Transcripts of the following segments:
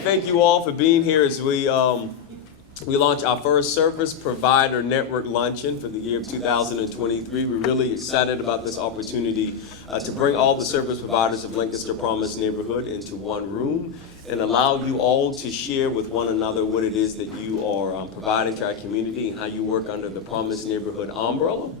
thank you all for being here as we launch our first service provider network luncheon for the year of 2023. We're really excited about this opportunity to bring all the service providers of Lancaster Promise neighborhood into one room and allow you all to share with one another what it is that you are providing to our community and how you work under the Promise Neighborhood umbrella.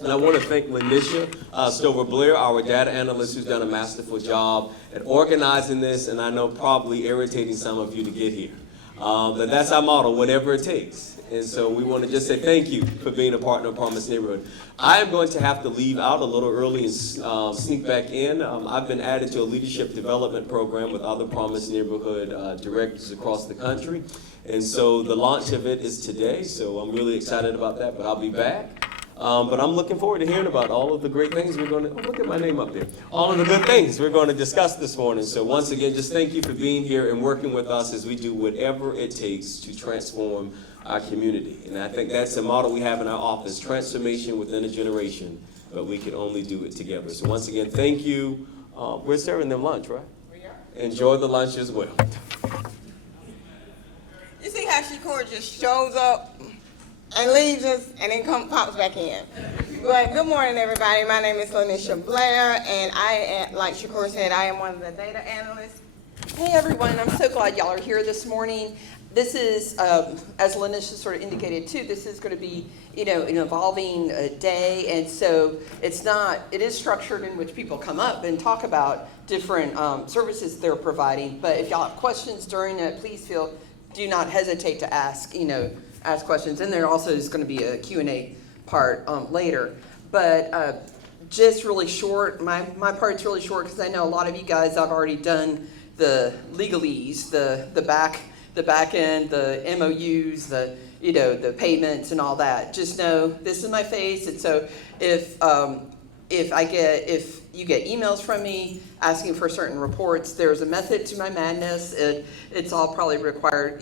And I want to thank Lanisha Stover-Blair, our data analyst, who's done a masterful job at organizing this, and I know probably irritating some of you to get here. But that's our model, whatever it takes. And so we want to just say thank you for being a partner of Promise Neighborhood. I am going to have to leave out a little early and sneak back in. I've been added to a leadership development program with other Promise Neighborhood directors across the country. And so the launch of it is today, so I'm really excited about that, but I'll be back. But I'm looking forward to hearing about all of the great things we're going to, look at my name up there, all of the good things we're going to discuss this morning. So once again, just thank you for being here and working with us as we do whatever it takes to transform our community. And I think that's the model we have in our office, transformation within a generation, but we can only do it together. So once again, thank you. We're serving them lunch, right? Enjoy the lunch as well. You see how Shakur just shows up and leaves us and then pops back in. But good morning, everybody. My name is Lanisha Blair, and like Shakur said, I am one of the data analysts. Hey everyone, I'm so glad y'all are here this morning. This is, as Lanisha sort of indicated too, this is going to be, an evolving day, and so it is structured in which people come up and talk about different services they're providing. But if y'all have questions during it, please do not hesitate to ask questions. And there also is going to be a Q&A part later. But just really short, my part's really short because I know a lot of you guys have already done the legalese, the back end, the MOUs, the payments and all that. Just know this is my face, and so if you get emails from me asking for certain reports, there's a method to my madness. It's all probably required,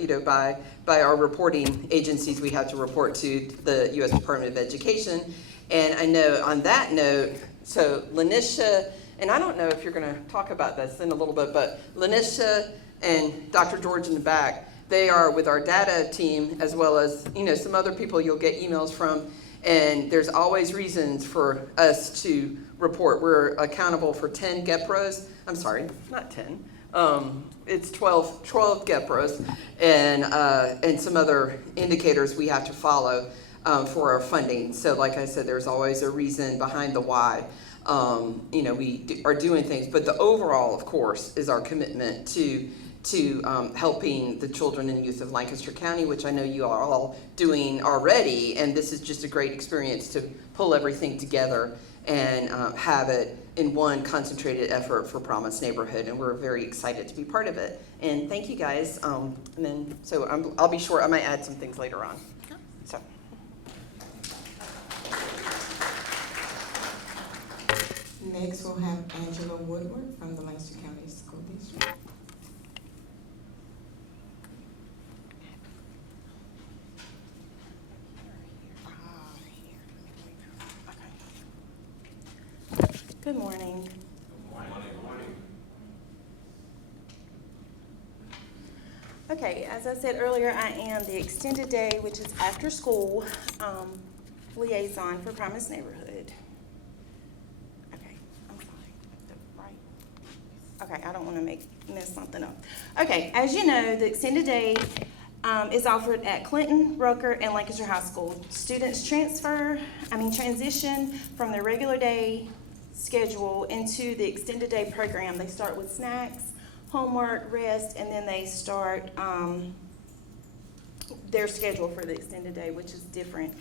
by our reporting agencies. We have to report to the U.S. Department of Education. And I know on that note, so Lanisha, and I don't know if you're going to talk about this in a little bit, but Lanisha and Dr. George in the back, they are with our data team as well as, some other people you'll get emails from. And there's always reasons for us to report. We're accountable for 10 GEPROs. I'm sorry, not 10. It's 12 GEPROs and some other indicators we have to follow for our funding. So like I said, there's always a reason behind the why. We are doing things, but the overall, of course, is our commitment to helping the children and youth of Lancaster County, which I know you are all doing already, and this is just a great experience to pull everything together and have it in one concentrated effort for Promise Neighborhood, and we're very excited to be part of it. And thank you guys. I'll be short. I might add some things later on. So. Next, we'll have Angela Woodward from the Lancaster County School District. Good morning. Okay, as I said earlier, I am the extended day, which is after school, liaison for Promise Neighborhood. Okay, I'm sorry. Right? Okay, I don't want to mess something up. Okay, as you know, the extended day is offered at Clinton, Rucker, and Lancaster High School. Students transition from their regular day schedule into the extended day program. They start with snacks, homework, rest, and then they start their schedule for the extended day, which is different.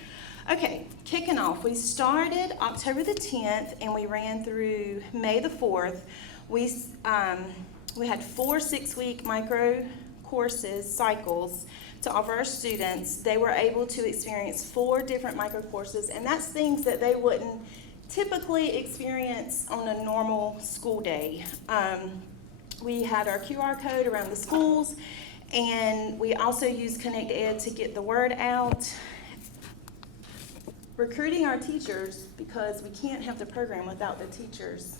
Okay, kicking off. We started October the 10th and we ran through May the 4th. We had 4 6-week micro courses, cycles, to offer our students. They were able to experience 4 different micro courses, and that's things that they wouldn't typically experience on a normal school day. We had our QR code around the schools, and we also used Connect Ed to get the word out. Recruiting our teachers, because we can't have the program without the teachers.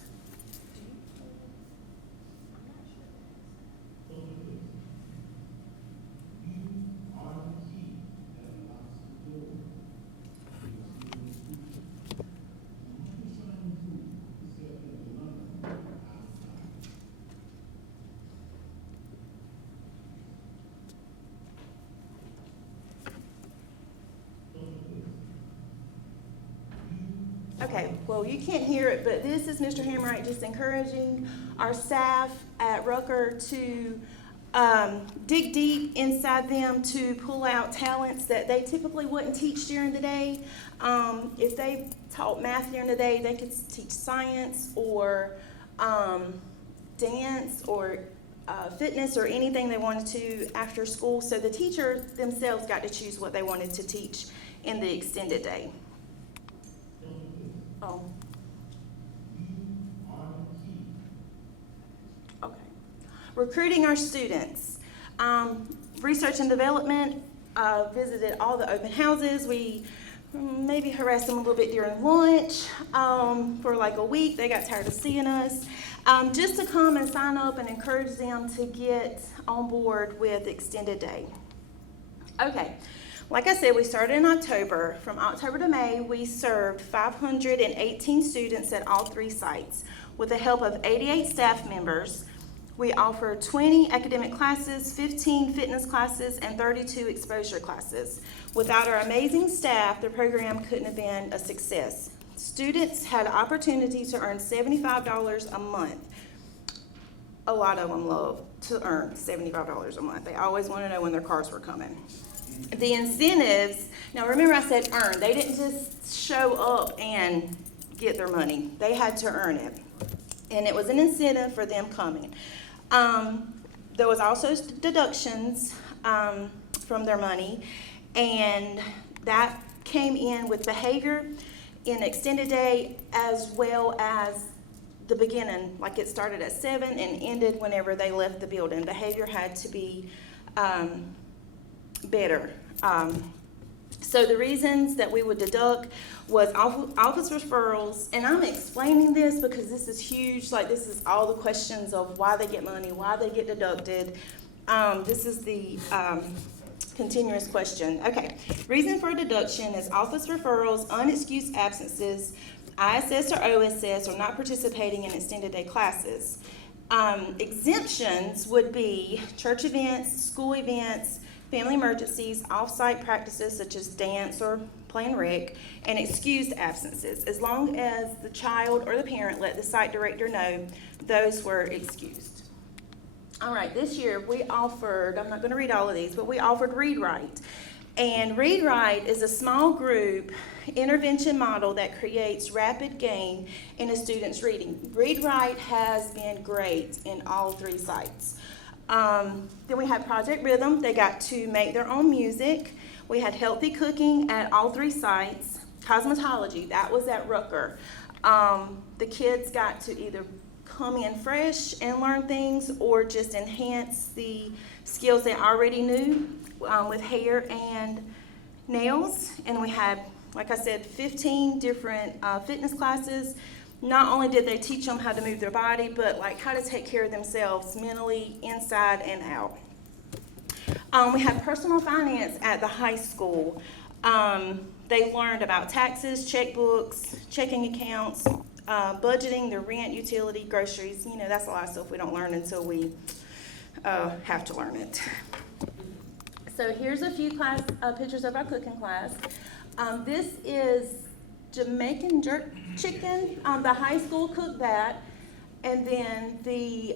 well, you can't hear it, but this is Mr. Hamright just encouraging our staff at Rucker to dig deep inside them to pull out talents that they typically wouldn't teach during the day. If they taught math during the day, they could teach science or dance or fitness or anything they wanted to after school. So the teacher themselves got to choose what they wanted to teach in the extended day. Oh. Okay. Recruiting our students. Research and development, visited all the open houses. We maybe harassed them a little bit during lunch for like a week. They got tired of seeing us. Just to come and sign up and encourage them to get on board with extended day. Okay, like I said, we started in October. From October to May, we served 518 students at all 3 sites. With the help of 88 staff members, we offer 20 academic classes, 15 fitness classes, and 32 exposure classes. Without our amazing staff, the program couldn't have been a success. Students had an opportunity to earn $75 a month. A lot of them love to earn $75 a month. They always want to know when their cars were coming. The incentives, now remember I said earn. They didn't just show up and get their money. They had to earn it. And it was an incentive for them coming. There was also deductions from their money, and that came in with behavior in extended day as well as the beginning, like it started at 7 and ended whenever they left the building. Behavior had to be better. So the reasons that we would deduct was office referrals, and I'm explaining this because this is huge. Like, this is all the questions of why they get money, why they get deducted. This is the continuous question. Okay, reason for deduction is office referrals, unexcused absences, ISS or OSS, or not participating in extended day classes. Exemptions would be church events, school events, family emergencies, off-site practices such as dance or playing rec, and excused absences. As long as the child or the parent let the site director know, those were excused. All right, this year we offered, I'm not going to read all of these, but we offered Read Write. And Read Write is a small group intervention model that creates rapid gain in a student's reading. Read Write has been great in all 3 sites. Then we had Project Rhythm. They got to make their own music. We had healthy cooking at all 3 sites. Cosmetology, that was at Rucker. The kids got to either come in fresh and learn things or just enhance the skills they already knew with hair and nails. And we had, like I said, 15 different fitness classes. Not only did they teach them how to move their body, but like how to take care of themselves mentally, inside and out. We had personal finance at the high school. They learned about taxes, checkbooks, checking accounts, budgeting, their rent, utility, groceries. You know, that's a lot of stuff we don't learn until we have to learn it. So here's a few pictures of our cooking class. This is Jamaican jerk chicken. The high school cooked that, and then the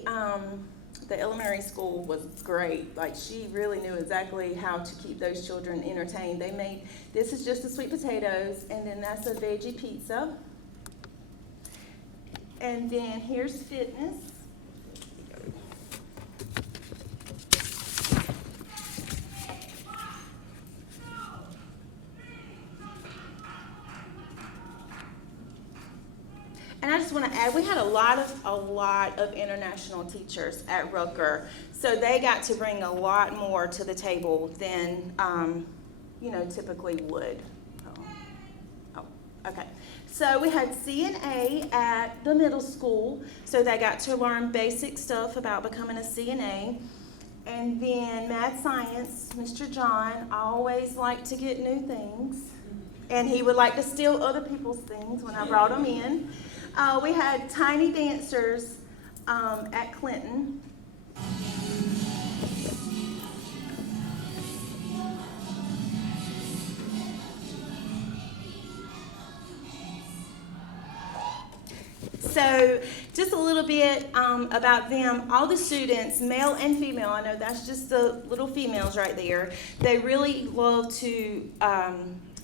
elementary school was great. Like, she really knew exactly how to keep those children entertained. They made, this is just the sweet potatoes, and then that's a veggie pizza. And then here's fitness. And I just want to add, we had a lot of international teachers at Rucker, so they got to bring a lot more to the table than typically would. Okay. So we had CNA at the middle school, so they got to learn basic stuff about becoming a CNA. And then math science, Mr. John always liked to get new things, and he would like to steal other people's things when I brought them in. We had tiny dancers at Clinton. So just a little bit about them. All the students, male and female, I know that's just the little females right there, they really love to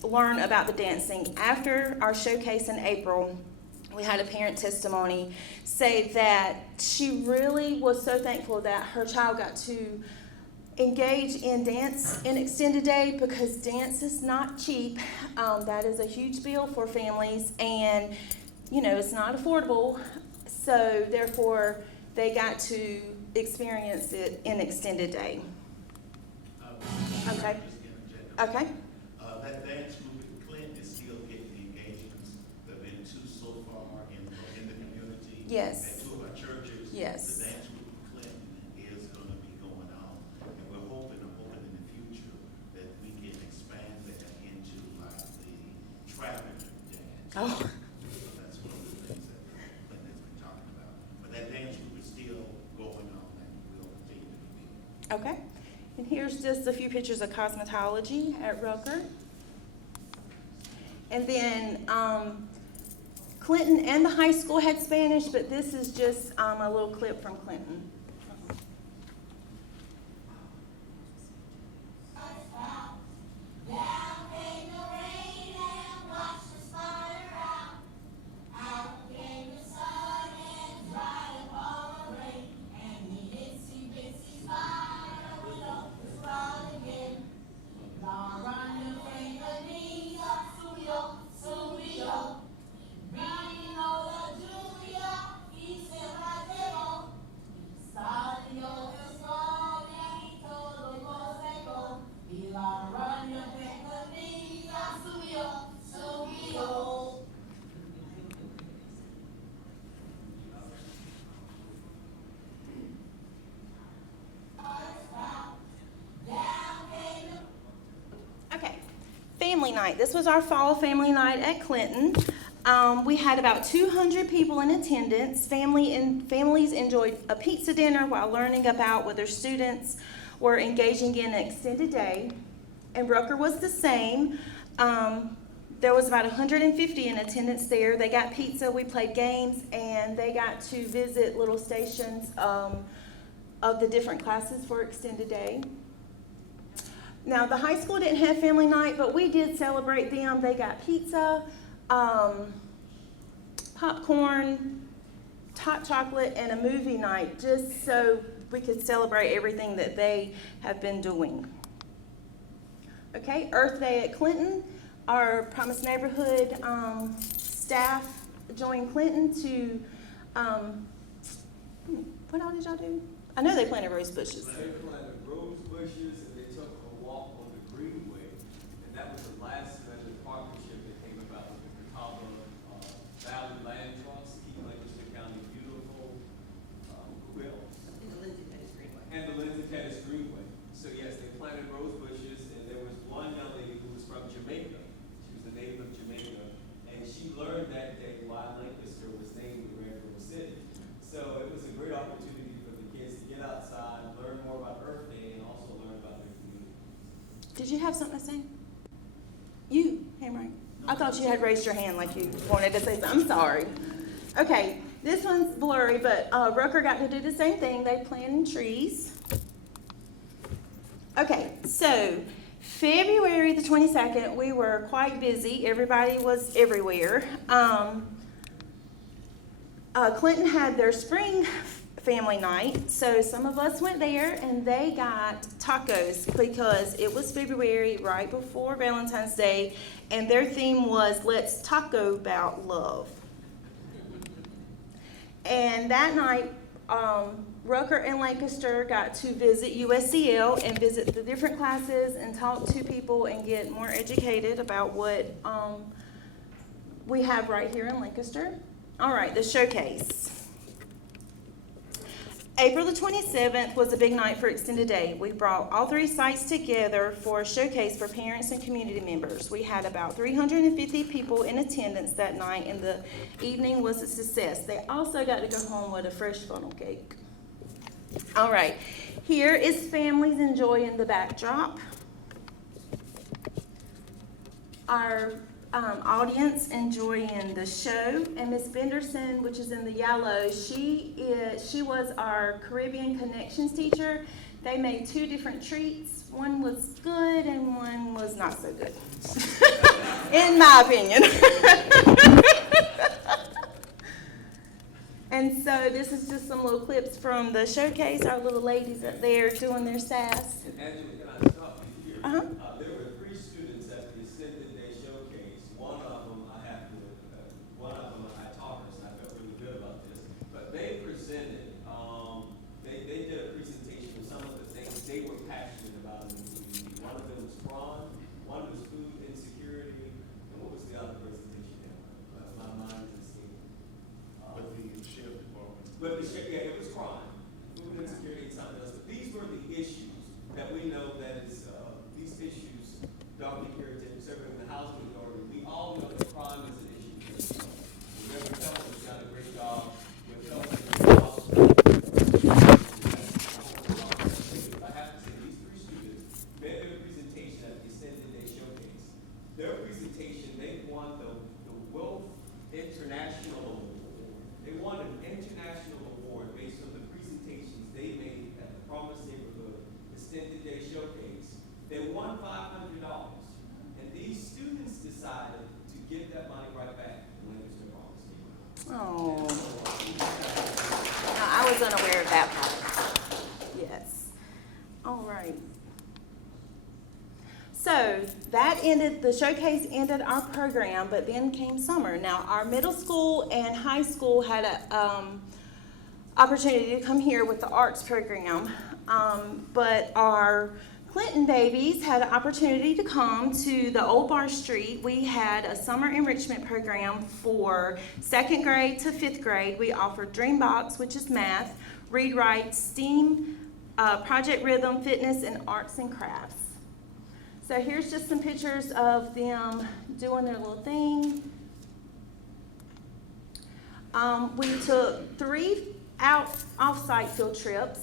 learn about the dancing. After our showcase in April, we had a parent testimony say that she really was so thankful that her child got to engage in dance in extended day, because dance is not cheap. That is a huge bill for families, and it's not affordable. So therefore, they got to experience it in extended day. Okay. Okay. That dance group in Clinton is still getting the engagements. There have been 2 so far in the community. Yes. At 2 of our churches. Yes. The dance group in Clinton is going to be going on, and we're hoping in the future that we can expand that into like the traffic dance. Oh. So that's one of the things that Clinton has been talking about. But that dance group is still going on, and will continue to be. Okay. And here's just a few pictures of cosmetology at Rucker. And then Clinton and the high school had Spanish, but this is just a little clip from Clinton. Family night. This was our fall family night at Clinton. We had about 200 people in attendance. Families enjoyed a pizza dinner while learning about what their students were engaging in an extended day. And Rucker was the same. There was about 150 in attendance there. They got pizza, we played games, and they got to visit little stations of the different classes for extended day. Now, the high school didn't have family night, but we did celebrate them. They got pizza, popcorn, hot chocolate, and a movie night, just so we could celebrate everything that they have been doing. Okay, Earth Day at Clinton. Our Promise Neighborhood staff joined Clinton to, what all did y'all do? I know they planted rose bushes. They planted rose bushes, and they took a walk on the Greenway, and that was the last measure partnership that came about with the Catawba Valley Land Trust, keep Lancaster County beautiful. Who else? And the Lindsay Pettis Greenway. So yes, they planted rose bushes, and there was one young lady who was from Jamaica. She was a native of Jamaica, and she learned that day why Lancaster was named the Red Rose City. So it was a great opportunity for the kids to get outside, learn more about Earth Day, and also learn about their community. Did you have something to say? You, Hamrick. I thought you had raised your hand like you wanted to say something. I'm sorry. Okay, this one's blurry, but Rucker got to do the same thing. They planted trees. Okay, so February the 22nd, we were quite busy. Everybody was everywhere. Clinton had their spring family night, so some of us went there, and they got tacos because it was February, right before Valentine's Day, and their theme was Let's Taco About Love. And that night, Rucker and Lancaster got to visit USCL and visit the different classes and talk to people and get more educated about what we have right here in Lancaster. All right, the showcase. April the 27th was a big night for Extended Day. We brought all 3 sites together for a showcase for parents and community members. We had about 350 people in attendance that night, and the evening was a success. They also got to go home with a fresh funnel cake. All right, here is families enjoying the backdrop. Our audience enjoying the show. And Miss Benderson, which is in the yellow, she was our Caribbean Connections teacher. They made 2 different treats. One was good and one was not so good, in my opinion. And so this is just some little clips from the showcase. Our little ladies up there doing their sass. And Angela, can I stop you here? Uh-huh. There were 3 students at the Extended Day Showcase. One of them I taught her, so I felt really good about this. But they presented, they did a presentation of some of the things they were passionate about in the community. One of them was fraud, one was food insecurity, and what was the other presentation? My mind is escaping. But the sheriff department. But it was crime, food insecurity, and something else. But these were the issues that we know that is, these issues, darkly irritating, serving the housing authority. We all know that crime is an issue. Whoever tells us done a great job with helping the housing. I have to say, these 3 students made their presentation at the Extended Day Showcase. Their presentation, they won the Wealth International Award. They won an international award based on the presentations they made at the Promise Neighborhood Extended Day Showcase. They won $500, and these students decided to give that money right back to Lancaster Promise Neighborhood. Oh. No, I was unaware of that part. Yes. All right. So that ended, the showcase ended our program, but then came summer. Now, our middle school and high school had an opportunity to come here with the arts program, but our Clinton babies had an opportunity to come to the Old Bar Street. We had a summer enrichment program for 2nd grade to 5th grade. We offered Dreambox, which is math, read, write, STEAM, project rhythm, fitness, and arts and crafts. So here's just some pictures of them doing their little thing. We took 3 off-site field trips.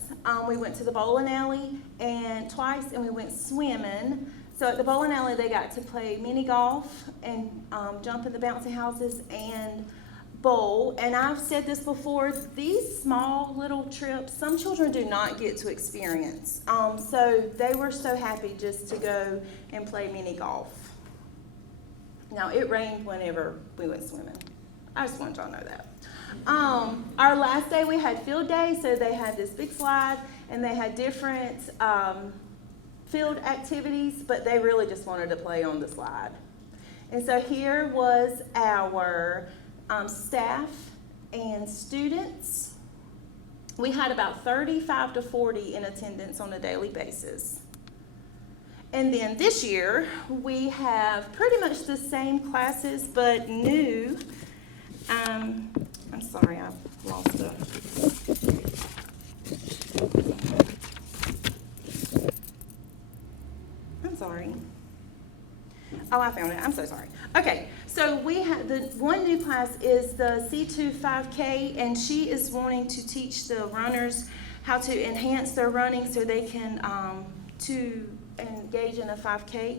We went to the bowling alley twice, and we went swimming. So at the bowling alley, they got to play mini golf and jump in the bouncy houses and bowl. And I've said this before, these small little trips, some children do not get to experience. So they were so happy just to go and play mini golf. Now, it rained whenever we went swimming. I just want y'all to know that. Our last day, we had field day, so they had this big slide, and they had different field activities, but they really just wanted to play on the slide. And so here was our staff and students. We had about 35 to 40 in attendance on a daily basis. And then this year, we have pretty much the same classes, but new. I'm sorry, I lost it. I'm sorry. Oh, I found it. I'm so sorry. Okay, so we have the one new class is the C2 5K, and she is wanting to teach the runners how to enhance their running so they can to engage in a 5K.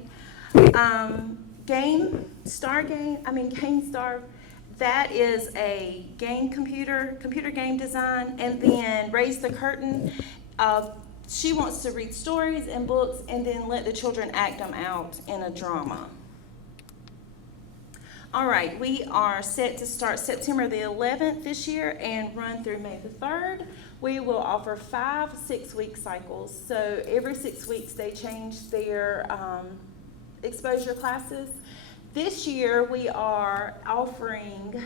GameStar, that is a computer game design, and then Raise the Curtain. She wants to read stories and books and then let the children act them out in a drama. All right, we are set to start September the 11th this year and run through May the 3rd. We will offer 5 6-week cycles. So every 6 weeks they change their exposure classes. This year we are offering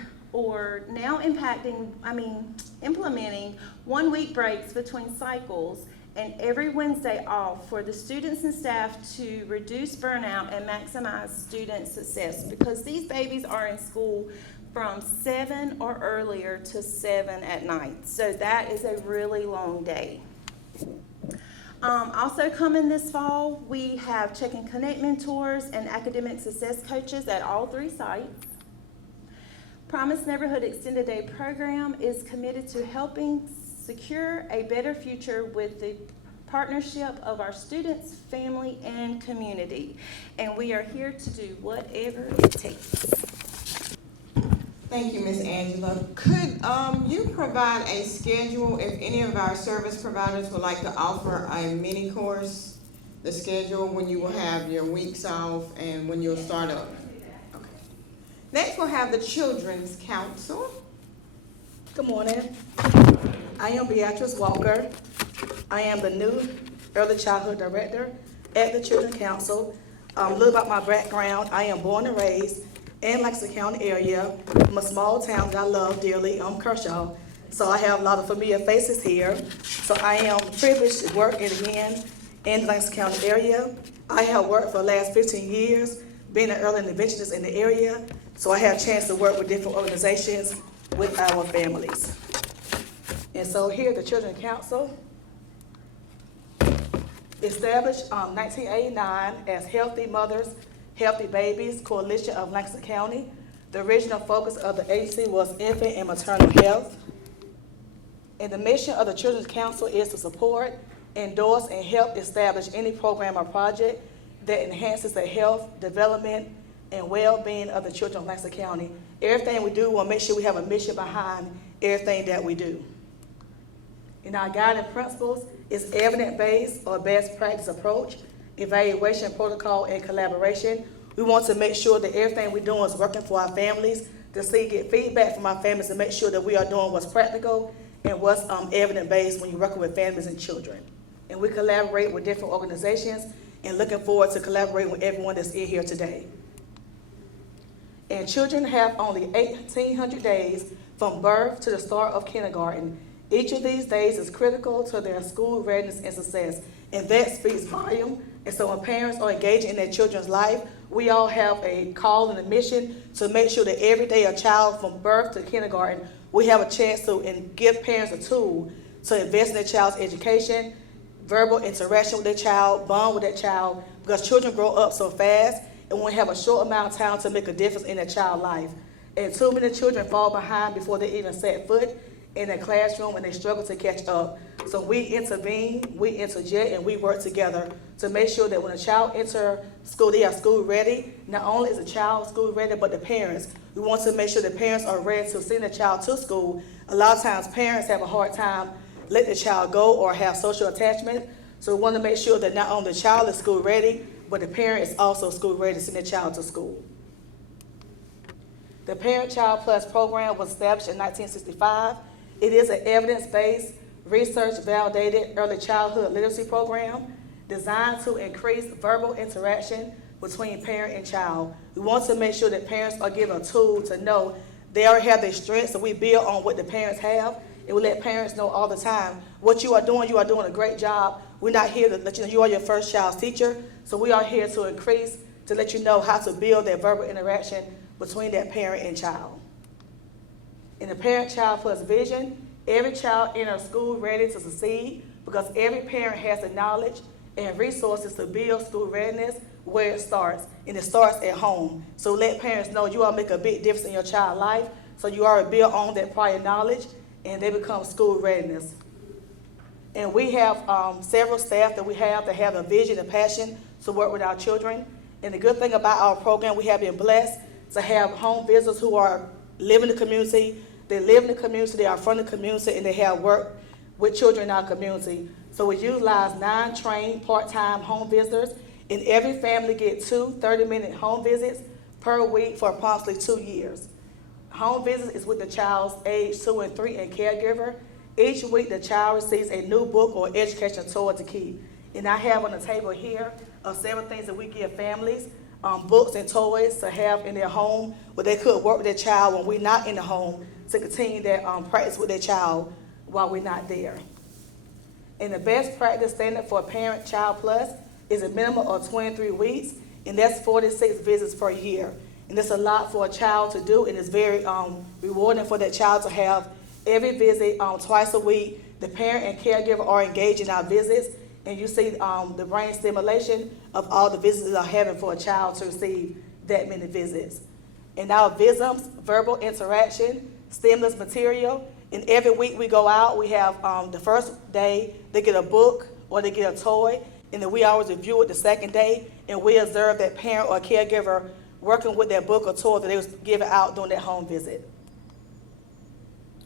implementing 1 week breaks between cycles and every Wednesday off for the students and staff to reduce burnout and maximize student success, because these babies are in school from 7 or earlier to 7 at night. So that is a really long day. Also coming this fall, we have Check and Connect mentors and academic success coaches at all 3 sites. Promise Neighborhood Extended Day program is committed to helping secure a better future with the partnership of our students, family, and community. And we are here to do whatever it takes. Thank you, Ms. Angela. Could you provide a schedule if any of our service providers would like to offer a mini course? The schedule when you will have your weeks off and when you'll start up? Okay. Next, we'll have the Children's Council. Good morning. I am Beatrice Walker. I am the new Early Childhood Director at the Children's Council. A little about my background. I am born and raised in Lancaster County area, from a small town that I love dearly, Kershaw. So I have a lot of familiar faces here. So I am privileged to work again in the Lancaster County area. I have worked for the last 15 years, being an early interventionist in the area. So I have a chance to work with different organizations with our families. And so here at the Children's Council, established 1989 as Healthy Mothers, Healthy Babies Coalition of Lancaster County. The original focus of the agency was infant and maternal health. And the mission of the Children's Council is to support, endorse, and help establish any program or project that enhances the health, development, and well-being of the children of Lancaster County. Everything we do, we want to make sure we have a mission behind everything that we do. And our guiding principles is evidence-based or best practice approach, evaluation protocol, and collaboration. We want to make sure that everything we're doing is working for our families, to get feedback from our families and make sure that we are doing what's practical and what's evidence-based when you're working with families and children. And we collaborate with different organizations and looking forward to collaborating with everyone that's in here today. And children have only 1,800 days from birth to the start of kindergarten. Each of these days is critical to their school readiness and success, and that speaks volume. And so when parents are engaging in their children's life, we all have a call and a mission to make sure that every day a child from birth to kindergarten, we have a chance to give parents a tool to invest in their child's education, verbal interaction with their child, bond with their child, because children grow up so fast, and we have a short amount of time to make a difference in their child's life. And too many children fall behind before they even set foot in a classroom and they struggle to catch up. So we intervene, we interject, and we work together to make sure that when a child enters school, they are school ready. Not only is the child school ready, but the parents. We want to make sure the parents are ready to send the child to school. A lot of times parents have a hard time letting the child go or have social attachment. So we want to make sure that not only the child is school ready, but the parent is also school ready to send the child to school. The Parent Child Plus program was established in 1965. It is an evidence-based, research-validated early childhood literacy program designed to increase verbal interaction between parent and child. We want to make sure that parents are given a tool to know they already have their strengths, so we build on what the parents have, and we let parents know all the time, what you are doing a great job. We're not here to let you know you are your first child's teacher, so we are here to increase, to let you know how to build that verbal interaction between that parent and child. In the Parent Child Plus vision, every child enters school ready to succeed because every parent has the knowledge and resources to build school readiness where it starts, and it starts at home. So let parents know you all make a big difference in your child's life, so you already build on that prior knowledge and they become school readiness. And we have several staff that we have that have a vision and passion to work with our children. And the good thing about our program, we have been blessed to have home visitors who are live in the community. They live in the community, they are from the community, and they have worked with children in our community. So we utilize 9 trained part-time home visitors, and every family gets 2 30-minute home visits per week for approximately 2 years. Home visits is with the child's age 2 and 3 and caregiver. Each week the child receives a new book or educational toy to keep. And I have on the table here several things that we give families, books and toys to have in their home where they could work with their child when we're not in the home to continue their practice with their child while we're not there. And the best practice standard for Parent Child Plus is a minimum of 23 weeks, and that's 46 visits per year. And that's a lot for a child to do, and it's very rewarding for that child to have every visit twice a week. The parent and caregiver are engaged in our visits, and you see the brain stimulation of all the visits that are having for a child to receive that many visits. And our VISMs, verbal interaction, stimulus material, and every week we go out, we have the first day, they get a book or they get a toy, and then we always review it the second day, and we observe that parent or caregiver working with that book or toy that they was giving out during that home visit.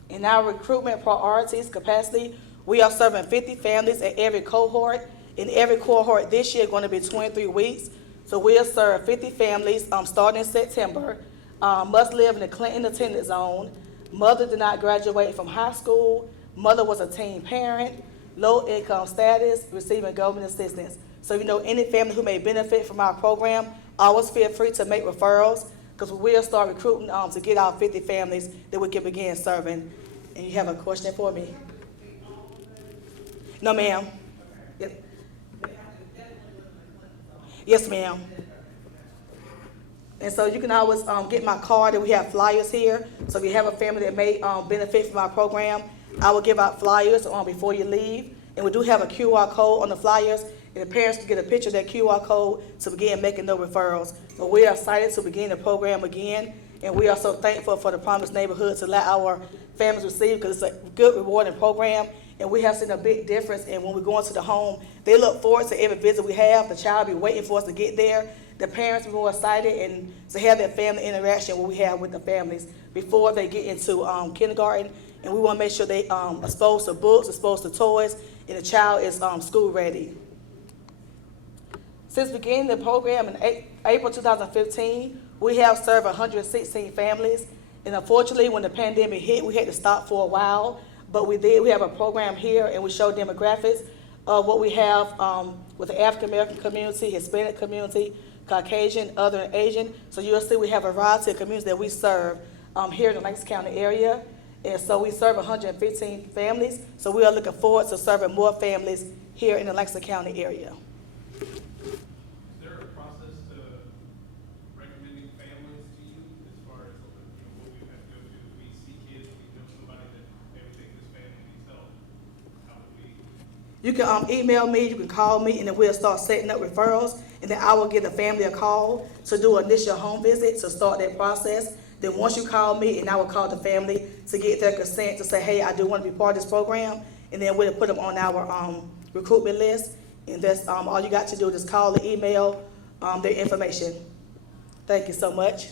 In our recruitment priorities capacity, we are serving 50 families at every cohort. In every cohort this year going to be 23 weeks. So we'll serve 50 families starting in September. Must live in the Clinton attendance zone. Mother did not graduate from high school. Mother was a teen parent. Low income status, receiving government assistance. So if you know any family who may benefit from our program, always feel free to make referrals, because we will start recruiting to get our 50 families that we can begin serving. And you have a question for me? No, ma'am. Yes, ma'am. And so you can always get my card, and we have flyers here. So if you have a family that may benefit from our program, I will give out flyers before you leave. And we do have a QR code on the flyers, and the parents can get a picture of that QR code to begin making the referrals. But we are excited to begin the program again, and we are so thankful for the Promised Neighborhood to let our families receive, because it's a good, rewarding program. And we have seen a big difference, and when we go into the home, they look forward to every visit we have. The child be waiting for us to get there. The parents be more excited and to have that family interaction what we have with the families before they get into kindergarten. And we want to make sure they exposed to books, exposed to toys, and the child is school ready. Since beginning the program in April 2015, we have served 116 families. And unfortunately, when the pandemic hit, we had to stop for a while. But we did. We have a program here, and we show demographics of what we have with the African American community, Hispanic community, Caucasian, other, and Asian. So you'll see we have a variety of communities that we serve here in the Lancaster County area. And so we serve 115 families. So we are looking forward to serving more families here in the Lancaster County area. Is there a process to recommending families to you as far as what we have to go through? We see kids, we know somebody that maybe think this family needs help. How would we? You can email me, you can call me, and then we'll start setting up referrals. And then I will give the family a call to do an initial home visit to start that process. Then once you call me, and I will call the family to get their consent to say, hey, I do want to be part of this program. And then we'll put them on our recruitment list. And that's all you got to do is call or email their information. Thank you so much.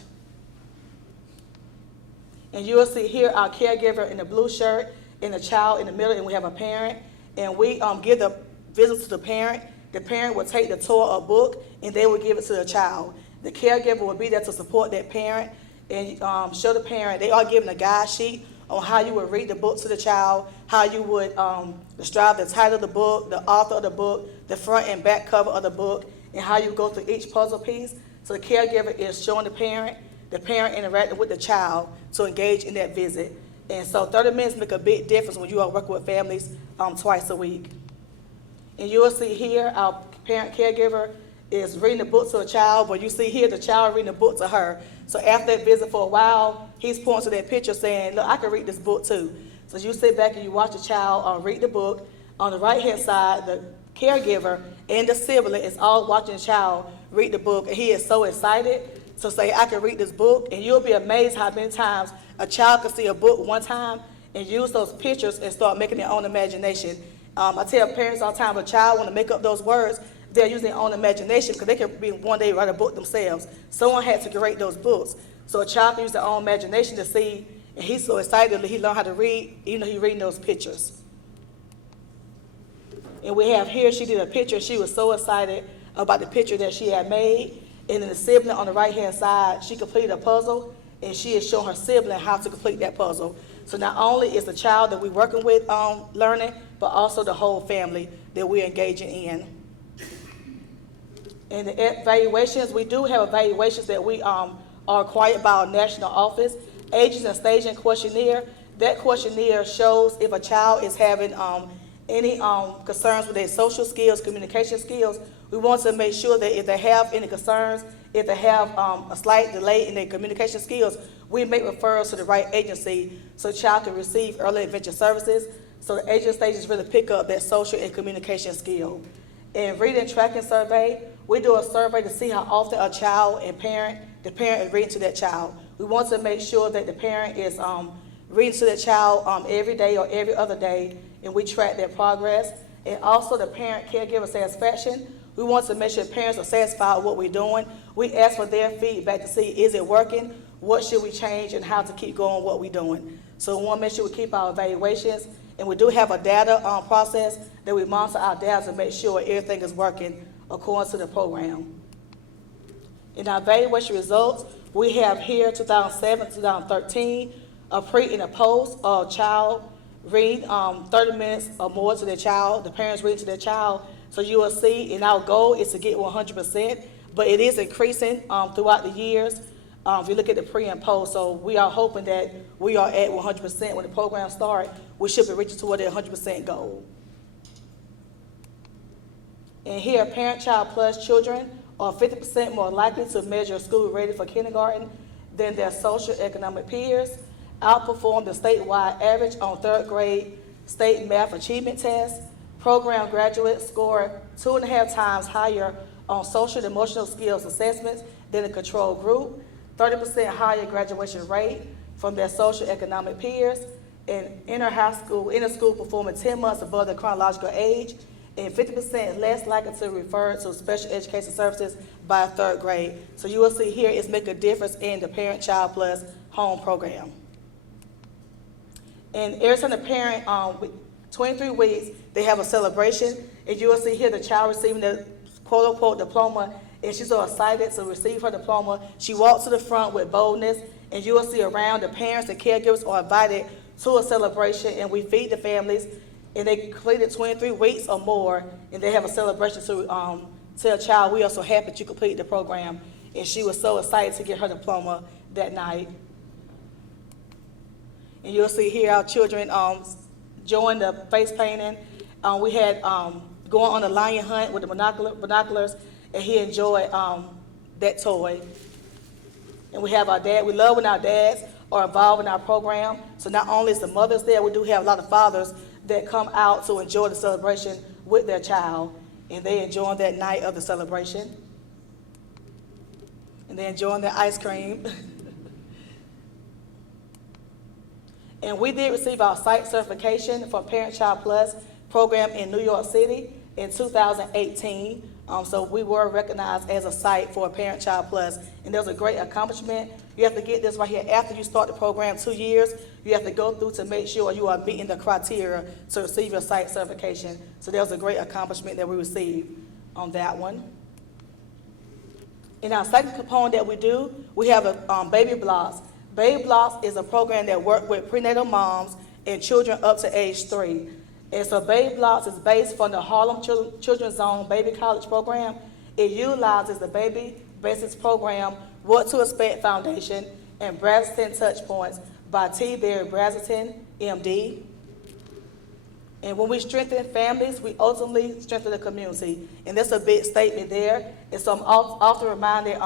And you will see here our caregiver in the blue shirt and the child in the middle, and we have a parent. And we give the visit to the parent. The parent will take the toy or book, and they will give it to the child. The caregiver will be there to support that parent and show the parent. They are given a guide sheet on how you would read the book to the child, how you would describe the title of the book, the author of the book, the front and back cover of the book, and how you go through each puzzle piece. So the caregiver is showing the parent interacting with the child to engage in that visit. And so 30 minutes make a big difference when you are working with families twice a week. And you will see here our parent caregiver is reading the book to a child, but you see here the child reading the book to her. So after that visit for a while, he's pointing to that picture saying, look, I can read this book too. So you sit back and you watch the child read the book. On the right-hand side, the caregiver and the sibling is all watching the child read the book, and he is so excited to say, I can read this book. And you'll be amazed how many times a child can see a book one time and use those pictures and start making their own imagination. I tell parents all the time, if a child want to make up those words, they're using their own imagination, because they could be one day write a book themselves. Someone had to create those books. So a child can use their own imagination to see, and he's so excited that he learned how to read, even though he's reading those pictures. And we have here, she did a picture. She was so excited about the picture that she had made. And then the sibling on the right-hand side, she completed a puzzle, and she is showing her sibling how to complete that puzzle. So not only is the child that we're working with learning, but also the whole family that we're engaging in. And the evaluations, we do have evaluations that we are required by our national office. Ages and staging questionnaire. That questionnaire shows if a child is having any concerns with their social skills, communication skills. We want to make sure that if they have any concerns, if they have a slight delay in their communication skills, we make referrals to the right agency so the child can receive early intervention services. So the age and stages really pick up that social and communication skill. And reading tracking survey, we do a survey to see how often a child and the parent is reading to that child. We want to make sure that the parent is reading to the child every day or every other day, and we track their progress. and also the parent caregiver satisfaction. We want to make sure parents are satisfied with what we're doing. We ask for their feedback to see, is it working? What should we change and how to keep going what we're doing? So we want to make sure we keep our evaluations, and we do have a data process that we monitor our data to make sure everything is working according to the program. In our evaluation results, we have here 2007, 2013, a pre and a post of child read 30 minutes or more to their child, the parents read to their child. So you will see, and our goal is to get 100%, but it is increasing throughout the years. If you look at the pre and post, so we are hoping that we are at 100% when the program starts. We should be reaching toward the 100% goal. And here, Parent-Child Plus children are 50% more likely to measure school ready for kindergarten than their socioeconomic peers, outperform the statewide average on third grade state math achievement tests. Program graduates score 2.5 times higher on social and emotional skills assessments than the control group, 30% higher graduation rate from their socioeconomic peers, and inter-school performing 10 months above their chronological age, and 50% less likely to refer to special education services by third grade. So you will see here it's making a difference in the Parent-Child Plus home program. And every time the parent, 23 weeks, they have a celebration, and you will see here the child receiving the quote-unquote diploma, and she's so excited to receive her diploma. She walks to the front with boldness, and you will see around the parents and caregivers are invited to a celebration, and we feed the families, and they completed 23 weeks or more, and they have a celebration to tell a child, we are so happy that you completed the program, and she was so excited to get her diploma that night. And you'll see here our children join the face painting. We had going on a lion hunt with the binoculars, and he enjoyed that toy. And we have our dad. We love when our dads are involved in our program. So not only is the mothers there, we do have a lot of fathers that come out to enjoy the celebration with their child, and they enjoy that night of the celebration. And they're enjoying their ice cream. And we did receive our site certification for Parent-Child Plus program in New York City in 2018. So we were recognized as a site for Parent-Child Plus, and that was a great accomplishment. You have to get this right here. After you start the program 2 years, you have to go through to make sure you are meeting the criteria to receive your site certification. So that was a great accomplishment that we received on that one. In our second component that we do, we have a Baby Blocks. Baby Blocks is a program that works with prenatal moms and children up to age 3. And so Baby Blocks is based from the Harlem Children's Zone Baby College Program. It utilizes the Baby Basics Program, What to Expect Foundation, and Brazelton Touch Points by T. Barry Brazelton, MD. And when we strengthen families, we ultimately strengthen the community. And that's a big statement there. And so I'm often reminded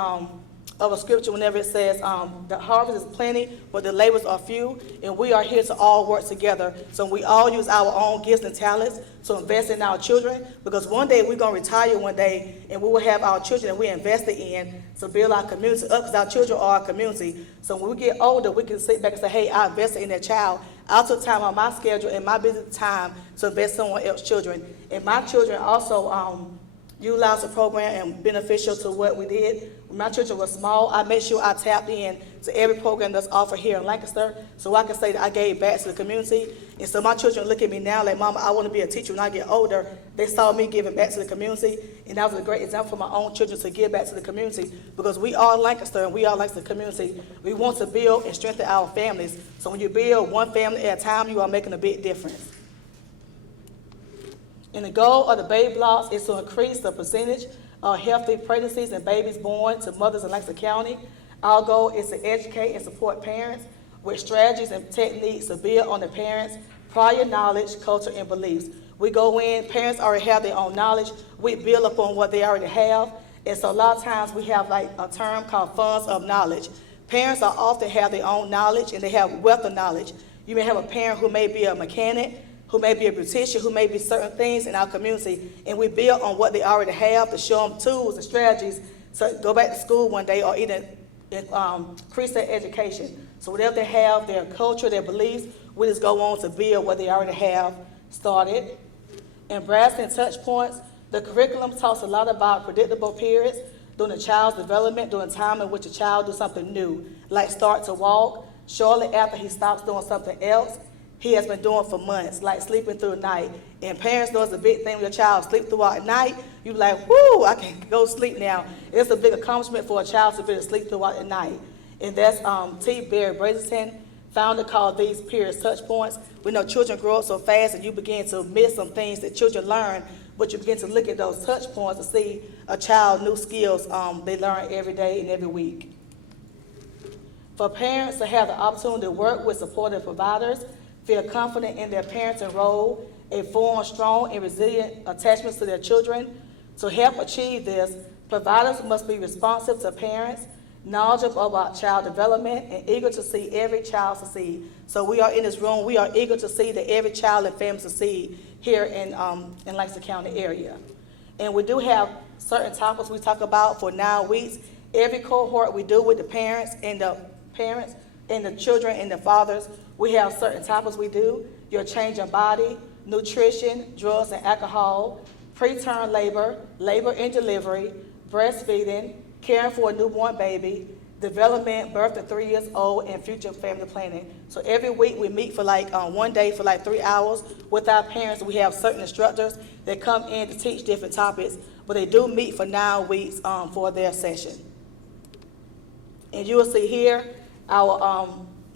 of a scripture whenever it says, the harvest is plenty, but the labors are few, and we are here to all work together. So we all use our own gifts and talents to invest in our children, because one day we're going to retire one day, and we will have our children that we invested in to build our community up, because our children are our community. So when we get older, we can sit back and say, hey, I invested in that child. I took time on my schedule and my busy time to invest in someone else's children. And my children also utilize the program and beneficial to what we did. When my children were small, I made sure I tapped in to every program that's offered here in Lancaster, so I can say that I gave back to the community. And so my children look at me now like, Mama, I want to be a teacher when I get older. They saw me giving back to the community, and that was a great example for my own children to give back to the community, because we are Lancaster and we are like the community. We want to build and strengthen our families. So when you build one family at a time, you are making a big difference. And the goal of the Baby Blocks is to increase the percentage of healthy pregnancies and babies born to mothers in Lancaster County. Our goal is to educate and support parents with strategies and techniques to build on the parents' prior knowledge, culture, and beliefs. We go in, parents already have their own knowledge. We build upon what they already have. And so a lot of times we have like a term called funds of knowledge. Parents are often have their own knowledge, and they have wealth of knowledge. You may have a parent who may be a mechanic, who may be a beautician, who may be certain things in our community, and we build on what they already have to show them tools and strategies to go back to school one day or even increase their education. So whatever they have, their culture, their beliefs, we just go on to build what they already have started. Embracing touch points, the curriculum talks a lot about predictable periods during the child's development, during the time in which a child does something new, like start to walk. Shortly after he stops doing something else he has been doing for months, like sleeping through the night. And parents know it's a big thing when your child sleep throughout the night. You be like, whoo, I can go sleep now. It's a big accomplishment for a child to be able to sleep throughout the night. And that's T. Barry Brazelton, founder, called these periods touch points. We know children grow up so fast and you begin to miss some things that children learn, but you begin to look at those touch points to see a child new skills they learn every day and every week. For parents to have the opportunity to work with supportive providers, feel confident in their parenting role, and form strong and resilient attachments to their children. To help achieve this, providers must be responsive to parents, knowledgeable about child development, and eager to see every child succeed. So we are in this room, we are eager to see that every child and family succeed here in Lancaster County area. And we do have certain topics we talk about for 9 weeks. Every cohort we do with the parents and the children and the fathers, we have certain topics we do. Your changing body, nutrition, drugs and alcohol, preterm labor, labor and delivery, breastfeeding, caring for a newborn baby, development, birth to 3 years old, and future family planning. So every week we meet for one day for 3 hours with our parents. We have certain instructors that come in to teach different topics, but they do meet for 9 weeks for their session. And you will see here, our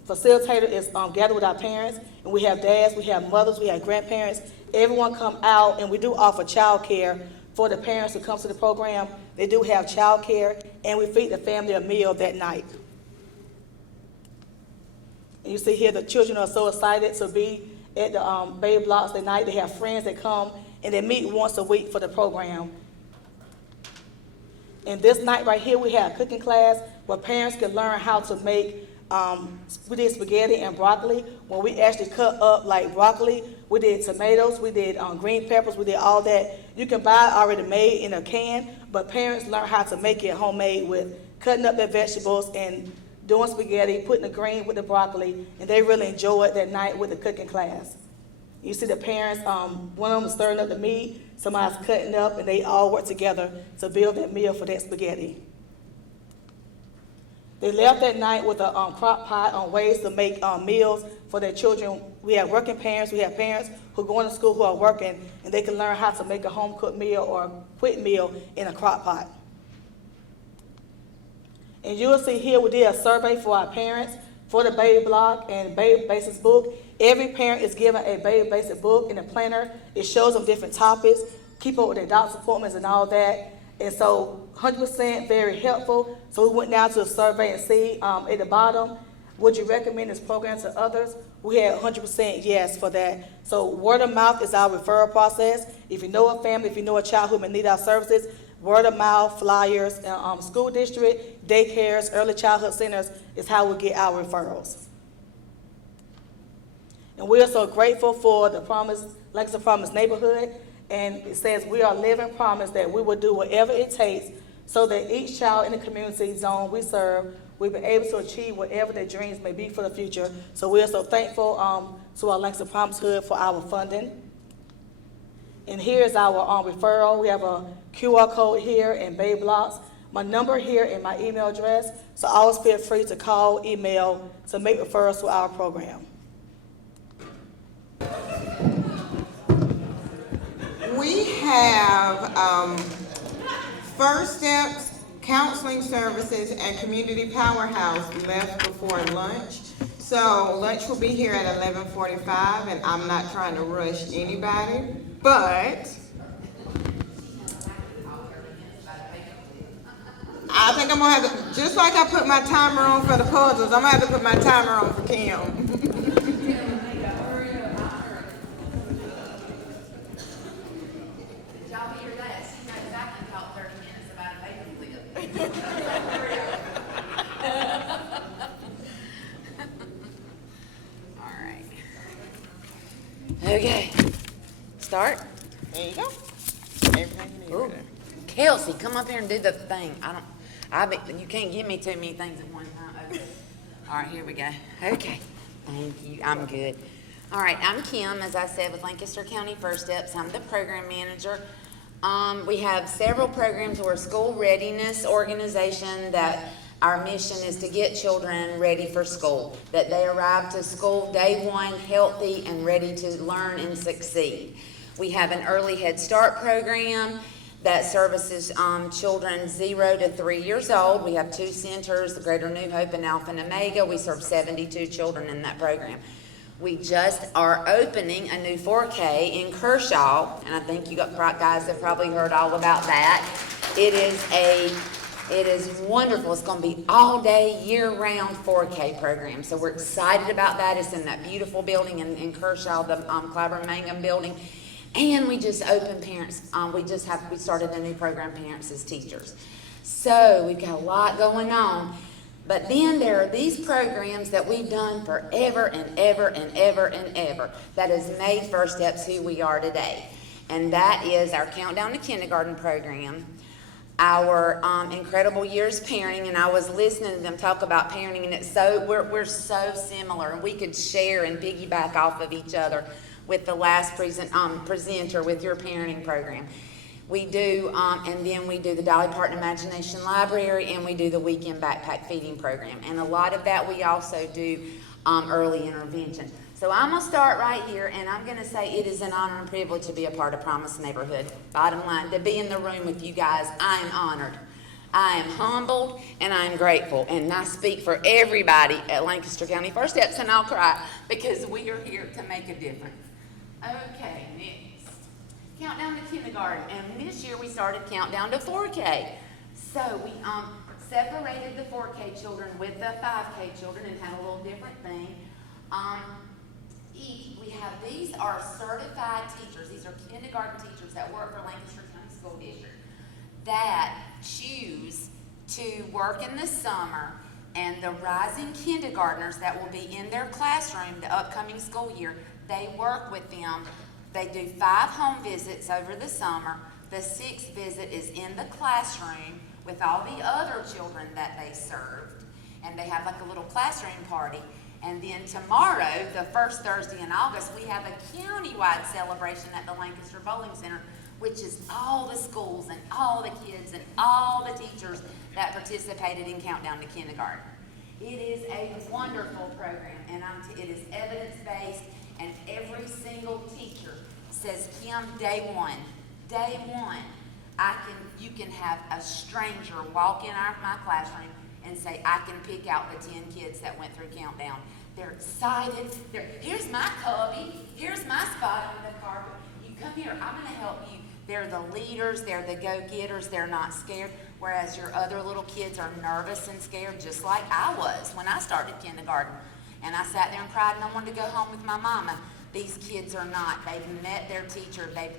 facilitator is gathered with our parents, and we have dads, we have mothers, we have grandparents. Everyone come out, and we do offer child care for the parents who come to the program. They do have child care, and we feed the family a meal that night. And you see here the children are so excited to be at the baby blocks that night. They have friends that come, and they meet once a week for the program. And this night right here, we have a cooking class where parents can learn how to make, we did spaghetti and broccoli. When we actually cut up like broccoli, we did tomatoes, we did green peppers, we did all that. You can buy it already made in a can, but parents learn how to make it homemade with cutting up their vegetables and doing spaghetti, putting the green with the broccoli, and they really enjoy it that night with the cooking class. You see the parents, one of them is stirring up the meat, somebody's cutting up, and they all work together to build that meal for that spaghetti. They left that night with a crock pot on ways to make meals for their children. We have working parents, we have parents who are going to school who are working, and they can learn how to make a home-cooked meal or a quick meal in a crock pot. And you will see here we did a survey for our parents for the baby block and baby basics book. Every parent is given a baby basic book and a planner. It shows them different topics, keep up with their doctor's appointments and all that. And so 100% very helpful. So we went down to the survey and see at the bottom, would you recommend this program to others? We had 100% yes for that. So word of mouth is our referral process. If you know a family, if you know a child who may need our services, word of mouth, flyers, school district, daycares, early childhood centers is how we get our referrals. And we are so grateful for the Lancaster Promise neighborhood. And it says we are living promise that we will do whatever it takes so that each child in the community zone we serve will be able to achieve whatever their dreams may be for the future. So we are so thankful to our Lancaster Promise Hood for our funding. And here is our referral. We have a QR code here and baby blocks. My number here and my email address. So always feel free to call, email to make referrals to our program. We have First Steps, Counseling Services, and Community Powerhouse left before lunch. So lunch will be here at 11:45, and I'm not trying to rush anybody, but I think I'm gonna have to, just like I put my timer on for the puzzles, I'm gonna have to put my timer on for Kim. Okay, start. There you go. Everything you need. Ooh. Kelsey, come up here and do the thing. You can't give me too many things at one time. Okay. All right, here we go. Okay, thank you. I'm good. All right, I'm Kim, as I said, with Lancaster County First Steps. I'm the program manager. We have several programs. We're a school readiness organization that our mission is to get children ready for school, that they arrive to school day one healthy and ready to learn and succeed. We have an early Head Start program that services children 0 to 3 years old. We have 2 centers, the Greater New Hope and Alpha and Omega. We serve 72 children in that program. We just are opening a new 4K in Kershaw, and I think you guys have probably heard all about that. It is wonderful. It's going to be all day, year-round 4K program. So we're excited about that. It's in that beautiful building in Kershaw, the Clyburn Mangum building. And we just opened parents. We started a new program, Parents as Teachers. So we've got a lot going on. But then there are these programs that we've done forever and ever and ever and ever that has made First Steps who we are today. And that is our Countdown to Kindergarten program, our Incredible Years Parenting, and I was listening to them talk about parenting, and we're so similar, and we could share and piggyback off of each other with the last presenter with your parenting program. We do, and then we do the Dolly Parton Imagination Library, and we do the weekend backpack feeding program. And a lot of that we also do early intervention. So I'm going to start right here, and I'm going to say it is an honor and privilege to be a part of Promise Neighborhood. Bottom line, to be in the room with you guys, I am honored. I am humbled, and I am grateful. And I speak for everybody at Lancaster County First Steps, and I'll cry, because we are here to make a difference. Okay, next. Countdown to Kindergarten, and this year we started Countdown to 4K. So we separated the 4K children with the 5K children and had a little different thing. These are certified teachers. These are kindergarten teachers that work for Lancaster County School District that choose to work in the summer, and the rising kindergartners that will be in their classroom the upcoming school year, they work with them. They do 5 home visits over the summer. The 6th visit is in the classroom with all the other children that they served. And they have like a little classroom party. And then tomorrow, the first Thursday in August, we have a county-wide celebration at the Lancaster Bowling Center, which is all the schools and all the kids and all the teachers that participated in Countdown to Kindergarten. It is a wonderful program, and it is evidence-based, and every single teacher says, Kim, day one, you can have a stranger walk in my classroom and say, I can pick out the 10 kids that went through Countdown. They're excited. Here's my cubby. Here's my spot on the carpet. You come here, I'm going to help you. They're the leaders. They're the go-getters. They're not scared. Whereas your other little kids are nervous and scared, just like I was when I started kindergarten. And I sat there and cried, and I wanted to go home with my mama. These kids are not. They've met their teacher. They've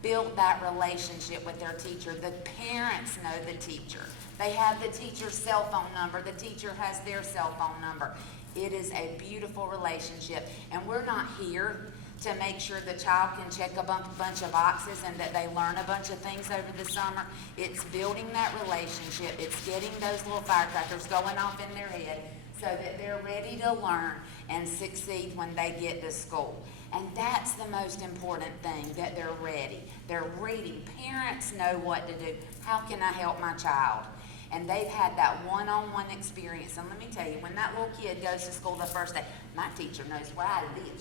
built that relationship with their teacher. The parents know the teacher. They have the teacher's cell phone number. The teacher has their cell phone number. It is a beautiful relationship. And we're not here to make sure the child can check a bunch of boxes and that they learn a bunch of things over the summer. It's building that relationship. It's getting those little firecrackers going off in their head so that they're ready to learn and succeed when they get to school. And that's the most important thing, that they're ready. They're reading. Parents know what to do. How can I help my child? And they've had that one-on-one experience. And let me tell you, when that little kid goes to school the first day, my teacher knows what I did.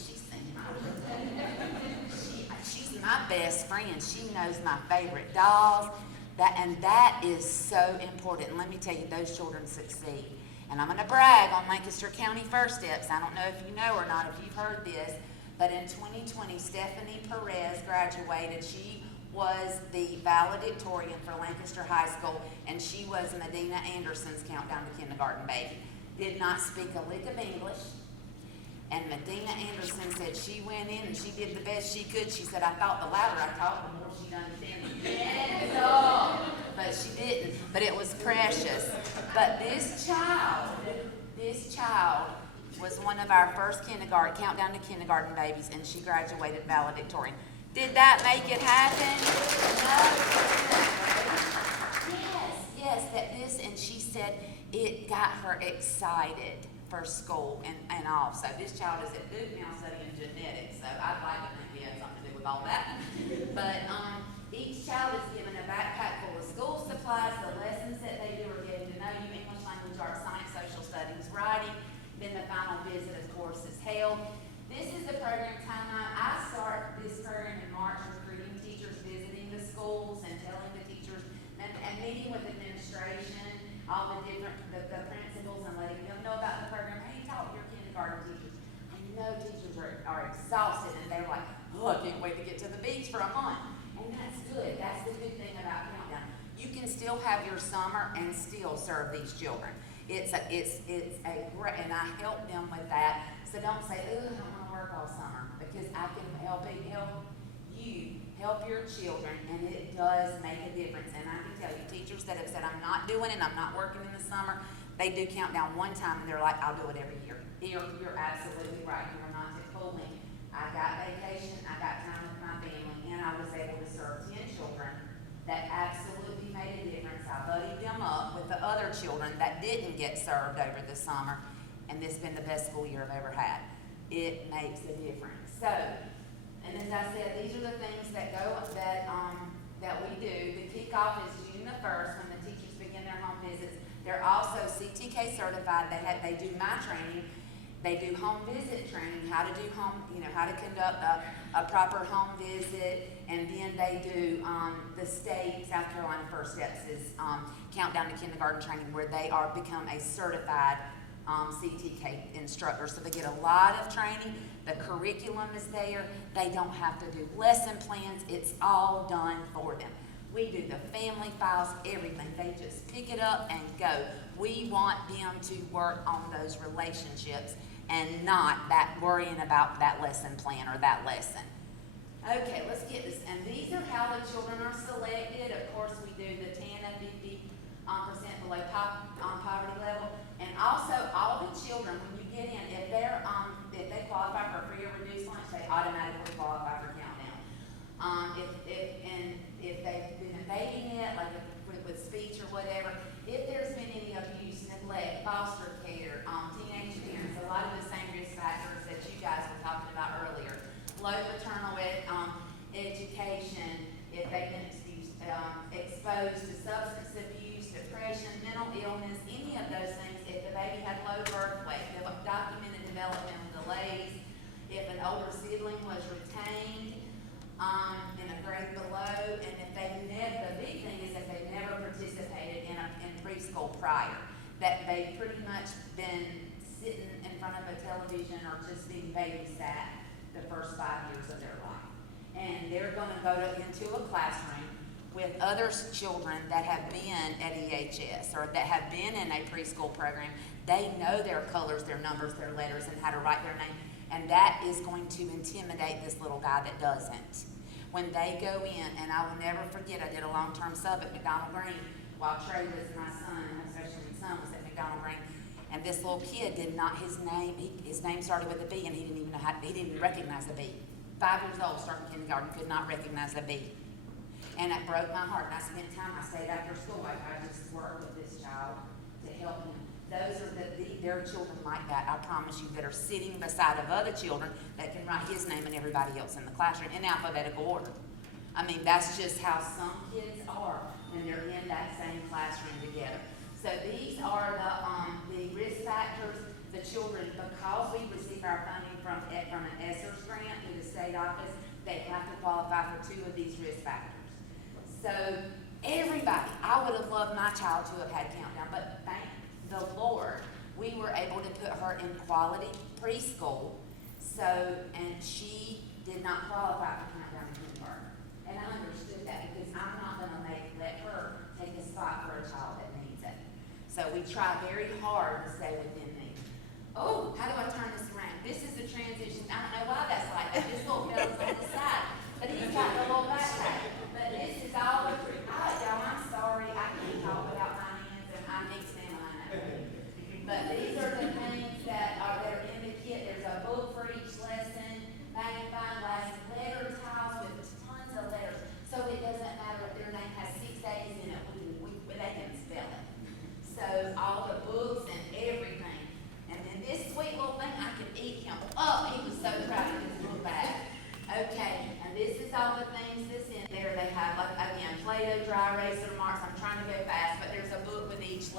She's my best friend. She knows my favorite dolls. That is so important. And let me tell you, those children succeed. And I'm going to brag on Lancaster County First Steps. I don't know if you know or not, if you've heard this, but in 2020, Stephanie Perez graduated. She was the valedictorian for Lancaster High School, and she was Medina Anderson's Countdown to Kindergarten baby. Did not speak a lick of English. And Medina Anderson said she went in and she did the best she could. She said, I thought the louder I talked, the more she'd understand. Yes, but she didn't. But it was precious. But this child was one of our first Countdown to Kindergarten babies, and she graduated valedictorian. Did that make it happen? No. Yes, and she said it got her excited for school and all. So this child is at Duke now studying genetics, so I'd like to think he had something to do with all that. But, each child is given a backpack full of school supplies. The lessons that they do are getting to know you, English, language, arts, science, social studies, writing. Then the final visit, of course, is held. This is the program timeline. I start this program in March, recruiting teachers, visiting the schools and telling the teachers and meeting with administration, all the different, the principals, and letting them know about the program. Hey, talk to your kindergarten teachers. I know teachers are exhausted and they're like, oh, I can't wait to get to the beach for a month. And that's good. That's the good thing about Countdown. You can still have your summer and still serve these children. It's a great, and I help them with that. So don't say, oh, I don't want to work all summer, because I can help you help your children, and it does make a difference. And I can tell you, teachers that have said, I'm not doing it, I'm not working in the summer, they do Countdown one time, and they're like, I'll do it every year. You're absolutely right. You're not fooling. I got vacation, I got time with my family, and I was able to serve 10 children that absolutely made a difference. I buddied them up with the other children that didn't get served over the summer, and this has been the best school year I've ever had. It makes a difference. So, and as I said, these are the things that that we do. The kickoff is June the 1st when the teachers begin their home visits. They're also CTK certified. They do my training. They do home visit training, how to do how to conduct a proper home visit, and then they do the state South Carolina First Steps is Countdown to Kindergarten training, where they become a certified CTK instructor. So they get a lot of training. The curriculum is there. They don't have to do lesson plans. It's all done for them. We do the family files, everything. They just pick it up and go. We want them to work on those relationships and not worrying about that lesson plan or that lesson. Okay, let's get this. And these are how the children are selected. Of course, we do the 10 and 50% below poverty level. And also, all the children, when you get in, if they qualify for free or reduced lunch, they automatically qualify for Countdown. If they've been a baby net, like with speech or whatever, if there's been any abuse, neglect, foster care, teenage parents, a lot of the same risk factors that you guys were talking about earlier, low maternal education, if they've been exposed to substance abuse, depression, mental illness, any of those things, if the baby had low birth weight, documented developmental delays, if an older sibling was retained in a grade below, and if they've never, the big thing is that they've never participated in preschool prior, that they've pretty much been sitting in front of a television or just being babysat the first 5 years of their life. And they're going to go into a classroom with other children that have been at EHS or that have been in a preschool program. They know their colors, their numbers, their letters, and how to write their name. And that is going to intimidate this little guy that doesn't. When they go in, and I will never forget, I did a long-term sub at McDonald Green while Trey was my son, especially my son was at McDonald Green. And this little kid did not, his name started with a B, and he didn't even know he didn't recognize the B. 5 years old, starting kindergarten, could not recognize the B. And it broke my heart. And I spent time, I stayed after school. I just worked with this child to help him. Those are there are children like that, I promise you, that are sitting beside of other children that can write his name and everybody else in the classroom in alphabetical order. I mean, that's just how some kids are when they're in that same classroom together. So these are the risk factors. The children, because we receive our funding from an ESSERS grant through the state office, they have to qualify for 2 of these risk factors. So everybody, I would have loved my child to have had Countdown, but thank the Lord, we were able to put her in quality preschool. And she did not qualify for Countdown in kindergarten. And I understood that because I'm not going to let her take a spot for a child that needs it. So we try very hard to stay within me. Oh, how do I turn this around? This is the transition. I don't know why that's like that. This little fella's on the side, but he's got the little backpack. But this is all the y'all, I'm sorry, I can't talk without my hands, and I need stamina, I know. But these are the things that are in the kit. There's a book for each lesson, magnifying glass, letter tiles with tons of letters. So it doesn't matter if their name has 6 A's in it, they can spell it. So all the books and everything. And then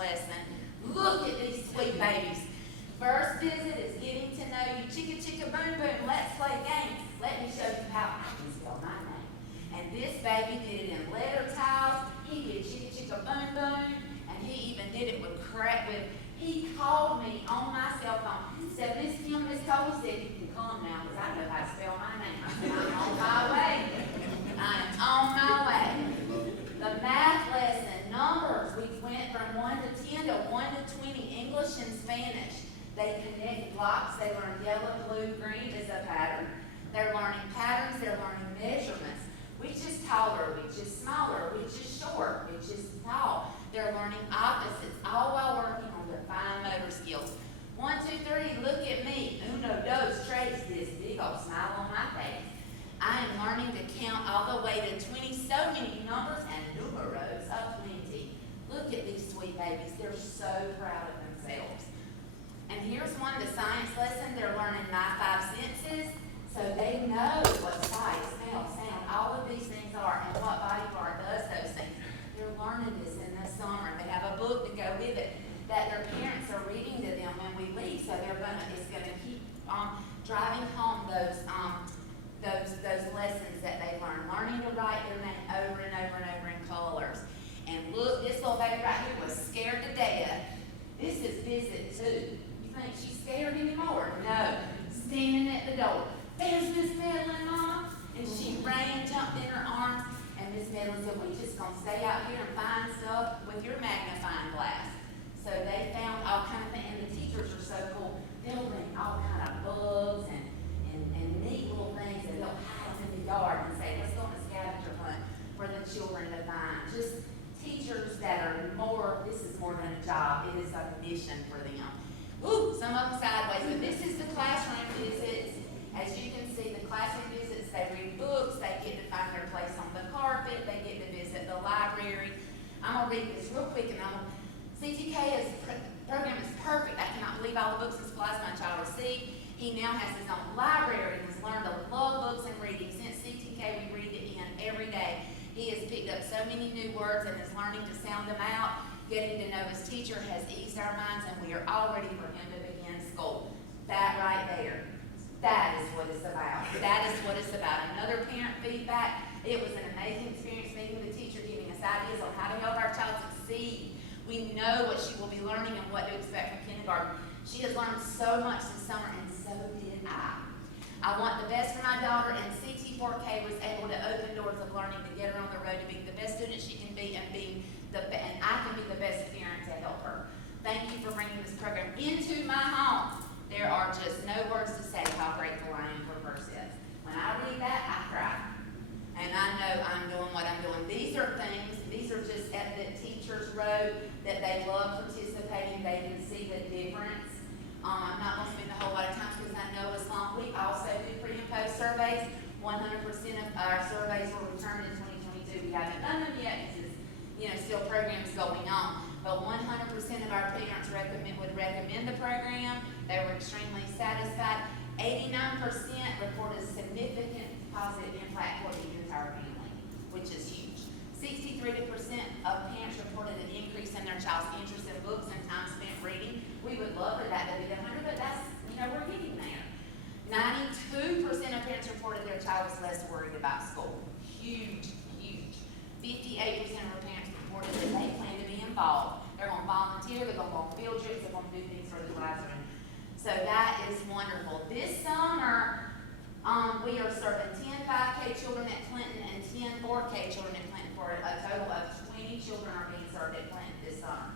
lesson. Look at these sweet babies. First visit is getting to know you. Chicka, chicka, boom, boom. Let's play games. Let me show you how I can spell my name. And this baby did it in letter tiles. He did chicka, chicka, boom, boom. And he even did it with he called me on my cell phone. He said, Miss Kim, Miss Cole said you can come now because I know how to spell my name. I said, I'm on my way. I'm on my way. The math lesson, numbers, we went from 1 to 10 to 1 to 20, English and Spanish. They connect blocks, they learn yellow, blue, green is a pattern. They're learning patterns, they're learning measurements. Which is taller, which is smaller, which is short, which is tall. They're learning opposites, all while working on their fine motor skills. 1, 2, 3, look at me. Uno, dos, tres, this big old smile on my face. I am learning to count all the way to 20, so many numbers and numeros of 20. Look at these sweet babies, they're so proud of themselves. And here's one, the science lesson, they're learning my 5 senses, so they know what sight, smell, sound, all of these things are, and what body part does those things. They're learning this in the summer. They have a book to go with it that their parents are reading to them when we leave, so it's gonna keep driving home those lessons that they learn. Learning to write their name over and over and over in colors. And look, this little baby right here was scared to death. This is visit 2. You think she's scared anymore? No. Standing at the door. There's Miss Madeline, Mom. And she ran, jumped in her arms, and Miss Madeline said, we just gonna stay out here and find stuff with your magnifying glass. So they found all kinds of things, and the teachers are so cool. They'll bring all kind of bugs and neat little things, and they'll hide them in the yard and say, let's go on a scavenger hunt for the children to find. Just teachers that are this is more than a job, it is a mission for them. Ooh, some of them sideways, but this is the classroom visits. As you can see, the classroom visits, they read books, they get to find their place on the carpet, they get to visit the library. I'm gonna read this real quick, and CTK program is perfect. I cannot believe all the books and supplies my child received. He now has his own library and has learned to love books and reading. Since CTK, we read it in every day. He has picked up so many new words and is learning to sound them out. Getting to know his teacher has eased our minds, and we are all ready for him to begin school. That right there. That is what it's about. That is what it's about. Another parent feedback. It was an amazing experience meeting with the teacher, giving us ideas on how to help our child succeed. We know what she will be learning and what to expect from kindergarten. She has learned so much this summer, and so did I. I want the best for my daughter, and CT4K was able to open doors of learning to get her on the road to being the best student she can be, and I can be the best parent to help her. Thank you for bringing this program into my home. There are just no words to say how grateful I am for Perseus. When I read that, I cry. And I know I'm doing what I'm doing. These are just that teachers wrote that they love participating. They can see the difference. I'm not going to spend a whole lot of time because I know it's long. We also do pre and post surveys. 100% of our surveys were returned in 2022. We haven't done them yet because still programs going on. But 100% of our parents would recommend the program. They were extremely satisfied. 89% reported significant positive impact for the entire family, which is huge. 63% of parents reported an increase in their child's interest in books and time spent reading. We would love for that to be 100, but that's, we're getting there. 92% of parents reported their child was less worried about school. Huge, huge. 58% of parents reported that they plan to be involved. They're going to volunteer, they're going to go on field trips, they're going to do things for the classroom. So that is wonderful. This summer, we are serving 10 5K children at Clinton and 10 4K children at Clinton, for a total of 20 children are being served at Clinton this summer.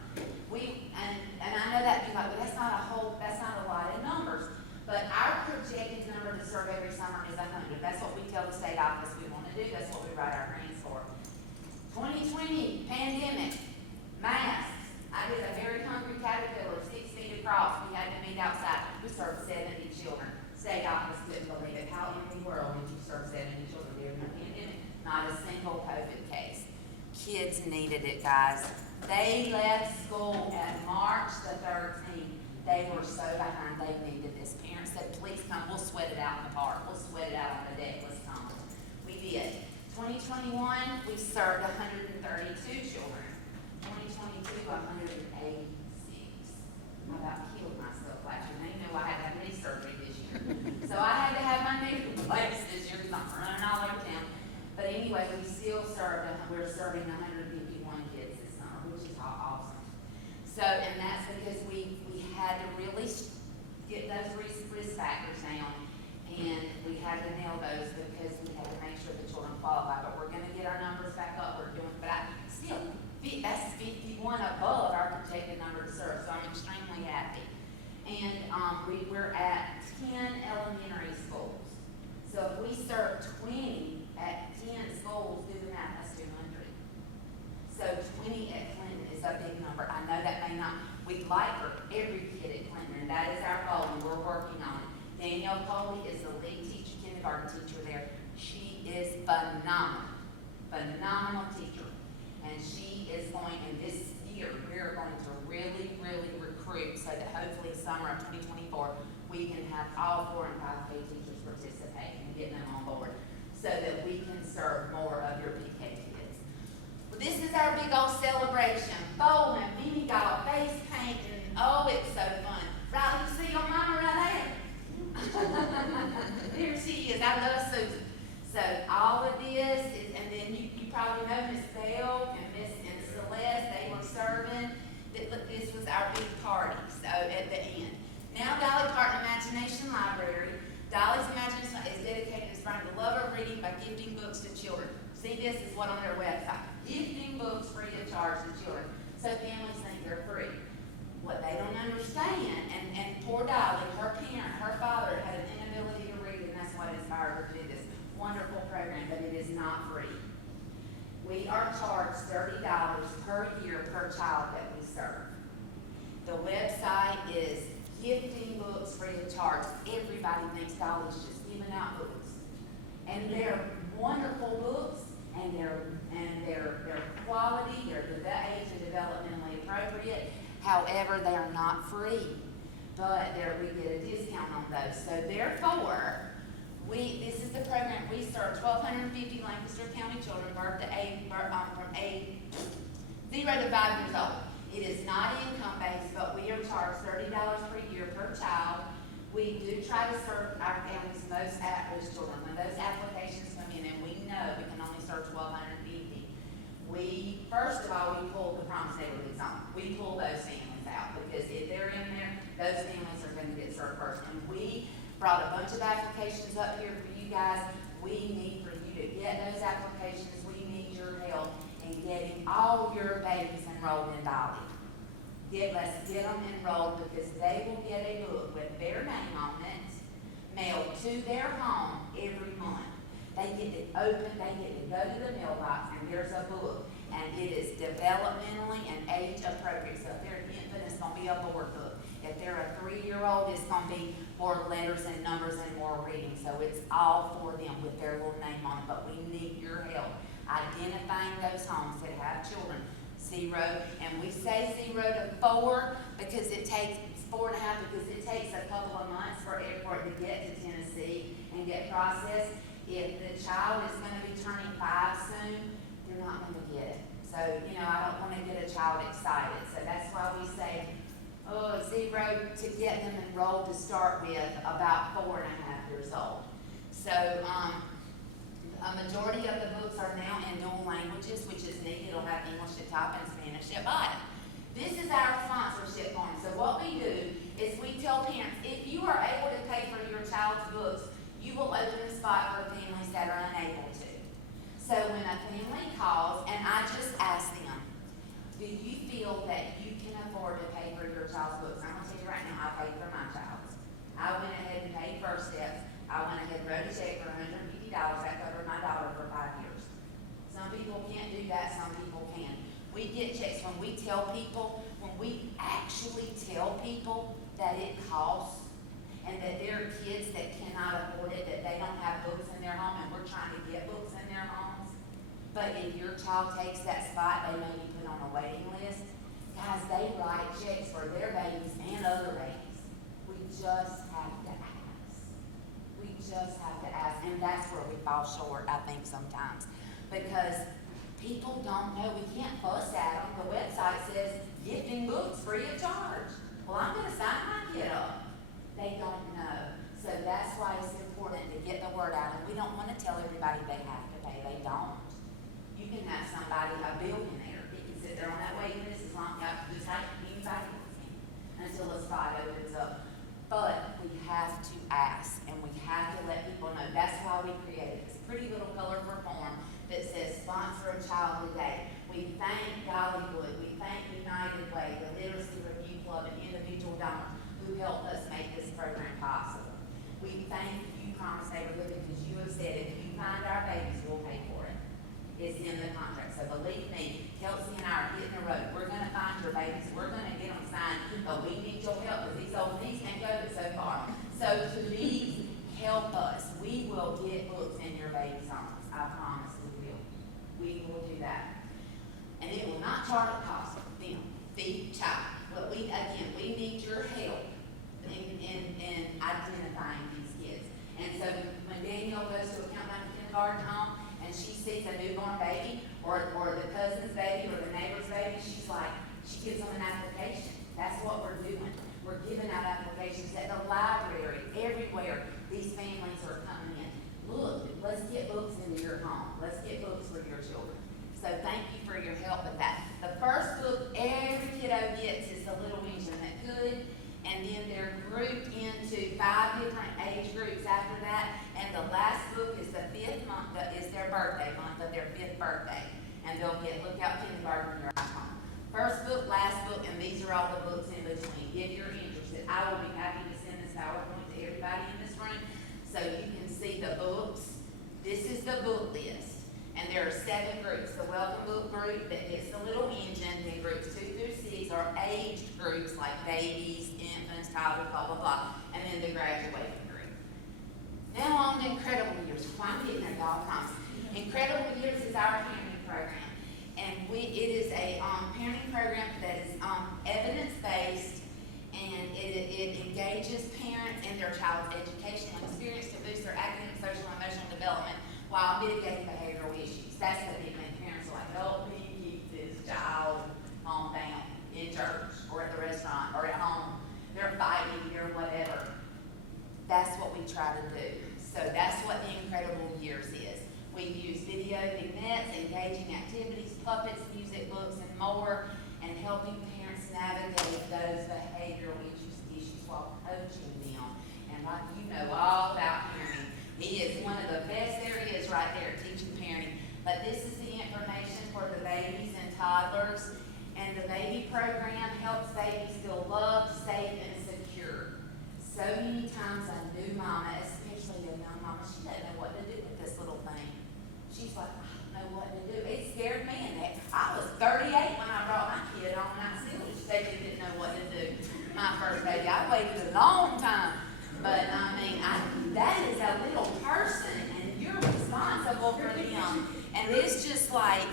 And I know that you're like, well, that's not a lot in numbers. But our projected number to serve every summer is 100. That's what we tell the state office we want to do. That's what we write our grants for. 2020, pandemic, masks. I did a very hungry caterpillar, 6 feet across. We had to meet outside. We served 70 children. State office couldn't believe it. How in the world would you serve 70 children during a pandemic? Not a single COVID case. Kids needed it, guys. They left school at March the 13th. They were so behind. They needed this. Parents said, please come. We'll sweat it out in the park. We'll sweat it out on the deck. Let's come. We did. 2021, we served 132 children. 2022, 180. those risk factors down, and we had to nail those because we had to make sure the children qualify, but we're gonna get our numbers back up, we're doing, but that's 51 above our projected number to serve, so I'm extremely happy. And, we're at 10 elementary schools. So if we serve 20 at 10 schools, do the math, that's 200. So 20 at Clinton is a big number. I know that may not, we'd like for every kid at Clinton, and that is our goal, and we're working on it. Danielle Coley is the lead teacher, kindergarten teacher there. She is phenomenal teacher. And she is going, and this year, we're going to really, really recruit so that hopefully summer of 2024, we can have all 4 and 5K teachers participating and get them on board so that we can serve more of your PK kids. Well, this is our big old celebration. Bowling, mini golf, face painting. Oh, it's so fun. Riley, you see your mama right there? Here she is. I love Susan. So all of this is, and then you probably know Miss Bell and Miss and Celeste, they were serving. This was our big party, so at the end. Now Dolly Parton Imagination Library. Dolly's Imagination is dedicated to spreading the love of reading by gifting books to children. See, this is what on their website. Gifting books free of charge to children. So families think they're free. What they don't understand, and poor Dolly, her parent, her father had an inability to read, and that's what inspired her to do this wonderful program, but it is not free. We are charged $30 per year per child that we serve. The website is gifting books free of charge. Everybody thinks Dolly's just giving out books. And they're wonderful books, and they're quality, they're the age and developmentally appropriate. However, they are not free, but we get a discount on those. So therefore, this is the program. We serve 1,250 Lancaster County children from age 0 to 5 years old. It is not income-based, but we are charged $30 per year per child. We do try to serve our families most at-risk children. When those applications come in, and we know we can only serve 1,250, first of all, we pull the Promise Neighborhood Zone. We pull those families out, because if they're in there, those families are going to get served first. And we brought a bunch of applications up here for you guys. We need for you to get those applications. We need your help in getting all your babies enrolled in Dolly. Let's get them enrolled, because they will get a book with their name on it, mailed to their home every month. They get it open, they get to go to the mailbox, and there's a book. And it is developmentally and age appropriate. So if they're an infant, it's going to be a board book. If they're a 3-year-old, it's going to be more letters and numbers and more reading. So it's all for them with their little name on it. But we need your help identifying those homes that have children. 0, and we say 0 to 4 because it takes 4.5, because it takes a couple of months for it to get to Tennessee and get processed. If the child is going to be turning 5 soon, they're not going to get it. So, I don't want to get a child excited. So that's why we say 0 to get them enrolled to start with, about 4.5 years old. So a majority of the books are now in dual languages, which is neat. It'll have English at top and Spanish at bottom. This is our sponsorship form. So what we do is we tell parents, if you are able to pay for your child's books, you will open a spot for families that are unable to. So when a family calls, and I just ask them, do you feel that you can afford to pay for your child's books? I'm going to tell you right now, I paid for my child's. I went ahead and paid First Steps. I went ahead and wrote a check for $150. That covered my daughter for 5 years. Some people can't do that, some people can. We get checks when we actually tell people that it costs, and that there are kids that cannot afford it, that they don't have books in their home, and we're trying to get books in their homes. But if your child takes that spot, they may be put on a waiting list. Guys, they write checks for their babies and other babies. We just have to ask. We just have to ask, and that's where we fall short, I think, sometimes. Because people don't know, we can't fuss at them. The website says, gifting books free of charge. Well, I'm going to sign my kid up. They don't know. So that's why it's important to get the word out. And we don't want to tell everybody they have to pay. They don't. You can have somebody, a billionaire, he can sit there on that waiting list as long as, just like anybody else can, until a spot opens up. But we babies, we're gonna get them signed, but we need your help, because these old knees can't go but so far. So please help us. We will get books in your baby's arms. I promise we will. We will do that. And it will not charge a cost them, the child. But we need your help in identifying these kids. And so when Danielle goes to a countdown kindergarten home and she sees a newborn baby or the cousin's baby or the neighbor's baby, she's like, she gives them an application. That's what we're doing. We're giving out applications at the library, everywhere. These families are coming in. Look, let's get books into your home. Let's get books for your children. So thank you for your help with that. The first book every kiddo gets is The Little Engine That Could, and then they're grouped into 5 different age groups after that. And the last book is the 5th month, is their birthday month of their 5th birthday. And they'll get Lookout Kindergarten when you're at home. First book, last book, and these are all the books in between. If you're interested, I will be happy to send this PowerPoint to everybody in this room so you can see the books. This is the book list. And there are 7 groups. The welcome book group that gets The Little Engine, then groups 2 through 6 are aged groups like babies, infants, toddlers, blah, blah, blah. And then the graduating group. Now on to Incredible Years. I'm getting it all times. Incredible Years is our parenting program. And it is a parenting program that is evidence-based, and it engages parents in their child's educational experience to boost their academic, social, and emotional development while mitigating behavioral issues. That's the big thing. Parents are like, help me keep this child calm down in church or at the restaurant or at home. They're fighting or whatever. That's what we try to do. So that's what the Incredible Years is. We use video vignettes, engaging activities, puppets, music, books, and more, and helping parents navigate those behavioral issues while coaching them. And like you know all about parenting, he is one of the best areas right there, teaching parenting. But this is the information for the babies and toddlers. And the baby program helps babies feel loved, safe, and secure. So many times a new mama, especially a young mama, she doesn't know what to do with this little thing. She's like, I don't know what to do. It scared me, and I was 38 when I brought my kid on, and I still didn't know what to do. My first baby, I waited a long time. But I mean, that is a little person, and you're responsible for them. And it's just like,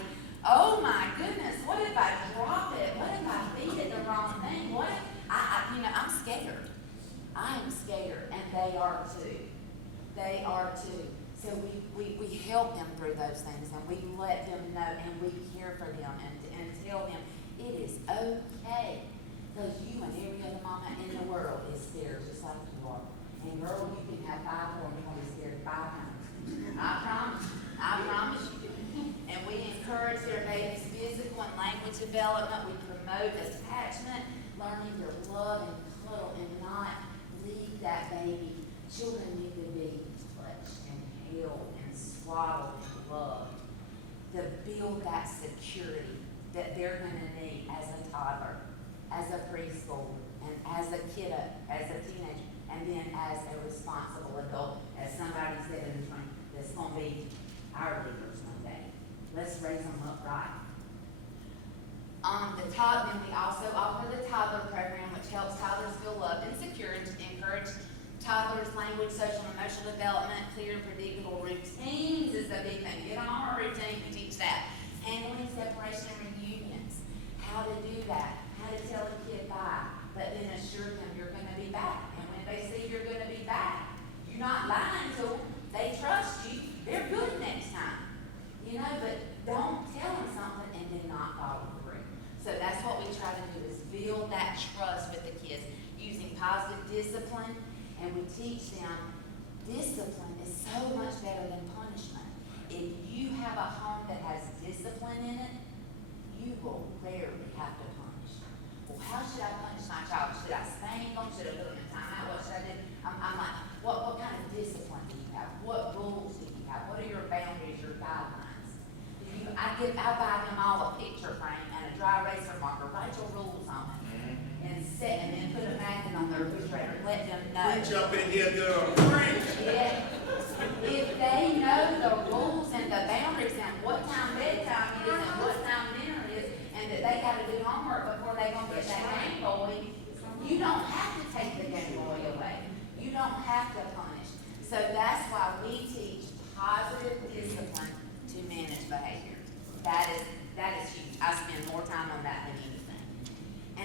oh my goodness, what if I drop it? What if I feed it the wrong thing? What if I'm scared. I am scared, and they are too. They are too. So we help them through those things, and we let them know, and we care for them, and tell them it is okay. Because you and every other mama in the world is scared just like you are. And girl, you can have 5 more and you're going to be scared 5 times. I promise you. And we encourage their baby's physical and language development. We promote attachment, learning to love and cuddle and not leave that baby. Children need to be touched and held and swaddled and loved to build that security that they're going to need as a toddler, as a preschooler, and as a kiddo, as a teenager, and then as a responsible adult, as somebody said in this room, that's going to be our leaders one day. Let's raise them up right. Then we also offer the toddler program, which helps toddlers feel loved and secure and to encourage toddlers' language, social, and emotional development. Clear and predictable routines is the big thing. Get them on a routine and teach that. Handling separation and reunions. How to do that. How to tell a kid bye, but then assure them you're going to be back. And when they see you're going to be back, you're not lying to them. They trust you. They're good next time. But don't tell them something and then not follow through. So that's what we try to do, is build that trust with the kids using positive discipline. And we teach them discipline is so much better than punishment. If you have a home that has discipline in it, you will rarely have to punish. Well, how should I punish my child? Should I spank them? Should I put them in timeout? What should I do? I'm like, what kind of discipline do you have? What rules do you have? What are your boundaries, your guidelines? I buy them all a picture frame and a dry eraser marker. Write your rules on it. And then put a magnet on their refrigerator. Let them know. Preach up in here, girl. Preach. Yeah. If they know the rules and the boundaries and what time bedtime is and what time dinner is, and that they got to do homework before they go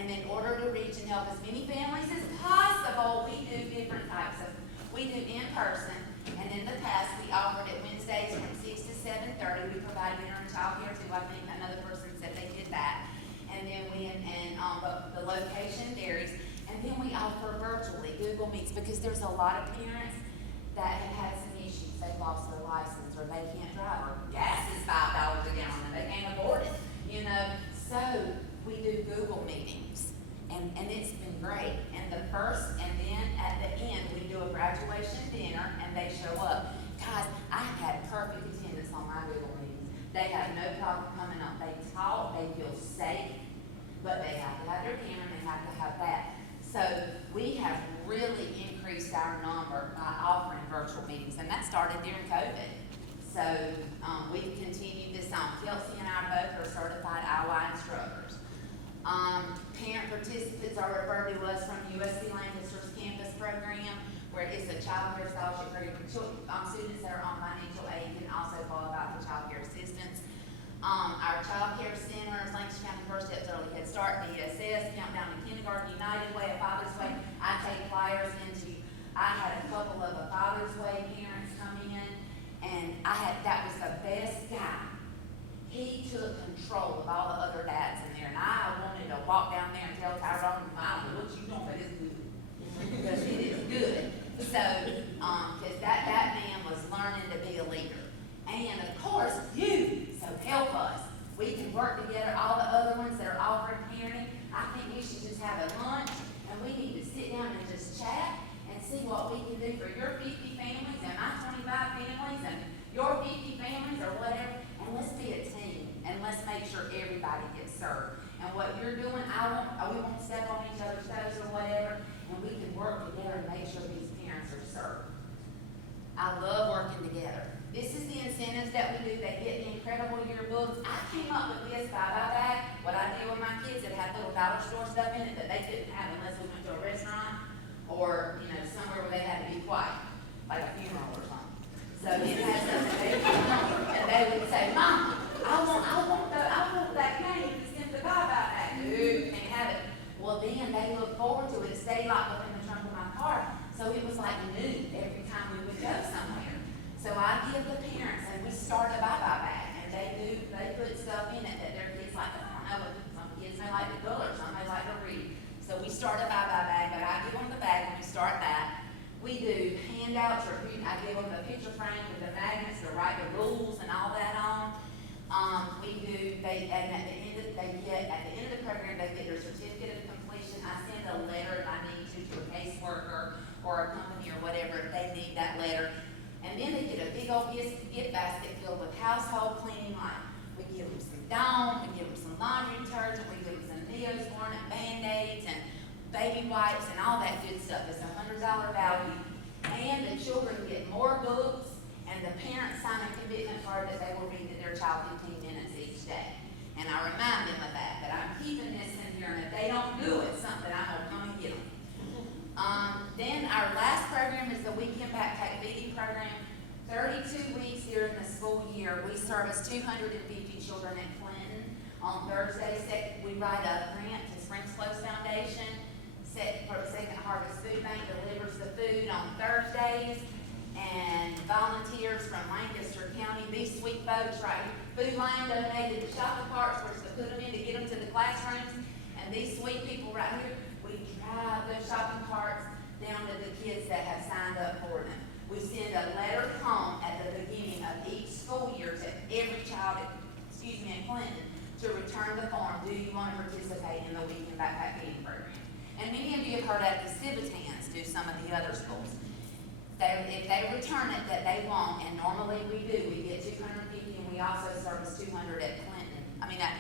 And in order to reach and help as many families as possible, we do different types of, we do in person. And in the past, we offered it Wednesdays from 6 to 7:30. We provide dinner and childcare too. I think another person said they did that. And then but the location varies. And then we offer virtually Google Meets, because there's a lot of parents that have had some issues. They've lost their license, or they can't drive, or gas is $5 a gallon and they can't afford it, you know. So we do Google meetings, and it's been great. And then at the end, we do a graduation dinner and they show up. Guys, I've had perfect attendance on my Google meetings. They have no problem coming up. They talk, they feel safe, but they have to have their camera and they have to have that. So we have really increased our number by offering virtual meetings, and that started during COVID. So we've continued this on. Kelsey and I both are certified IY instructors. Parent participants are referred to us from USC Lancaster's campus program, where it's a child care scholarship program for students that are on financial aid can also qualify for child care assistance. Our child care centers, Lancaster County First Steps Early Head Start, DSS, Countdown to Kindergarten, United Way, A Father's Way. I take flyers I had a couple of A Father's Way parents come in, and that was the best guy. He took control of all the other dads in there, and I wanted to walk down there and tell Tyrone and Mom, what you doing, but it's good. Because it is good. So, because that man was learning to be a leader. And of course, you, so help us. We can work together, all the other ones that are offering parenting. I think we should just have a lunch, and we need to sit down and just chat and see what we can do for your 50 families and my 25 families and your 50 families or whatever. And let's be a team, and let's make sure everybody gets served. And what you're doing, we won't step on each other's toes or whatever, and we can work together and make sure these parents are served. I love working together. This is the incentives that we do. They get the incredible yearbooks. I came up with this bag. What I did with my kids, it had little dollar store stuff in it that they couldn't have unless we went to a restaurant or, somewhere where they had to be quiet, like a funeral or something. So it had something they could come, and they would say, Mom, I want that game to send to God about that. Dude, can't have it. Well, then they looked forward to it. It stayed locked up in the trunk of my car. So it was like new every time we would go somewhere. So I give the parents, and we start a bye-bye bag, and they put stuff in it that their kids like. I don't know, but some kids may like to color, some may like to read. So we start a bye-bye bag, but I give them the bag when we start that. We do handouts, or I give them the picture frame with the magnets to write the rules and all that on. At the end of the program, they get their certificate of completion. I send a letter if I need to a caseworker or a company or whatever if they need that letter. And then they get a big old gift basket filled with household cleaning line. We give them some Dawn, we give them some laundry detergent, we give them some Neosporin and Band-Aids and baby wipes and all that good stuff. It's $100 value. And the children get more books, and the parents sign a commitment card that they will read to their child 15 minutes each day. And I remind them of that I'm keeping this in here, and if they don't do it, something I'm going to come and get them. Then our last program is the Weekend Backpack Feeding Program. 32 weeks during the school year, we service 250 children at Clinton. On Thursdays, we write a grant to Spring Slopes Foundation. Second Harvest Food Bank delivers the food on Thursdays. And volunteers from Lancaster County, these sweet folks right here, Food Line donated the shopping carts for us to put them in to get them to the classrooms. And these sweet people right here, we drive those shopping carts down to the kids that have signed up for them. We send a letter home at the beginning of each school year to every child in Clinton to return the form, do you want to participate in the Weekend Backpack Feeding Program? And many of you have heard that the Civitans do some of the other schools. If they return it that they won't, and normally we do, we get 250, and we also service 200 at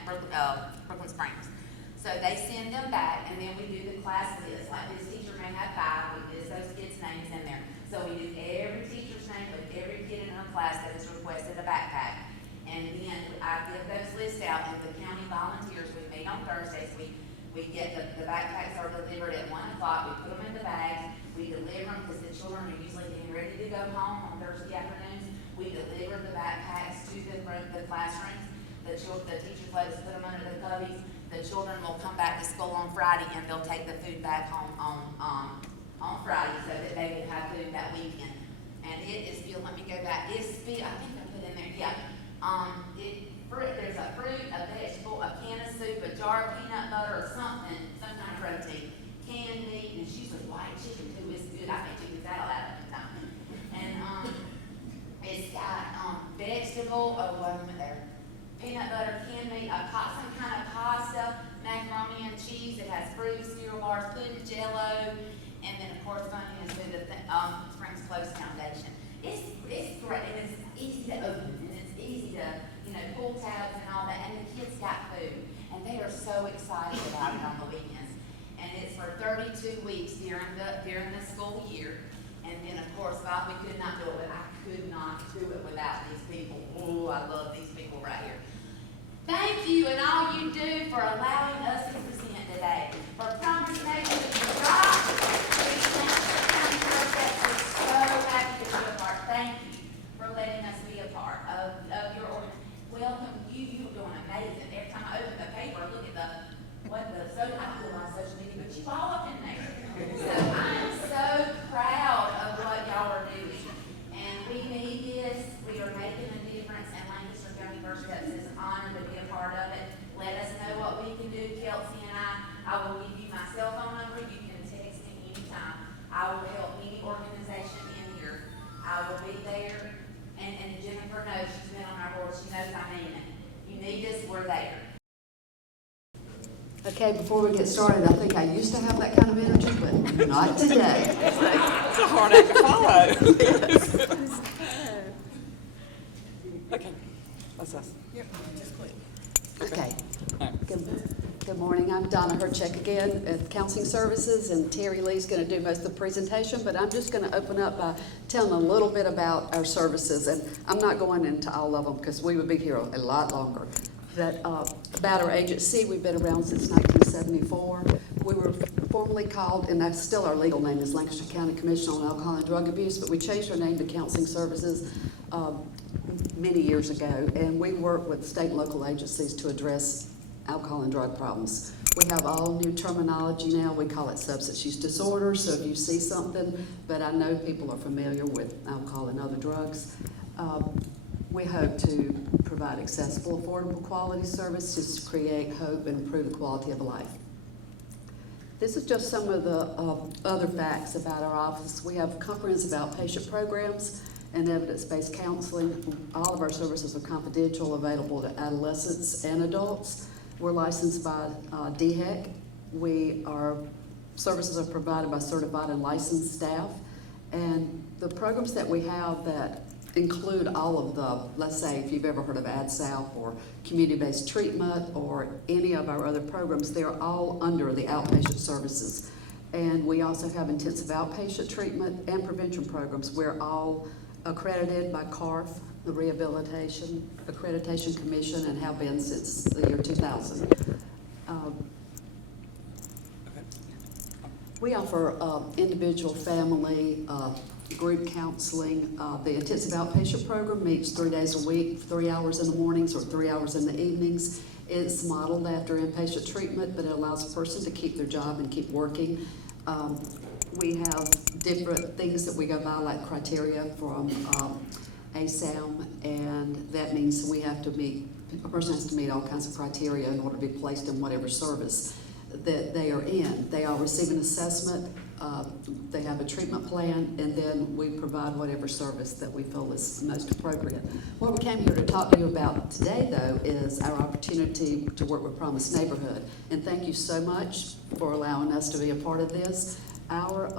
Brooklyn Springs. So they send them back, and then we do the class list. Like this teacher may have 5, we list those kids' names in there. So we do every teacher's name with every kid in her class that has requested a backpack. And then I give those lists out, and the county volunteers, we meet on Thursdays. We get the backpacks are delivered at 1 o'clock. We put them in the bags. We deliver them because the children are usually getting ready to go home on Thursday afternoons. We deliver the backpacks to the classrooms. The teachers let us put them under the cubbies. The children will come back to school on on Friday, and they'll take the food back home on Friday, so that they will have food that weekend. And it is filled, let me go back, it's filled, I think I put in there, yeah. There's a fruit, a vegetable, a can of soup, a jar of peanut butter, or something, some kind of protein, canned meat, and she said white chicken too, it's good, I make chicken salad out of it time. And, it's got, vegetable, there, peanut butter, canned meat, some kind of pasta, macaroni and cheese, it has fruit, cereal bars, pudding, Jell-O, and then of course funding is through the, Springs Close Foundation. It's great, and it's easy to open, and it's easy to, pull tabs and all that, and the kids got food, and they are so excited about it on the weekends. And it's for 32 weeks during the school year, and then of course, Bob, we could not do it, but I could not do it without these people. Oh, I love these people right here. Thank you and all you do for allowing us to present today. For Promise Nation, God, we're so happy to be a part. Thank you for letting us be a part of your organization. Welcome, you're doing amazing. Every time I open the paper, I look at I don't do a lot of social media, but you all up in there. So I am so proud of what y'all are doing. And we need this. We are making a difference, and Lancaster County First Steps is an honor to be a part of it. Let us know what we can do, Kelsey and I will give you my cell phone number. You can text me anytime. I will help any organization in here. I will be there. And Jennifer knows, she's been on our board, she knows I mean it. You need us, we're there. Okay, before we get started, I think I used to have that kind of energy, but not today. It's a hard act to follow. Okay, that's us. Okay. Good morning. I'm Donna Herchek again at Counseling Services, and Terry Lee's going to do most of the presentation, but I'm just going to open up by telling a little bit about our services, and I'm not going into all of them because we would be here a lot longer. But about our agency, we've been around since 1974. We were formerly called, and that's still our legal name, is Lancaster County Commission on Alcohol and Drug Abuse, but we changed our name to Counseling Services many years ago, and we work with state and local agencies to address alcohol and drug problems. We have all new terminology now. We call it substance use disorder, so if you see something, but I know people are familiar with alcohol and other drugs. We hope to provide accessible, affordable, quality services to create hope and improve the quality of life. This is just some of the other facts about our office. We have comprehensive outpatient programs and evidence-based counseling. All of our services are confidential, available to adolescents and adults. We're licensed by DHEC. Our services are provided by certified and licensed staff. And the programs that we have that include all of the, let's say if you've ever heard of AdSouth or community-based treatment or any of our other programs, they're all under the outpatient services. And we also have intensive outpatient treatment and prevention programs. We're all accredited by CARF, the Rehabilitation Accreditation Commission, and have been since the year 2000. We offer individual, family, group counseling. The intensive outpatient program meets 3 days a week, 3 hours in the mornings or 3 hours in the evenings. It's modeled after inpatient treatment, but it allows a person to keep their job and keep working. We have different things that we go by, like criteria from ASAM, and that means a person has to meet all kinds of criteria in order to be placed in whatever service that they are in. They all receive an assessment, they have a treatment plan, and then we provide whatever service that we feel is most appropriate. What we came here to talk to you about today, though, is our opportunity to work with Promise Neighborhood. And thank you so much for allowing us to be a part of this. Our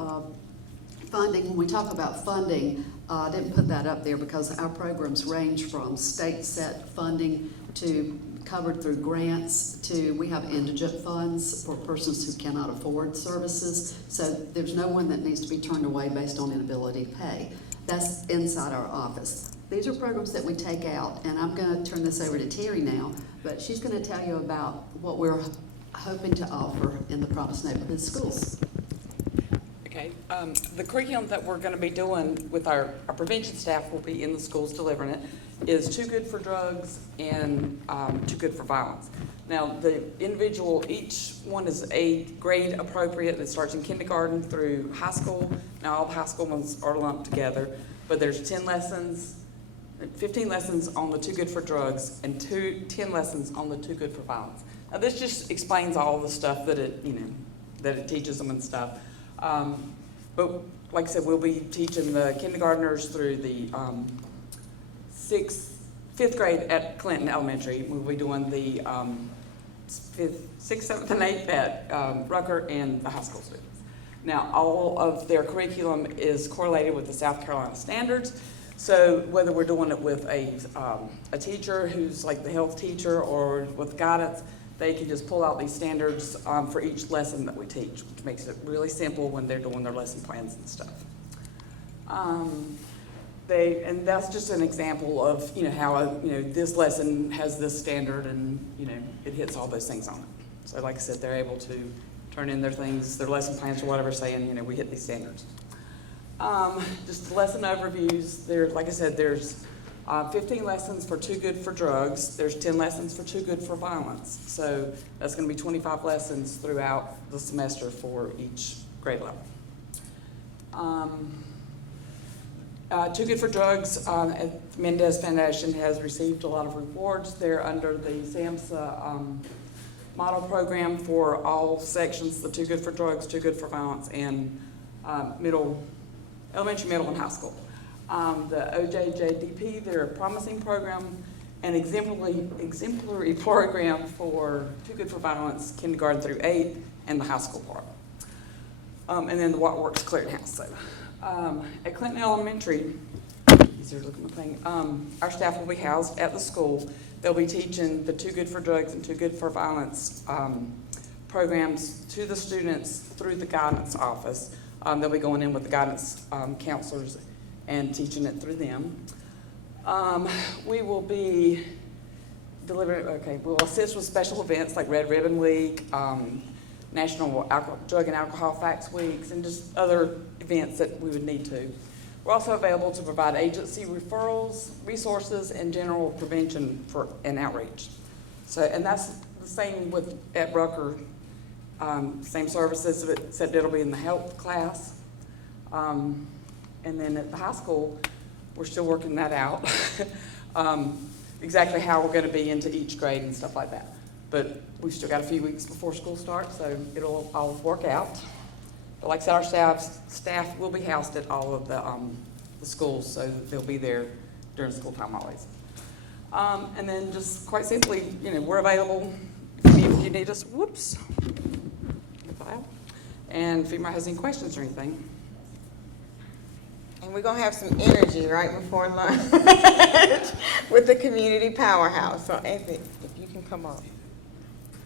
funding, when we talk about funding, I didn't put that up there because our programs range from state set funding to covered through grants to, we have indigent funds for persons who cannot afford services. So there's no one that needs to be turned away based on inability to pay. That's inside our office. These are programs that we take out, and I'm going to turn this over to Terry now, but she's going to tell you about what we're hoping to offer in the Promise Neighborhood schools. Okay, the curriculum that we're going to be doing with our prevention staff will be in the schools delivering it, is Too Good for Drugs and Too Good for Violence. Now, the individual, each one is a grade appropriate that starts in kindergarten through high school. Now, all the high school ones are lumped together, but there's 10 lessons, 15 lessons on the Too Good for Drugs and 10 lessons on the Too Good for Violence. Now, this just explains all the stuff that it, that it teaches them and stuff. But like I said, we'll be teaching the kindergartners through the 5th grade at Clinton Elementary. We'll be doing the 5th, 6th, 7th, and 8th at Rucker and the high school students. Now, all of their curriculum is correlated with the South Carolina standards. So whether we're doing it with a teacher who's like the health teacher or with guidance, they can just pull out these standards for each lesson that we teach, which makes it really simple when they're doing their lesson plans and stuff. And that's just an example of, how, this lesson has this standard and, it hits all those things on it. So like I said, they're able to turn in their things, their lesson plans or whatever, saying, we hit these standards. Just lesson overviews. Like I said, there's 15 lessons for Too Good for Drugs. There's 10 lessons for Too Good for Violence. So that's going to be 25 lessons throughout the semester for each grade level. Too Good for Drugs, Mendez Foundation has received a lot of rewards. They're under the SAMHSA model program for all sections, the Too Good for Drugs, Too Good for Violence, and elementary, middle, and high school. The OJJDP, they're a promising program, an exemplary program for Too Good for Violence, kindergarten through 8, and the high school part. And then the What Works Clearinghouse. So, at Clinton Elementary, easier to look at my thing, our staff will be housed at the school. They'll be teaching the Too Good for Drugs and Too Good for Violence programs to the students through the guidance office. They'll be going in with the guidance counselors and teaching it through them. We will be we'll assist with special events like Red Ribbon Week, National Drug and Alcohol Facts Weeks, and just other events that we would need to. We're also available to provide agency referrals, resources, and general prevention and outreach. So, and that's the same at Rucker. Same services, except it'll be in the health class. And then at the high school, we're still working that out. Exactly how we're going to be into each grade and stuff like that. But we've still got a few weeks before school starts, so it'll all work out. But like I said, our staff will be housed at all of the schools, so they'll be there during school time always. And then just quite simply, we're available if you need us. Whoops. And if anybody has any questions or anything. And we're going to have some energy right before lunch with the community powerhouse. So Anthony, if you can come up.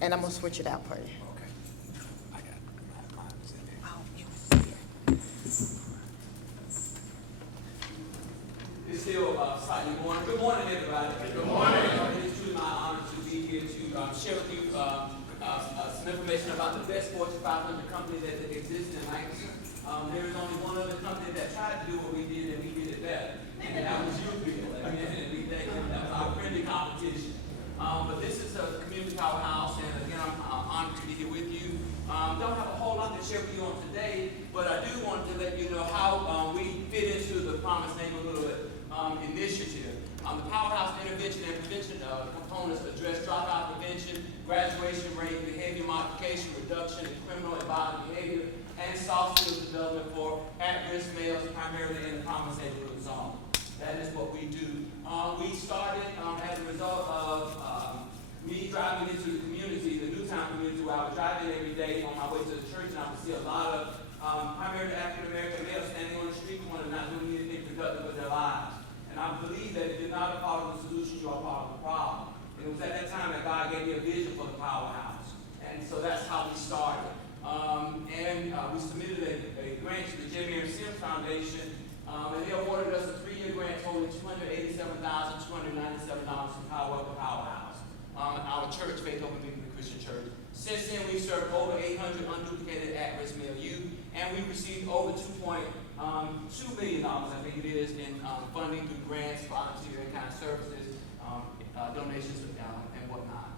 And I'm going to switch it out for you. It's still slightly morning. Good morning, everybody. Good morning. It is truly my honor to be here to share with you some information about the best Fortune 500 company that exists in Lancaster. There is only one other company that tried to do what we did, and we did it better. And that was you, Bill. And we thank them. That was our friendly competition. But this is a community powerhouse, and again, I'm honored to be here with you. Don't have a whole lot to share with you on today, but I do want to let you know how we fit into the Promised Neighborhood initiative. The Powerhouse Intervention and Prevention components address dropout prevention, graduation rate, behavior modification, reduction in criminal and violent behavior, and soft skills development for at-risk males, primarily in the Promised Neighborhood zone. That is what we do. We started as a result of me driving into the community, the Newtown community, where I was driving every day on my way to the church, and I would see a lot of primarily African-American males standing on the street corner not doing anything productive with their lives. And I believe that if you're not a part of the solution, you are part of the problem. And it was at that time that God gave me a vision for the powerhouse. And so that's how we started. We submitted a grant to the J. Mary Sims Foundation, and they awarded us a 3-year grant totaling $287,297 to power up the powerhouse. Our church, Faith Open People Christian Church. Since then, we've served over 800 unduplicated at-risk male youth, and we've received over $2 million, I think it is, in funding through grants, volunteer and kind of services, donations, and whatnot.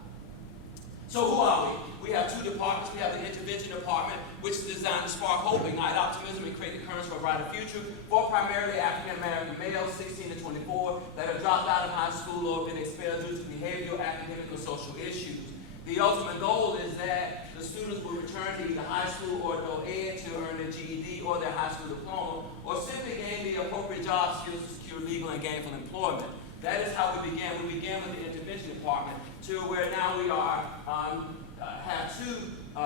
So who are we? We have two departments. We have the intervention department, which is designed to spark hope, ignite optimism, and create the currents for a brighter future for primarily African American males, 16 to 24, that have dropped out of high school or been expelled due to behavioral, academic, or social issues. The ultimate goal is that the students will return to either high school or adult ed to earn their GED or their high school diploma, or simply gain the appropriate job skills to secure legal and gainful employment. That is how we began. We began with the intervention department to where now we are have two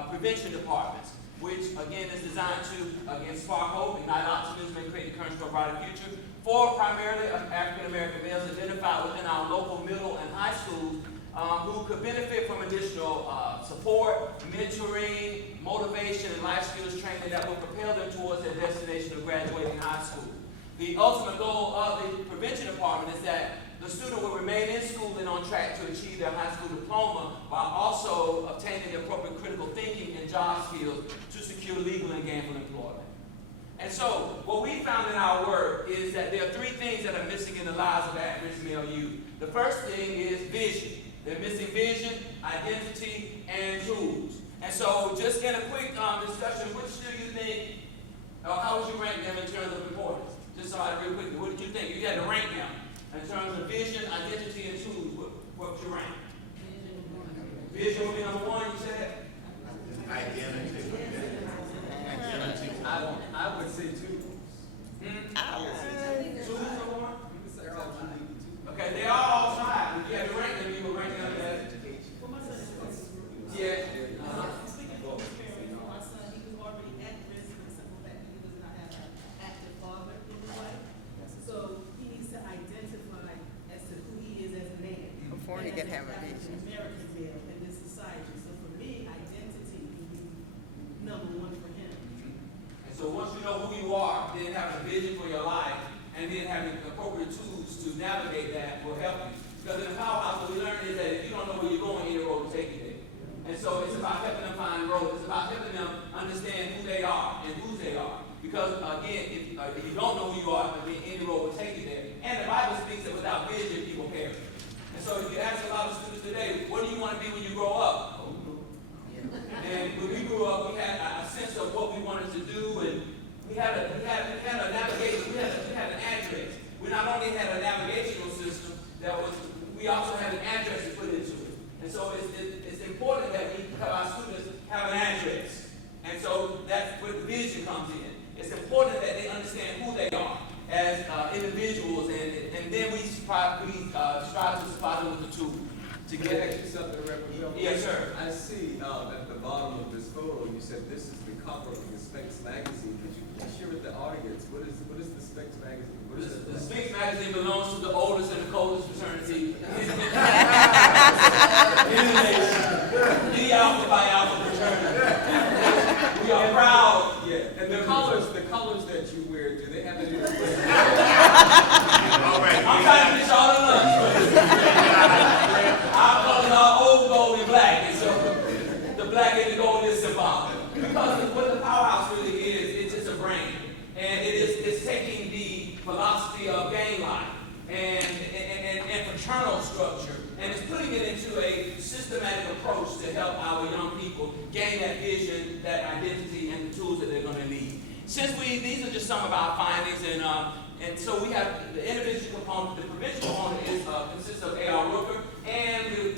prevention departments, which again is designed to again spark hope, ignite optimism, and create the currents for a brighter future for primarily African American males identified within our local middle and high schools who could benefit from additional support, mentoring, motivation, and life skills training that will propel them towards their destination of graduating high school. The ultimate goal of the prevention department is that the student will remain in school and on track to achieve their high school diploma while also obtaining the appropriate critical thinking and job skills to secure legal and gainful employment. And so, what we found in our work is that there are three things that are missing in the lives of at-risk male youth. The first thing is vision. They're missing vision, identity, and tools. And so, just in a quick discussion, which do you think, how would you rank them in terms of importance? Just somebody real quickly, what did you think? You had to rank them in terms of vision, identity, and tools. What would you rank? Vision would be number one, you said? Identity. I would say tools. Tools number one? Okay, they are all five. If you had to rank them, you would rank them as yeah. Speaking from experience, my son, he was already at risk for the simple fact that he does not have an active father in his life. So he needs to identify as to who he is as a man. Before he can have a vision. American male in this society. So for me, identity can be number one for him. And so once you know who you are, then having a vision for your life, and then having appropriate tools to navigate that will help you. Because in the powerhouse, what we learned is that if you don't know where you're going, any road will take you there. And so it's about helping them find roads. It's about helping them understand who they are and whose they are. Because again, if you don't know who you are, then any road will take you there. And the Bible speaks that without vision, people perish. And so if you ask a lot of students today, what do you want to be when you grow up? And when we grew up, we had a sense of what we wanted to do, and we had a navigation. We had an address. We not only had a navigational system we also had an address to put into it. And so it's important that we have our students have an address. And so that's where the vision comes in. It's important that they understand who they are as individuals, and then we strive to supply them with the tools to Can I get ask you something, Reverend? Yes, sir. I see at the bottom of this photo, you said this is the cover of the Specs magazine. Could you share with the audience what is the Specs magazine? What is The Speaks magazine belongs to the oldest and the coldest fraternity in the nation. The Alpha Phi Alpha fraternity. We are proud. Yeah, and the colors that you wear, do they have any? All right. I'm trying to get y'all to lunch. Our colors are old gold and black, and so the black and the gold is symbolic. Because what the powerhouse really is, it's just a brand. And it's taking the philosophy of gang life and fraternal structure, and it's putting it into a systematic approach to help our young people gain that vision, that identity, and the tools that they're going to need. Since these are just some of our findings, and so we have the intervention component, the prevention component consists of A.R. Rooker, and we're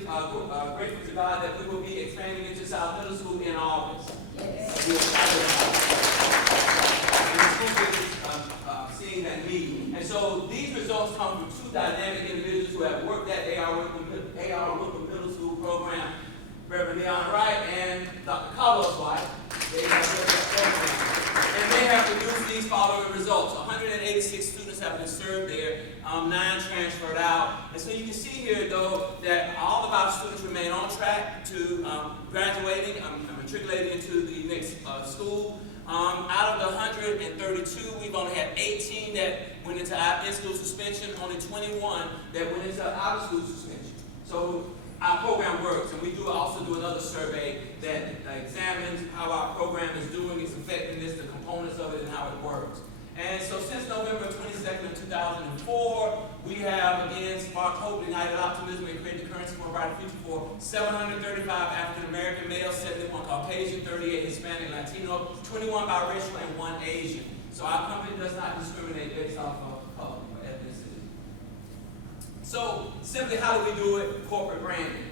grateful to God that we will be expanding into South Middle School in August. Yes. We're excited about that. And the school districts seeing that need. And so these results come from two dynamic individuals who have worked at A.R. Rooker Middle School program, Reverend Leon Wright and Dr. Carlos White. They have worked that program. And they have produced these following results. 186 students have been served there, 9 transferred out. And so you can see here, though, that all of our students remain on track to graduating, matriculating into the next school. Out of the 132, we've only had 18 that went into in-school suspension, only 21 that went into out-of-school suspension. So our program works, and we also do another survey that examines how our program is doing, its effectiveness, the components of it, and how it works. And so since November 22nd of 2004, we have again sparked hope, ignited optimism, and created the currency for a brighter future for 735 African American males, 71 Caucasian, 38 Hispanic, Latino, 21 biracial, and 1 Asian. So our company does not discriminate based off of color or ethnicity. So simply, how do we do it? Corporate branding.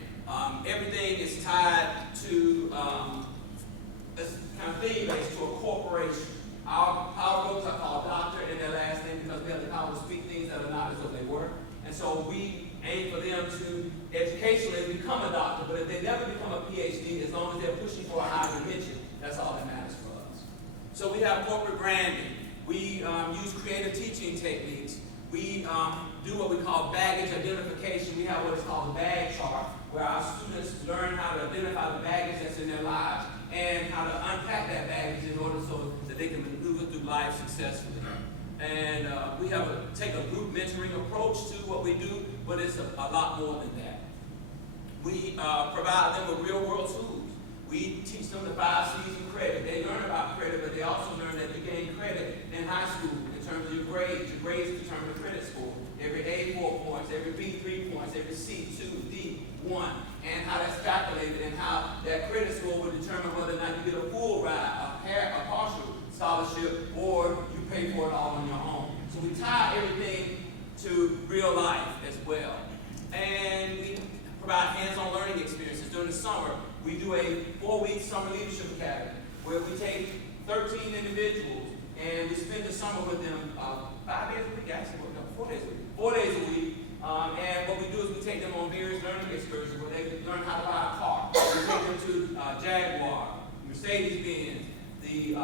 Everything is tied to it's kind of theme-based to a corporation. Our folks are called doctor in their last name because we have the power to speak things that are not as though they were. And so we aim for them to educationally become a doctor, but if they never become a PhD, as long as they're pushing for a higher dimension, that's all that matters for us. So we have corporate branding. We use creative teaching techniques. We do what we call baggage identification. We have what is called the bag chart, where our students learn how to identify the baggage that's in their lives and how to unpack that baggage in order so that they can maneuver through life successfully. And we take a group mentoring approach to what we do, but it's a lot more than that. We provide them with real-world tools. We teach them the 5 C's of credit. They learn about credit, but they also learn that you gain credit in high school in terms of your grades. Your grades determine the credit score. Every A, 4 points. Every B, 3 points. Every C, 2, D, 1. And how that's calculated and how that credit score will determine whether or not you get a full ride, a partial scholarship, or you pay for it all on your own. So we tie everything to real life as well. And we provide hands-on learning experiences. During the summer, we do a 4-week summer leadership academy where we take 13 individuals and we spend the summer with them 5 days a week, actually, no, 4 days a week. 4 days a week. And what we do is we take them on various learning excursions where they learn how to ride a car. We take them to Jaguar, Mercedes-Benz, the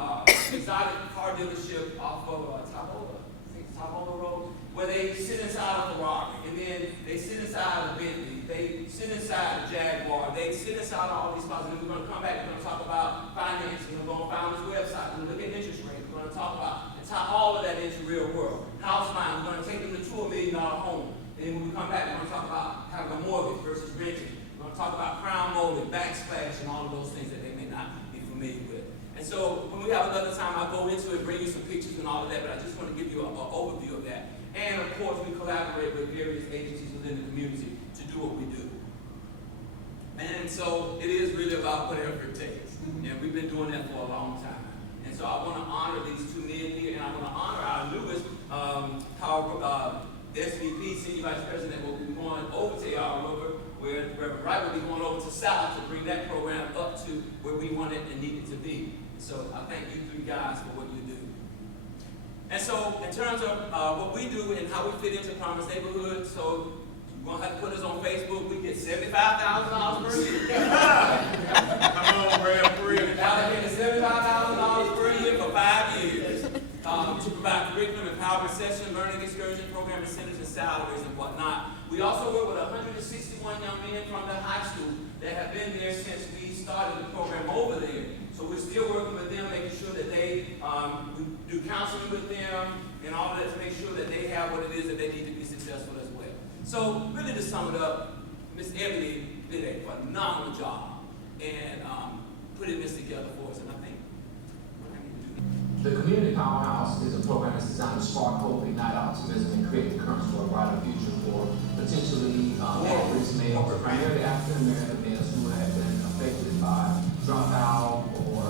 exotic car dealership off of Tabola Road, where they sit inside a Ferrari, and then they sit inside a Bentley, they sit inside a Jaguar, they sit inside all these spots, and then we're going to come back, we're going to talk about financing, we're going to find this website, we're going to look at interest rates, we're going to talk about, and tie all of that into real world. House buying, we're going to take them to $1 million home. And when we come back, we're going to talk about having a mortgage versus renting. We're going to talk about crown molding, backsplash, and all of those things that they may not be familiar with. And so when we have another time, I'll go into it, bring you some pictures and all of that, but I just want to give you an overview of that. And of course, we collaborate with various agencies within the community to do what we do. And so it is really about whatever it takes. And we've been doing that for a long time. And so I want to honor these 2 men here, and I want to honor our newest SVP, Senior Vice President, will be going over to Yarra River, where Reverend Wright will be going over to South to bring that program up to where we want it and need it to be. So I thank you 3 guys for what you do. And so in terms of what we do and how we fit into Promise Neighborhood, so you're going to have to put us on Facebook. We get $75,000 per year. Come on, Brad, free. Allocated $75,000 per year for 5 years. To provide curriculum, empowerment session, learning excursion, program incentives, and salaries and whatnot. We also work with 161 young men from the high school that have been there since we started the program over there. So we're still working with them, making sure that we do counseling with them and all of that to make sure that they have what it is that they need to be successful as well. So really to sum it up, Miss Ebony did a phenomenal job and putting this together for us, and I think the Community Powerhouse is a program that's designed to spark hope, ignite optimism, and create the currents for a brighter future for potentially at-risk males, primarily African American males who have been affected by dropout or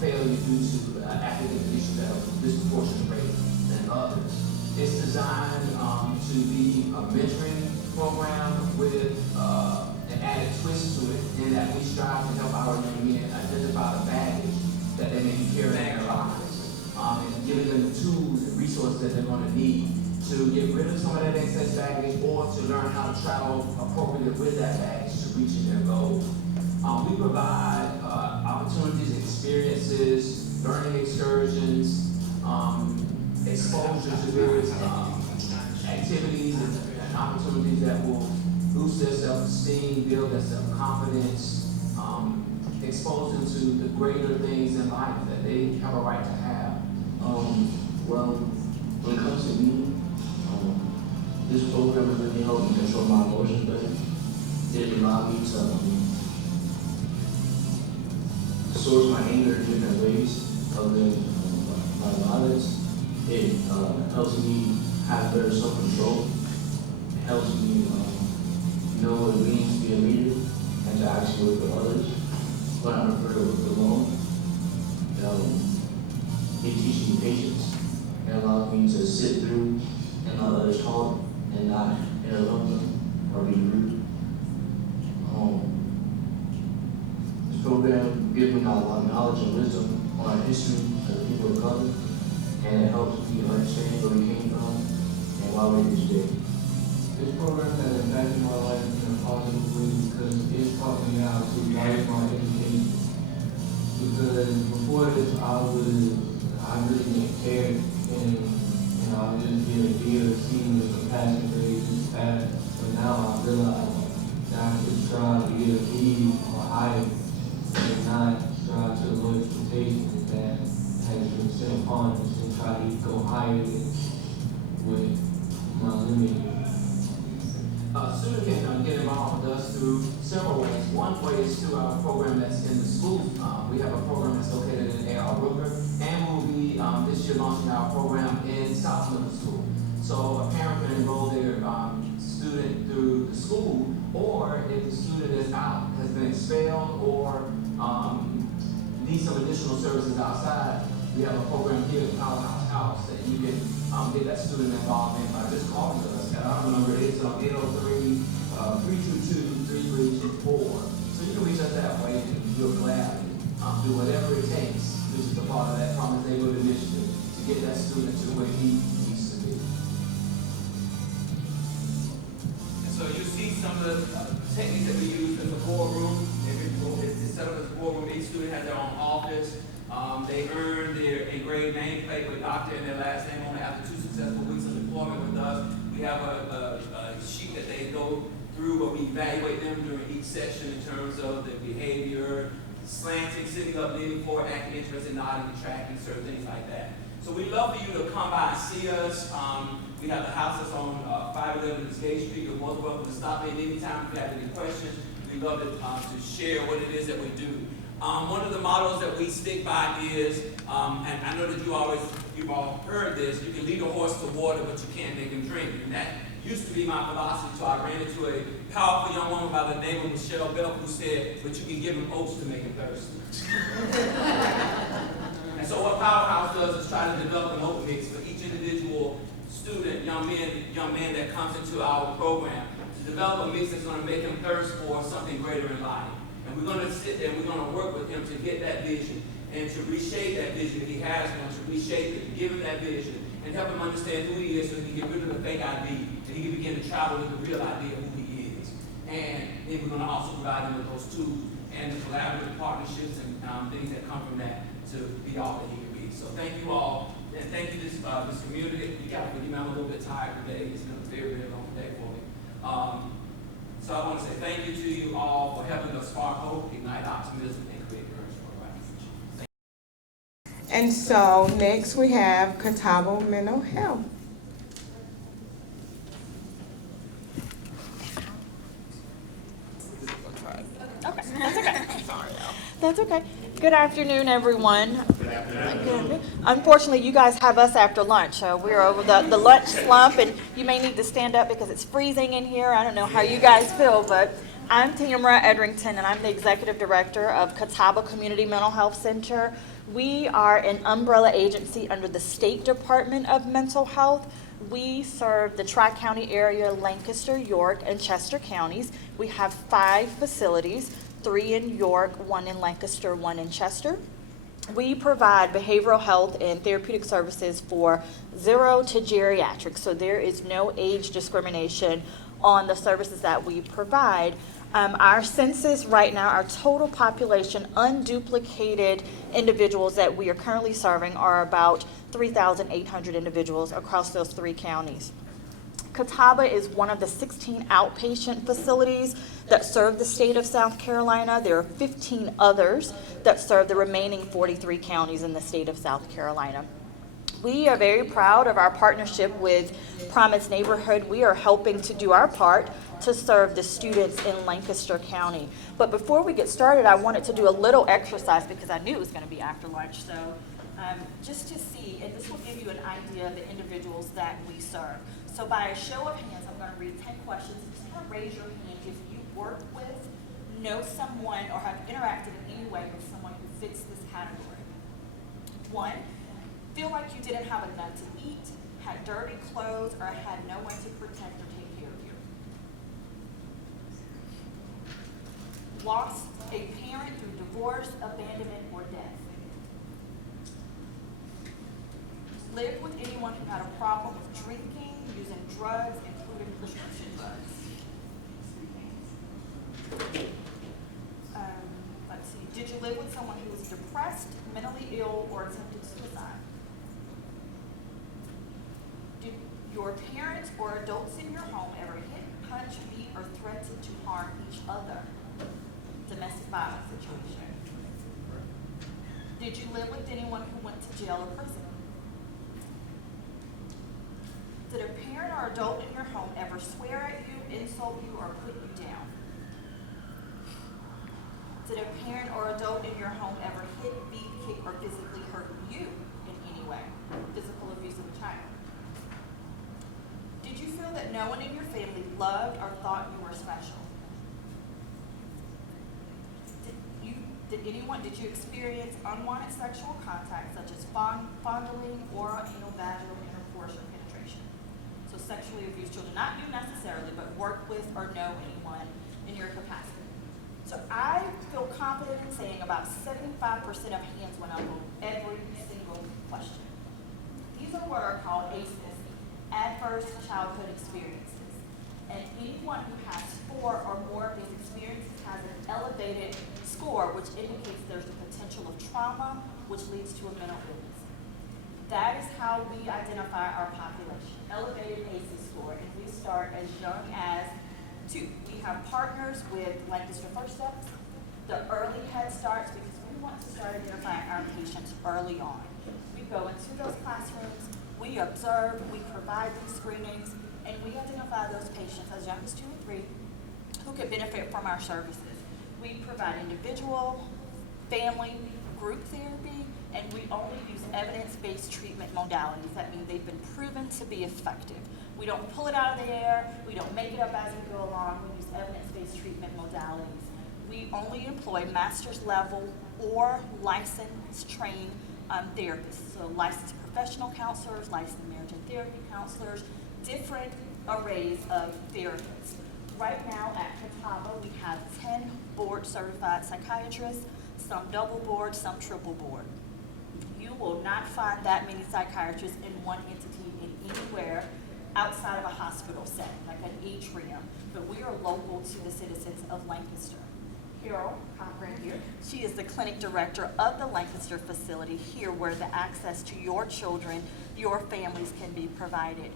failure due to academic issues that are disproportionate rate than others. It's designed to be a mentoring program with an added twist to it in that we strive to help our young men identify the baggage that they may be carrying in their lives, and giving them the tools and resources that they're going to need to get rid of some of that excess baggage or to learn how to travel appropriately with that baggage to reaching their goals. We provide opportunities, experiences, learning excursions, exposure to various activities and opportunities that will boost their self-esteem, build their self-confidence, expose them to the greater things in life that they have a right to have. Well, when it comes to me, this program has really helped me control my emotions better. It allowed me to source my anger in different ways other than my violence. It helps me have better self-control. It helps me know what it means to be a leader and to actually work with others when I prefer to work alone. It teaches me patience. It allows me to sit through and let others talk and not interrupt them or be rude. This program gives me a lot of knowledge and wisdom on our history as a people of color, and it helps me to understand where we came from and why we're here today. This program has impacted my life in a positive way because it's taught me how to value my education. Because before this, I really didn't care, and I would just get a deal of seeing the compassion grade just pass. But now I realize that I should strive to get a B or higher, and not strive to avoid expectations that has been set upon us and try to go higher with my limit. Students can get involved with us through several ways. One way is through our program that's in the schools. We have a program that's located in A.R. Rooker, and we'll be this year launching our program in South Middle School. So a parent can enroll their student through the school, or if the student is out, has been expelled, or needs some additional services outside, we have a program here at Powerhouse House that you can get that student involved in by just calling us. And our number is 803-322-3324. So you can reach us that way, and we'll gladly do whatever it takes, which is a part of that Promise Neighborhood Initiative, to get that student to where he needs to be. And so you see some of the techniques that we use in the boardroom. It's set up as a boardroom. Each student has their own office. They earn their engraved nameplate with doctor and their last name on it after 2 successful weeks of employment with us. We have a sheet that they go through where we evaluate them during each session in terms of their behavior, slanting, sitting up, leaning forward, acting interested, nodding, tracking, certain things like that. So we'd love for you to come by and see us. We have the house that's on 511 Gate Street. You're most welcome to stop in anytime if you have any questions. We'd love to share what it is that we do. One of the models that we stick by is, and I know that you've all heard this, you can lead a horse to water, but you can't make him drink. And that used to be my philosophy, so I ran into a powerful young woman by the name of Michelle Bell who said, but you can give him oats to make him thirsty. And so what Powerhouse does is try to develop an oat mix for each individual student, young man that comes into our program, to develop a mix that's going to make him thirst for something greater in life. And we're going to sit there and we're going to work with him to get that vision and to reshape that vision if he has one, to reshape it, to give him that vision and help him understand who he is so he can get rid of the fake ID and he can begin to travel with the real idea of who he is. And then we're going to also provide him with those tools and the collaborative partnerships and things that come from that to be all that he can be. So thank you all, and thank you this community. You got to forgive me, I'm a little bit tired today. It's been a very, very long day for me. So I want to say thank you to you all for helping us spark hope, ignite optimism, and create courage for a brighter future. And so next we have Catawba Mental Health. Okay, that's okay. Sorry, that's okay. Good afternoon, everyone. Good afternoon. Unfortunately, you guys have us after lunch, so we're over the lunch slump, and you may need to stand up because it's freezing in here. I don't know how you guys feel, but I'm Tamara Edrington, and I'm the Executive Director of Catawba Community Mental Health Center. We are an umbrella agency under the State Department of Mental Health. We serve the Tri-County area, Lancaster, York, and Chester counties. We have 5 facilities, 3 in York, 1 in Lancaster, 1 in Chester. We provide behavioral health and therapeutic services for 0 to geriatrics, so there is no age discrimination on the services that we provide. Our census right now, our total population, unduplicated individuals that we are currently serving are about 3,800 individuals across those 3 counties. Catawba is one of the 16 outpatient facilities that serve the state of South Carolina. There are 15 others that serve the remaining 43 counties in the state of South Carolina. We are very proud of our partnership with Promise Neighborhood. We are helping to do our part to serve the students in Lancaster County. But before we get started, I wanted to do a little exercise because I knew it was going to be after lunch. So just to see, and this will give you an idea of the individuals that we serve. So by a show of hands, I'm going to read 10 questions. Just kind of raise your hand if you work with, know someone, or have interacted in any way with someone who fits this category. 1, feel like you didn't have enough to eat, had dirty clothes, or had no one to protect or take care of you. Lost a parent through divorce, abandonment, or death. Lived with anyone who had a problem with drinking, using drugs, including prescription drugs. Let's see, did you live with someone who was depressed, mentally ill, or attempted suicide? Did your parents or adults in your home ever hit, punch, beat, or threaten to harm each other? Domestic violence situation. Did you live with anyone who went to jail or prison? Did a parent or adult in your home ever swear at you, insult you, or put you down? Did a parent or adult in your home ever hit, beat, kick, or physically hurt you in any way? Physical abuse of a child. Did you feel that no one in your family loved or thought you were special? Did you experience unwanted sexual contact such as fondling, oral, anal, vaginal intercourse, or penetration? So sexually abused children, not you necessarily, but work with or know anyone in your capacity. So I feel confident in saying about 75% of hands went up on every single question. These are what are called ACEs, adverse childhood experiences. And anyone who has 4 or more of these experiences has an elevated score, which indicates there's a potential of trauma, which leads to a mental illness. That is how we identify our population, elevated ACEs score, and we start as young as 2. We have partners with Lancaster First Steps, the early Head Starts, because we want to start identifying our patients early on. We go into those classrooms, we observe, we provide these screenings, and we identify those patients as young as 2 or 3 who could benefit from our services. We provide individual, family, group therapy, and we only use evidence-based treatment modalities. That means they've been proven to be effective. We don't pull it out of the air, we don't make it up as we go along, we use evidence-based treatment modalities. We only employ master's level or licensed trained therapists, so licensed professional counselors, licensed marriage and therapy counselors, different arrays of therapists. Right now at Catawba, we have 10 board-certified psychiatrists, some double board, some triple board. You will not find that many psychiatrists in one entity in anywhere outside of a hospital setting, like an atrium, but we are local to the citizens of Lancaster. Carol Cochran here, she is the clinic director of the Lancaster facility here where the access to your children, your families can be provided.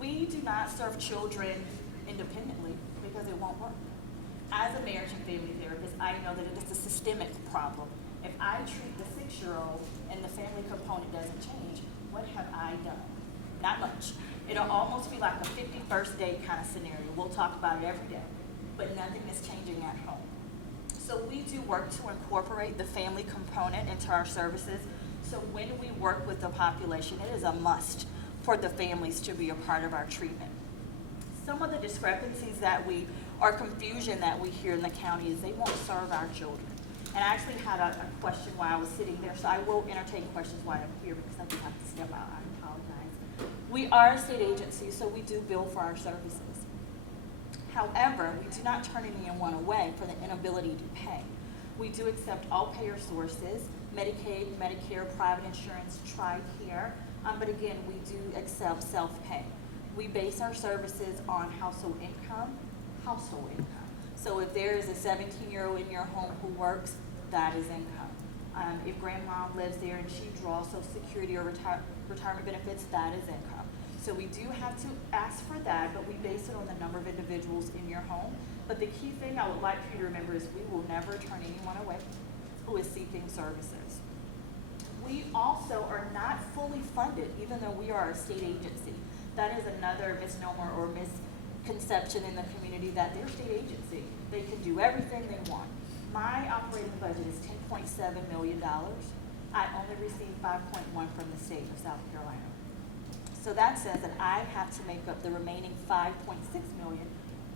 We do not serve children independently because it won't work. As a marriage and family therapist, I know that it is a systemic problem. If I treat the 6-year-old and the family component doesn't change, what have I done? Not much. It'll almost be like a 51st date kind of scenario. We'll talk about it every day, but nothing is changing at home. So we do work to incorporate the family component into our services. So when we work with the population, it is a must for the families to be a part of our treatment. Some of the discrepancies or confusion that we hear in the county is they won't serve our children. And I actually had a question while I was sitting there, so I will entertain questions while I'm here because I do have to step out. I apologize. We are a state agency, so we do bill for our services. However, we do not turn anyone away for the inability to pay. We do accept all payer sources, Medicaid, Medicare, private insurance, TRICARE, but again, we do accept self-pay. We base our services on household income. So if there is a 17-year-old in your home who works, that is income. If grandma lives there and she draws Social Security or retirement benefits, that is income. So we do have to ask for that, but we base it on the number of individuals in your home. But the key thing I would like for you to remember is we will never turn anyone away who is seeking services. We also are not fully funded, even though we are a state agency. That is another misnomer or misconception in the community that they're a state agency. They can do everything they want. My operating budget is $10.7 million. I only received 5.1 from the state of South Carolina. So that says that I have to make up the remaining 5.6 million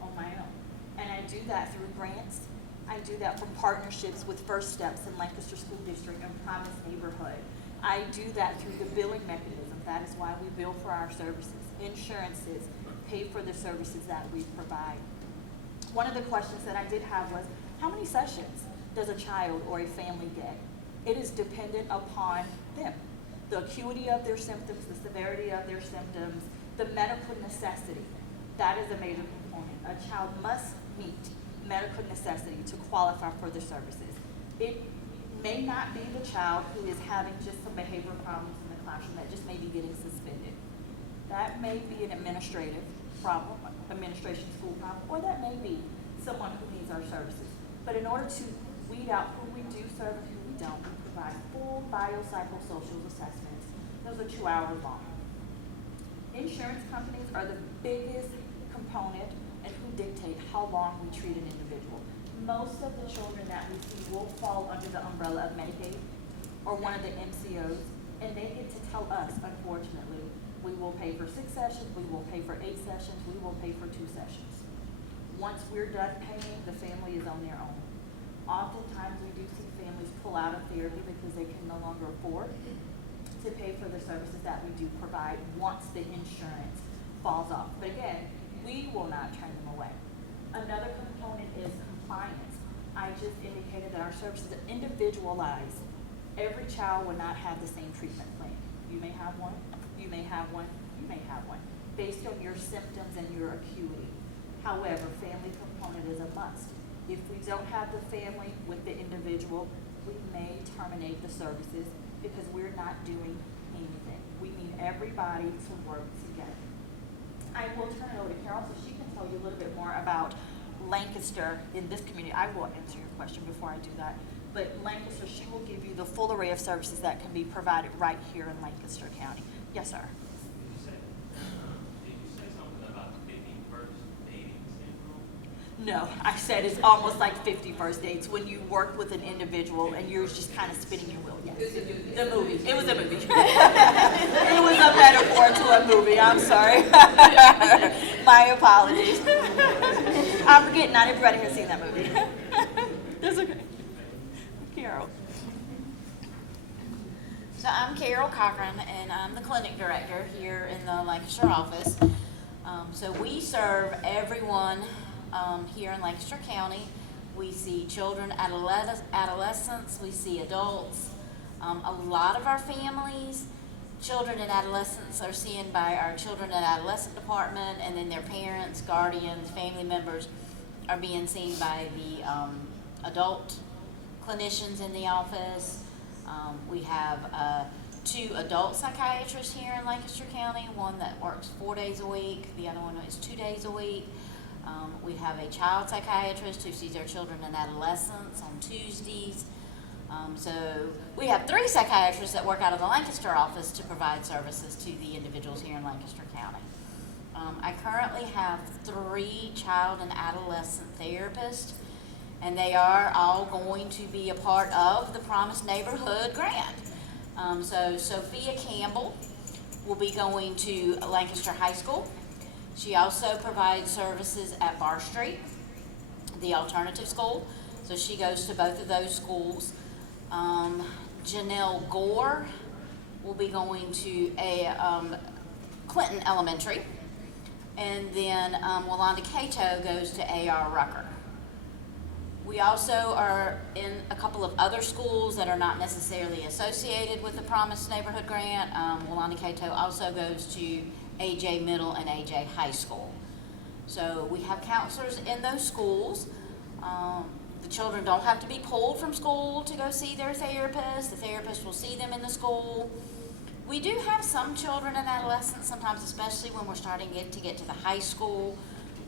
on my own. And I do that through grants. I do that from partnerships with First Steps in Lancaster School District and Promise Neighborhood. I do that through the billing mechanism. That is why we bill for our services. Insurances pay for the services that we provide. One of the questions that I did have was, how many sessions does a child or a family get? It is dependent upon them. The acuity of their symptoms, the severity of their symptoms, the medical necessity. That is a major component. A child must meet medical necessity to qualify for the services. It may not be the child who is having just some behavioral problems in the classroom that just may be getting suspended. That may be an administrative problem, administration school problem, or that may be someone who needs our services. But in order to weed out who we do serve and who we don't, we provide full biopsychosocial assessments. Those are 2 hours long. Insurance companies are the biggest component and who dictate how long we treat an individual. Most of the children that we see will fall under the umbrella of Medicaid or one of the MCOs, and they get to tell us, unfortunately, we will pay for 6 sessions, we will pay for 8 sessions, we will pay for 2 sessions. Once we're done paying, the family is on their own. Oftentimes, we do see families pull out of therapy because they can no longer afford to pay for the services that we do provide once the insurance falls off. But again, we will not turn them away. Another component is compliance. I just indicated that our services are individualized. Every child will not have the same treatment plan. You may have one, you may have one, you may have one, based on your symptoms and your acuity. However, family component is a must. If we don't have the family with the individual, we may terminate the services because we're not doing anything. We need everybody to work together. I will turn it over to Carol so she can tell you a little bit more about Lancaster in this community. I will answer your question before I do that. But Lancaster, she will give you the full array of services that can be provided right here in Lancaster County. Yes, sir. Did you say something about 51st dating syndrome? No, I said it's almost like 50 first dates when you work with an individual and you're just kind of spinning your wheel. Yes. The movie. It was a movie. It was a metaphor to a movie. I'm sorry. My apologies. I forget not everybody has seen that movie. That's okay. Carol. So I'm Carol Cochran, and I'm the clinic director here in the Lancaster office. So we serve everyone here in Lancaster County. We see children, adolescents, we see adults. A lot of our families, children and adolescents are seen by our children and adolescent department, and then their parents, guardians, family members are being seen by the adult clinicians in the office. We have 2 adult psychiatrists here in Lancaster County, one that works 4 days a week, the other one is 2 days a week. We have a child psychiatrist who sees our children and adolescents on Tuesdays. So we have 3 psychiatrists that work out of the Lancaster office to provide services to the individuals here in Lancaster County. I currently have 3 child and adolescent therapists, and they are all going to be a part of the Promise Neighborhood Grant. So Sophia Campbell will be going to Lancaster High School. She also provides services at Bar Street, the alternative school. So she goes to both of those schools. Janelle Gore will be going to a Clinton Elementary. And then Wallanda Cato goes to A.R. Rucker. We also are in a couple of other schools that are not necessarily associated with the Promise Neighborhood Grant. Wallanda Cato also goes to AJ Middle and AJ High School. So we have counselors in those schools. The children don't have to be pulled from school to go see their therapist. The therapist will see them in the school. We do have some children and adolescents, sometimes especially when we're starting to get to the high school,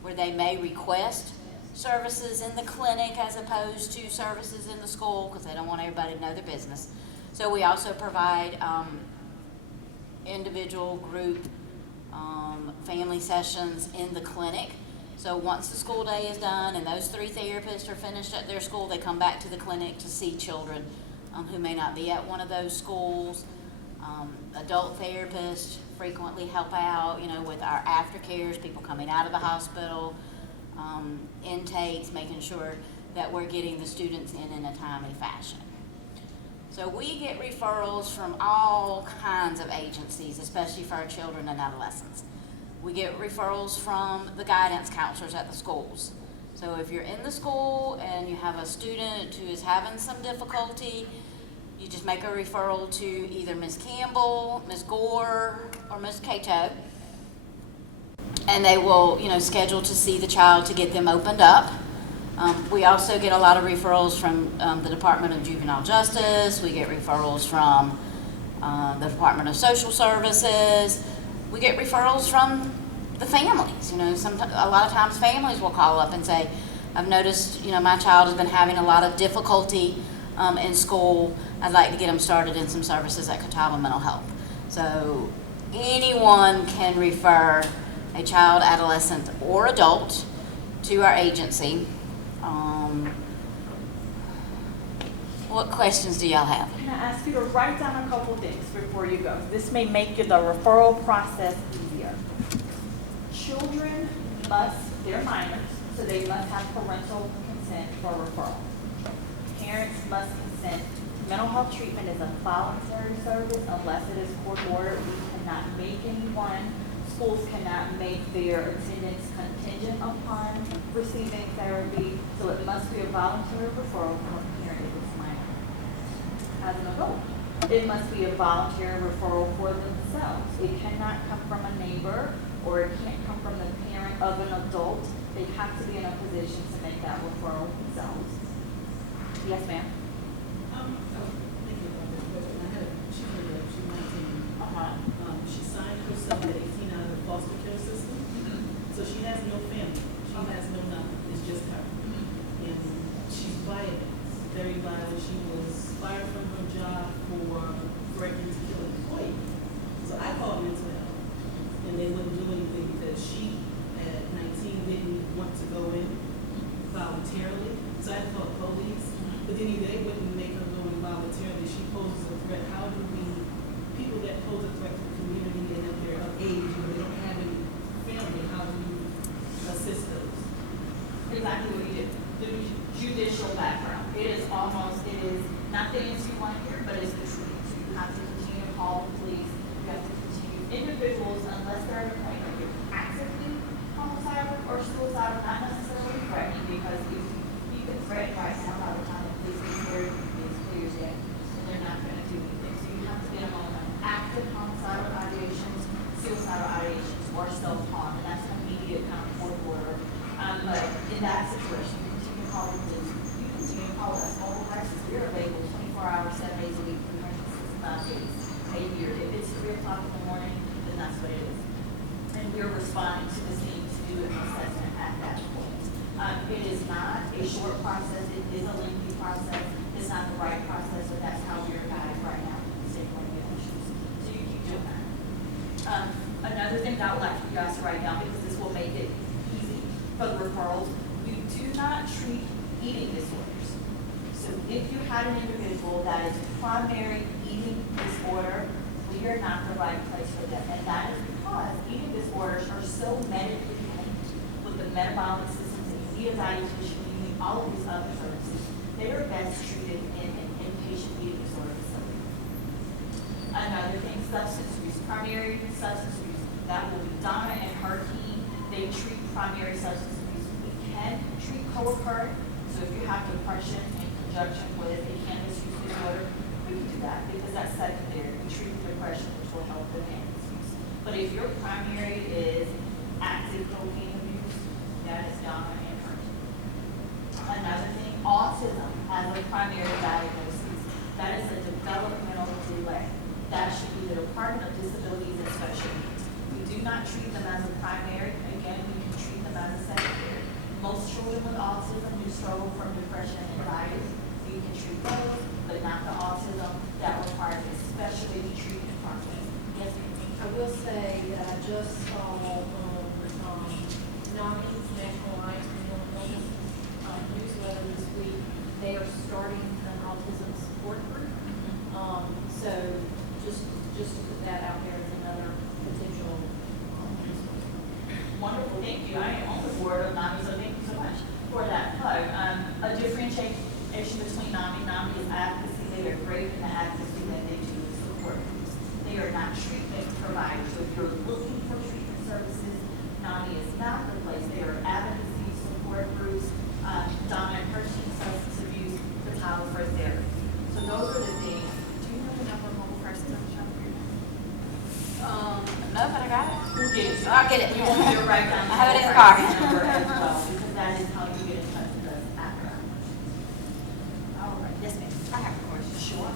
where they may request services in the clinic as opposed to services in the school because they don't want everybody to know their business. So we also provide individual, group, family sessions in the clinic. So once the school day is done and those 3 therapists are finished at their school, they come back to the clinic to see children who may not be at one of those schools. Adult therapists frequently help out, with our aftercares, people coming out of the hospital, intakes, making sure that we're getting the students in a timely fashion. So we get referrals from all kinds of agencies, especially for our children and adolescents. We get referrals from the guidance counselors at the schools. So if you're in the school and you have a student who is having some difficulty, you just make a referral to either Ms. Campbell, Ms. Gore, or Ms. Cato. And they will, schedule to see the child to get them opened up. We also get a lot of referrals from the Department of Juvenile Justice. We get referrals from the Department of Social Services. We get referrals from the families. A lot of times families will call up and say, I've noticed, my child has been having a lot of difficulty in school. I'd like to get them started in some services at Catawba Mental Health. So anyone can refer a child, adolescent, or adult to our agency. What questions do y'all have? Can I ask you to write down a couple things before you go? This may make the referral process easier. Children they're minors, so they must have parental consent for referral. Parents must consent. Mental health treatment is a voluntary service unless it is court-ordered. We cannot make anyone, schools cannot make their attendance contingent upon receiving therapy, so it must be a voluntary referral from a parent if it's minor. As an adult, it must be a voluntary referral for themselves. It cannot come from a neighbor, or it can't come from the parent of an adult. They have to be in a position to make that referral themselves. Yes, ma'am? She signed herself at 18 out of the foster care system, so she has no family. She has no nothing. It's just her. And she's violent, very violent. She was fired from her job for threatening to kill an employee. So I called mental health, and they wouldn't do anything because she, at 19, didn't want to go in voluntarily. So I called police, but then they wouldn't make her go in voluntarily. She poses a threat. How do people that pose a threat to the community and if they're of age and they don't have any family, how do you assist those? Exactly what you did. The judicial background. It is not the answer you want to hear, but it's the truth. You have to continue to call the police. You have to continue. Individuals, unless they're at a point where you're actively homicidal or suicidal, not necessarily threatening, because if you can threaten right now by the time the police get here, it's clear as day, and they're not going to do anything. So you have to be in a moment of active homicidal ideations, suicidal ideations, or self-harm, and that's an immediate kind of court order. But in that situation, you continue to call the police. You continue to call us. Mobile crisis, we're available 24 hours, 7 days a week, 365 days a year. If it's 3 o'clock in the morning, then that's what it is. And we're responding to the scene to do an assessment at that point. It is not a short process. It is a lengthy process. It's not the right process, but that's how we're guided right now in the state of issues. So you keep doing that. Another thing that I would like for you guys to write down, because this will make it easy for the referrals, we do not treat eating disorders. So if you had an individual that is primary eating disorder, we are not the right place for them. And that is because eating disorders are so medically linked with the metabolic systems and you need a dietitian, you need all of these other services. They are best treated in an inpatient eating disorder facility. Another thing, substance use, primary substance use. That will be Donna and her team. They treat primary substance abuse. We can treat co-occurring. So if you have depression in conjunction with a cannabis use disorder, we can do that because that's secondary. We treat depression, which will help with cannabis use. But if your primary is active cocaine abuse, that is Donna and her team. Another thing, autism as a primary diagnosis. That is a developmental delay. That should be the Department of Disabilities and Special Needs. We do not treat them as a primary. Again, we can treat them as a secondary. Most children with autism who struggle from depression and anxiety, we can treat those, but not the autism that requires a specialty treatment process. Yes, ma'am. I will say that I just saw NAMI's National Alliance for Mental Illness newsletter this week. They are starting an autism support group. just to put that out there as another potential resource. Wonderful, thank you. I am on the board of NAMI, so thank you so much for that plug. A differentiation between NAMI. NAMI is advocacy. They are great in the advocacy that they do with support groups. They are not treatment providers. So if you're looking for treatment services, NAMI is not the place. They are advocacy support groups, dominant person, substance abuse, photographer, therapy. So those are the things. Do you know the number of mobile persons on the shop here? No, but I got it. We'll get it. I'll get it. We want you to write down. I have it in the car. Number as well, because that is how you get in touch with us after our questions. All right, yes, ma'am. I have a question. Sure.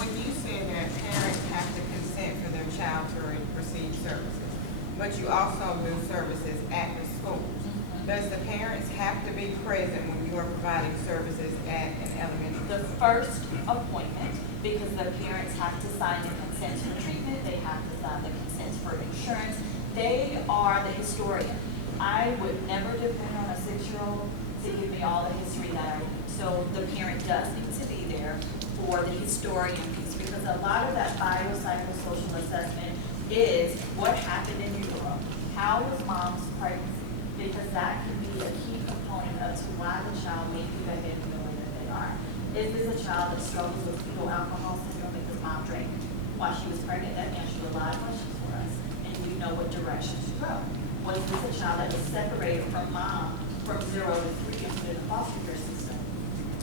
When you said that parents have to consent for their child to receive services, but you also do services at the schools, does the parents have to be present when you are providing services at an elementary The school? first appointment, because the parents have to sign the consent for treatment, they have to sign the consent for insurance. They are the historian. I would never depend on a 6-year-old to give me all the history that I need. So the parent does need to be there for the historian piece, because a lot of that biopsychosocial assessment is what happened in utero. How was mom's pregnancy? Because that can be a key component of to why the child may be behaving the way that they are. Is this a child that struggles with fetal alcohol syndrome because mom drank while she was pregnant? That answers a lot of questions for us, and we know what direction to go. Was this a child that was separated from mom from 0 to 3 and put in the foster care system?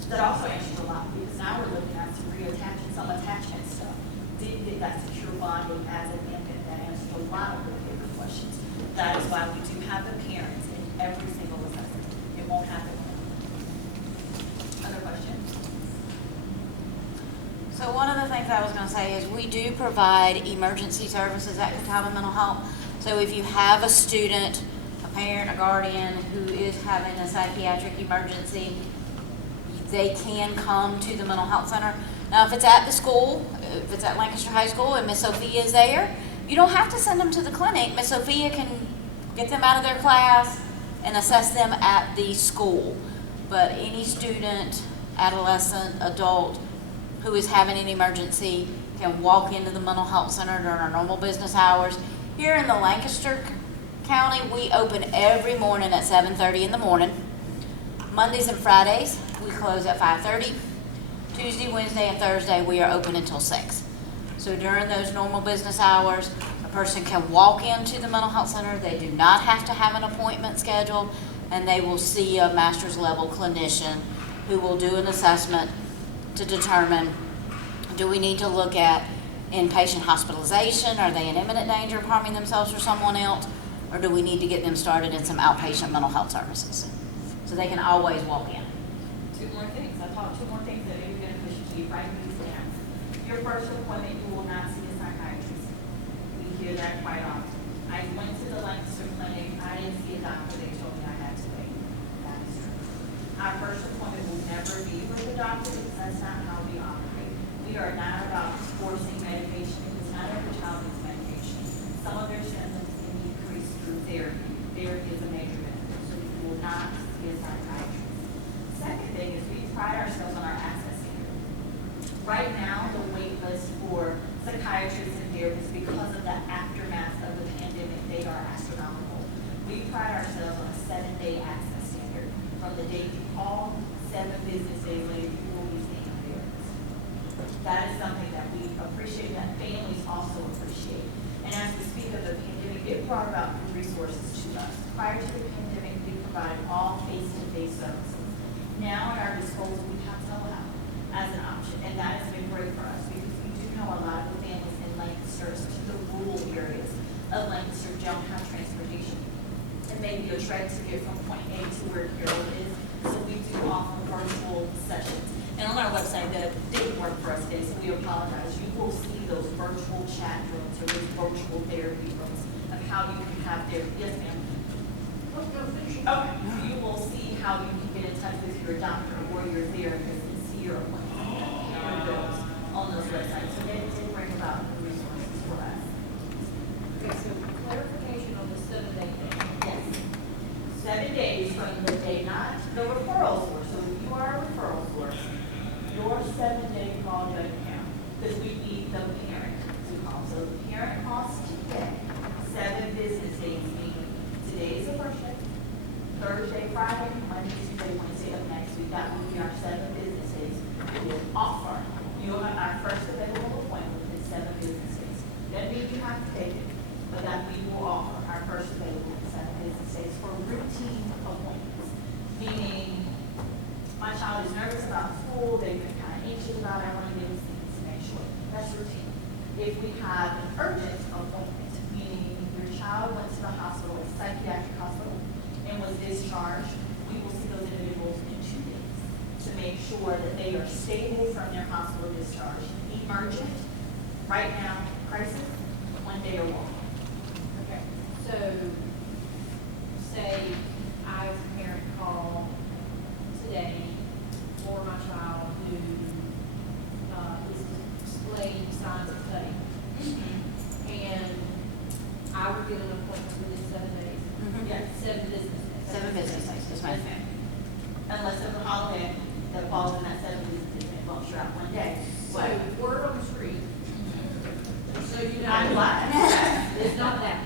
That also answers a lot, because now we're looking at some reattachment, some attachment stuff. Didn't get that secure bonding as an infant. That answers a lot of the bigger questions. That is why we do have the parents in every single assessment. It won't happen. Other questions? So one of the things I was gonna say is we do provide emergency services at Catawba Mental Health. So if you have a student, a parent, a guardian who is having a psychiatric emergency, they can come to the mental health center. Now, if it's at the school, if it's at Lancaster High School and Miss Sophia is there, you don't have to send them to the clinic. Miss Sophia can get them out of their class and assess them at the school. But any student, adolescent, adult who is having an emergency can walk into the mental health center during our normal business hours. Here in the Lancaster County, we open every morning at 7:30 in the morning. Mondays and Fridays, we close at 5:30. Tuesday, Wednesday, and Thursday, we are open until 6. So during those normal business hours, a person can walk into the mental health center. They do not have to have an appointment scheduled, and they will see a master's level clinician who will do an assessment to determine, do we need to look at inpatient hospitalization? Are they in imminent danger of harming themselves or someone else? Or do we need to get them started in some outpatient mental health services? So they can always walk in. 2 more things. I taught 2 more things that may be beneficial to you. Write these down. Your first appointment, you will not see a psychiatrist. We hear that quite often. I went to the Lancaster clinic. I didn't see a doctor. They told me I had to wait. That is true. Our first appointment will never be with the doctor, because that's not how we operate. We are not about forcing medication, because not every child needs medication. Some of their symptoms can decrease through therapy. Therapy is a major benefit, so you will not see a psychiatrist. Second thing is we pride ourselves on our access standard. Right now, the wait list for psychiatrists and therapists, because of the aftermath of the pandemic, they are astronomical. We pride ourselves on a 7-day access standard. From the date you call, 7 business days later, you will be seeing a therapist. That is something that we appreciate, that families also appreciate. And as we speak of the pandemic, it brought about new resources to us. Prior to the pandemic, we provided all face-to-face services. Now at our disposal, we have telehealth as an option, and that has been great for us, because we do know a lot of the families in Lancaster, especially the rural areas of Lancaster, don't have transportation. It may be a trek to get from point A to where Carroll is, so we do offer virtual sessions. And on our website, that didn't work for us today, so we apologize. You will see those virtual chat rooms or those virtual therapy rooms of how you can have therapy. Yes, ma'am. Okay. You will see how you can get in touch with your doctor or your therapist and see your appointment and bills on those websites. So they did bring about the resources for us. Okay, so clarification on the 7-day thing. Yes. 7 days from the day, not the referral source. So if you are a referral source, your 7-day call doesn't count, because we need the parent to call. So if we have an urgent appointment, meaning your child went to the hospital, a psychiatric hospital, and was discharged, we will see those individuals in 2 days to make sure that they are stable from their hospital discharge. Emergent, right now, crisis, 1 day or longer. Okay, so say I as a parent call today for my child who is displaying signs of cutting. And I would get an appointment within 7 days. Yeah, 7 business days. 7 business days, yes, ma'am. Unless there's a holiday that falls in that 7 business days and bumps you out 1 day. So word on the street. So you know. I'm glad. It's not that.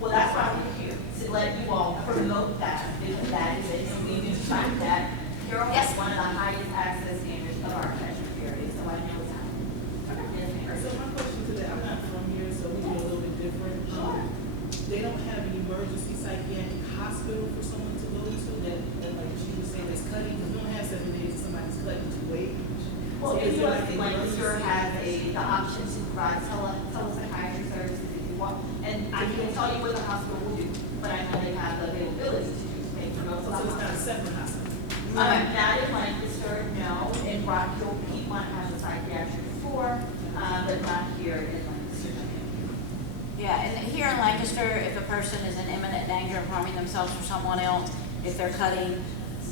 Well, that's why we're here, to let you all promote that, because that is it, and we do find that Carroll has one of the highest access standards of our measured area, so I know it's happening. Yes, ma'am. So my question to that, I'm not from here, so we do a little bit different. They don't have an emergency psychiatric hospital for someone to go to that like she was saying, that's cutting, because we don't have 7 days if somebody's cutting to wait. Well, So if is you there like, an Lancaster emergency? has the option to provide telepsychiatry services if you want, and I can't tell you what the hospital will do, but I know they have the availability to do, make promote. So it's not a separate hospital? Not in Lancaster, no, in Rock Hill, Piedmont has a psychiatric before, but not here in Lancaster. Yeah, and here in Lancaster, if a person is in imminent danger of harming themselves or someone else, if they're cutting,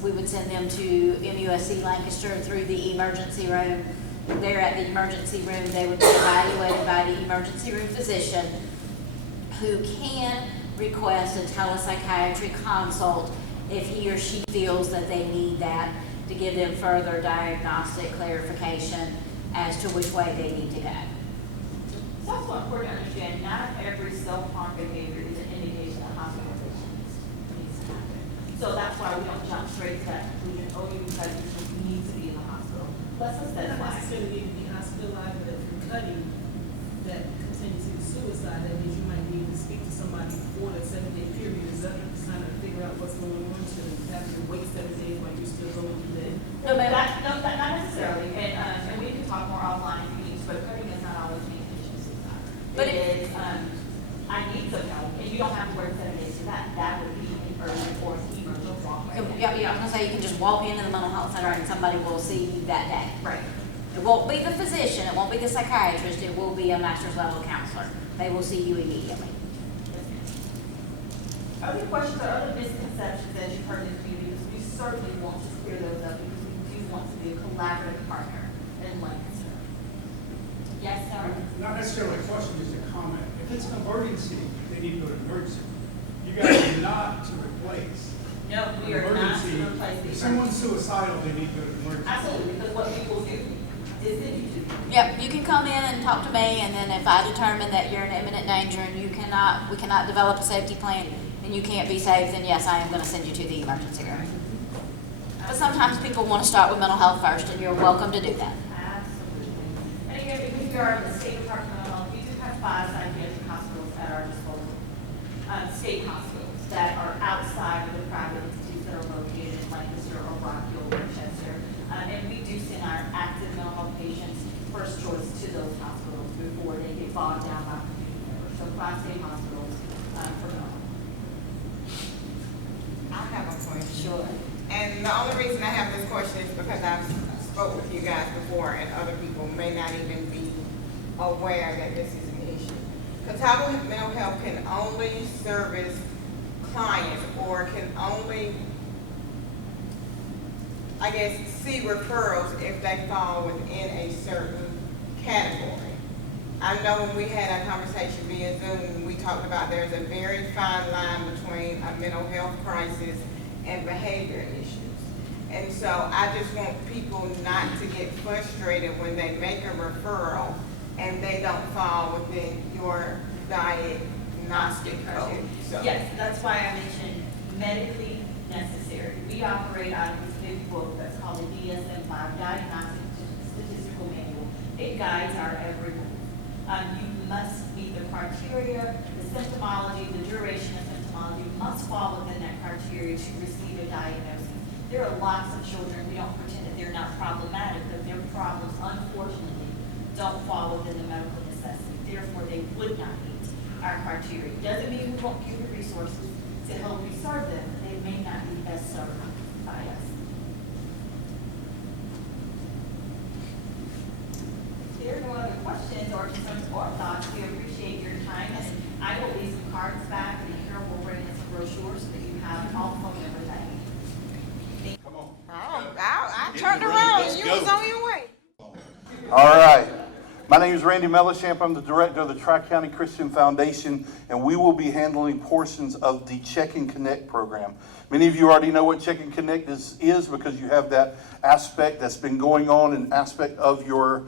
we would send them to MUSC Lancaster through the emergency room. There at the emergency room, they would be evaluated by the emergency room physician, who can request a telepsychiatry consult if he or she feels that they need that, to give them further diagnostic clarification as to which way they need to go. It's also important to understand, not every self-harm behavior is an indication that hospitalization needs to happen. So that's why we don't jump straight to that conclusion, oh, you cut, you need to be in the hospital. Let's assess Not why. necessarily need to be hospitalized, but if you're cutting that continues to be suicide, that means you might need to speak to somebody before that 7-day period is up, and trying to figure out what's going on to have to wait 7 days while you're still going through that. No, but not necessarily, and we can talk more offline if you need to, but cutting is not always being conditioned suicide. But It is, I need some help, and you don't have to work 7 days to that, that would be an urgent or emergent walk. Yeah, I was gonna say, you can just walk into the mental health center and somebody will see you that day. Right. It won't be the physician, it won't be the psychiatrist, it will be a master's level counselor. They will see you immediately. Other questions or other misconceptions that you've heard in the community, because we certainly want to clear those up, because we do want to be a collaborative partner in Lancaster. Yes, sir? Not necessarily a question, just a comment. If it's an emergency, they need to go to emergency. You guys are not to replace. No, we are not to Emergency. replace the If someone's emergency. suicidal, they need to go to emergency. Absolutely, because what people do is send you to. Yep, you can come in and talk to me, and then if I determine that you're in imminent danger and we cannot develop a safety plan, and you can't be saved, then yes, I am gonna send you to the emergency room. But sometimes people wanna start with mental health first, and you're welcome to do that. Absolutely. And again, because we are in the state department of health, we do have 5 psychiatric hospitals at our disposal. State hospitals that are outside of the private institutes that are located in Lancaster or Rock Hill, Winchester. And we do send our active mental health patients first choice to those hospitals before they get bogged down by community members. So 5 state hospitals for mental health. I have a question. Sure. And the only reason I have this question is because I've spoke with you guys before, and other people may not even be aware that this is an issue. Catawba Mental Health can only service clients, or can only, I guess, see referrals if they fall within a certain category. I know when we had our conversation via Zoom, we talked about there's a very fine line between a mental health crisis and behavior issues. And so I just want people not to get frustrated when they make a referral and they don't fall within your diagnostic code. So. Yes, that's why I mentioned medically necessary. We operate out of this big book that's called the DSM-5, Diagnostic Statistical Manual. It guides our every move. You must meet the criteria, the symptomology, the duration of symptomology must fall within that criteria to receive a diagnosis. There are lots of children, we don't pretend that they're not problematic, but their problems, unfortunately, don't fall within the medical necessity. our criteria. Doesn't mean we won't give you resources to help you serve them, they may not be best served by us. If there are no other questions or concerns or thoughts, we appreciate your time, and I will leave some cards back, and here we'll bring in some brochures so that you have all the phone numbers that you need. Oh, I turned around and you was on your way. All right. My name is Randy Mellichamp. I'm the director of the Tri-County Christian Foundation, and we will be handling portions of the Check and Connect program. Many of you already know what Check and Connect is because you have that aspect that's been going on, an aspect of your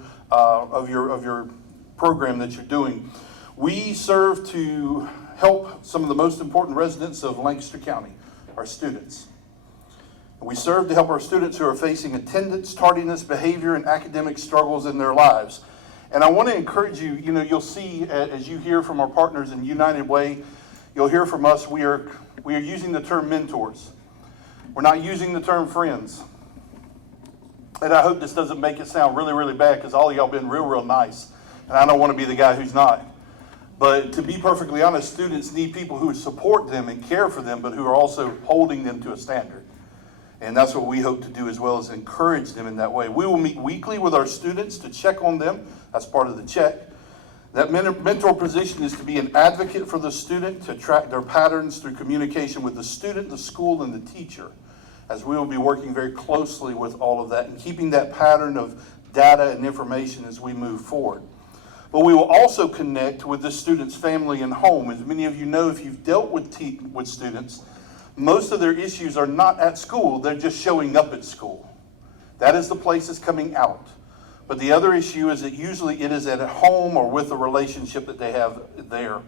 program that you're doing. We serve to help some of the most important residents of Lancaster County, our students. We serve to help our students who are facing attendance, tardiness, behavior, and academic struggles in their lives. And I want to encourage you, you'll see as you hear from our partners in United Way, you'll hear from us, we are using the term mentors. We're not using the term friends. And I hope this doesn't make it sound really, really bad, because all of y'all been real, real nice. And I don't want to be the guy who's not. But to be perfectly honest, students need people who support them and care for them, but who are also holding them to a standard. And that's what we hope to do, as well as encourage them in that way. We will meet weekly with our students to check on them. That's part of the check. That mentor position is to be an advocate for the student, to track their patterns through communication with the student, the school, and the teacher, as we will be working very closely with all of that and keeping that pattern of data and information as we move forward. But we will also connect with the student's family and home. As many of you know, if you've dealt with students, most of their issues are not at school, they're just showing up at school. That is the place that's coming out. But the other issue is that usually it is at home or with a relationship that they have there.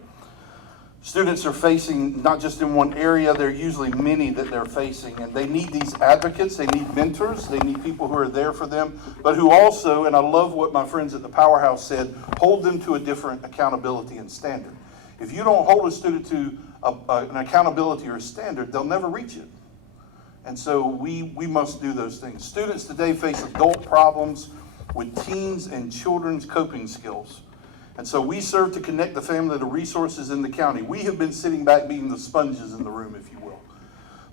Students are facing not just in one area, there are usually many that they're facing, and they need these advocates, they need mentors, they need people who are there for them, but who also, and I love what my friends at the Powerhouse said, hold them to a different accountability and standard. If you don't hold a student to an accountability or a standard, they'll never reach it. And so we must do those things. Students today face adult problems with teens and children's coping skills. And so we serve to connect the family to resources in the county. We have been sitting back being the sponges in the room, if you will,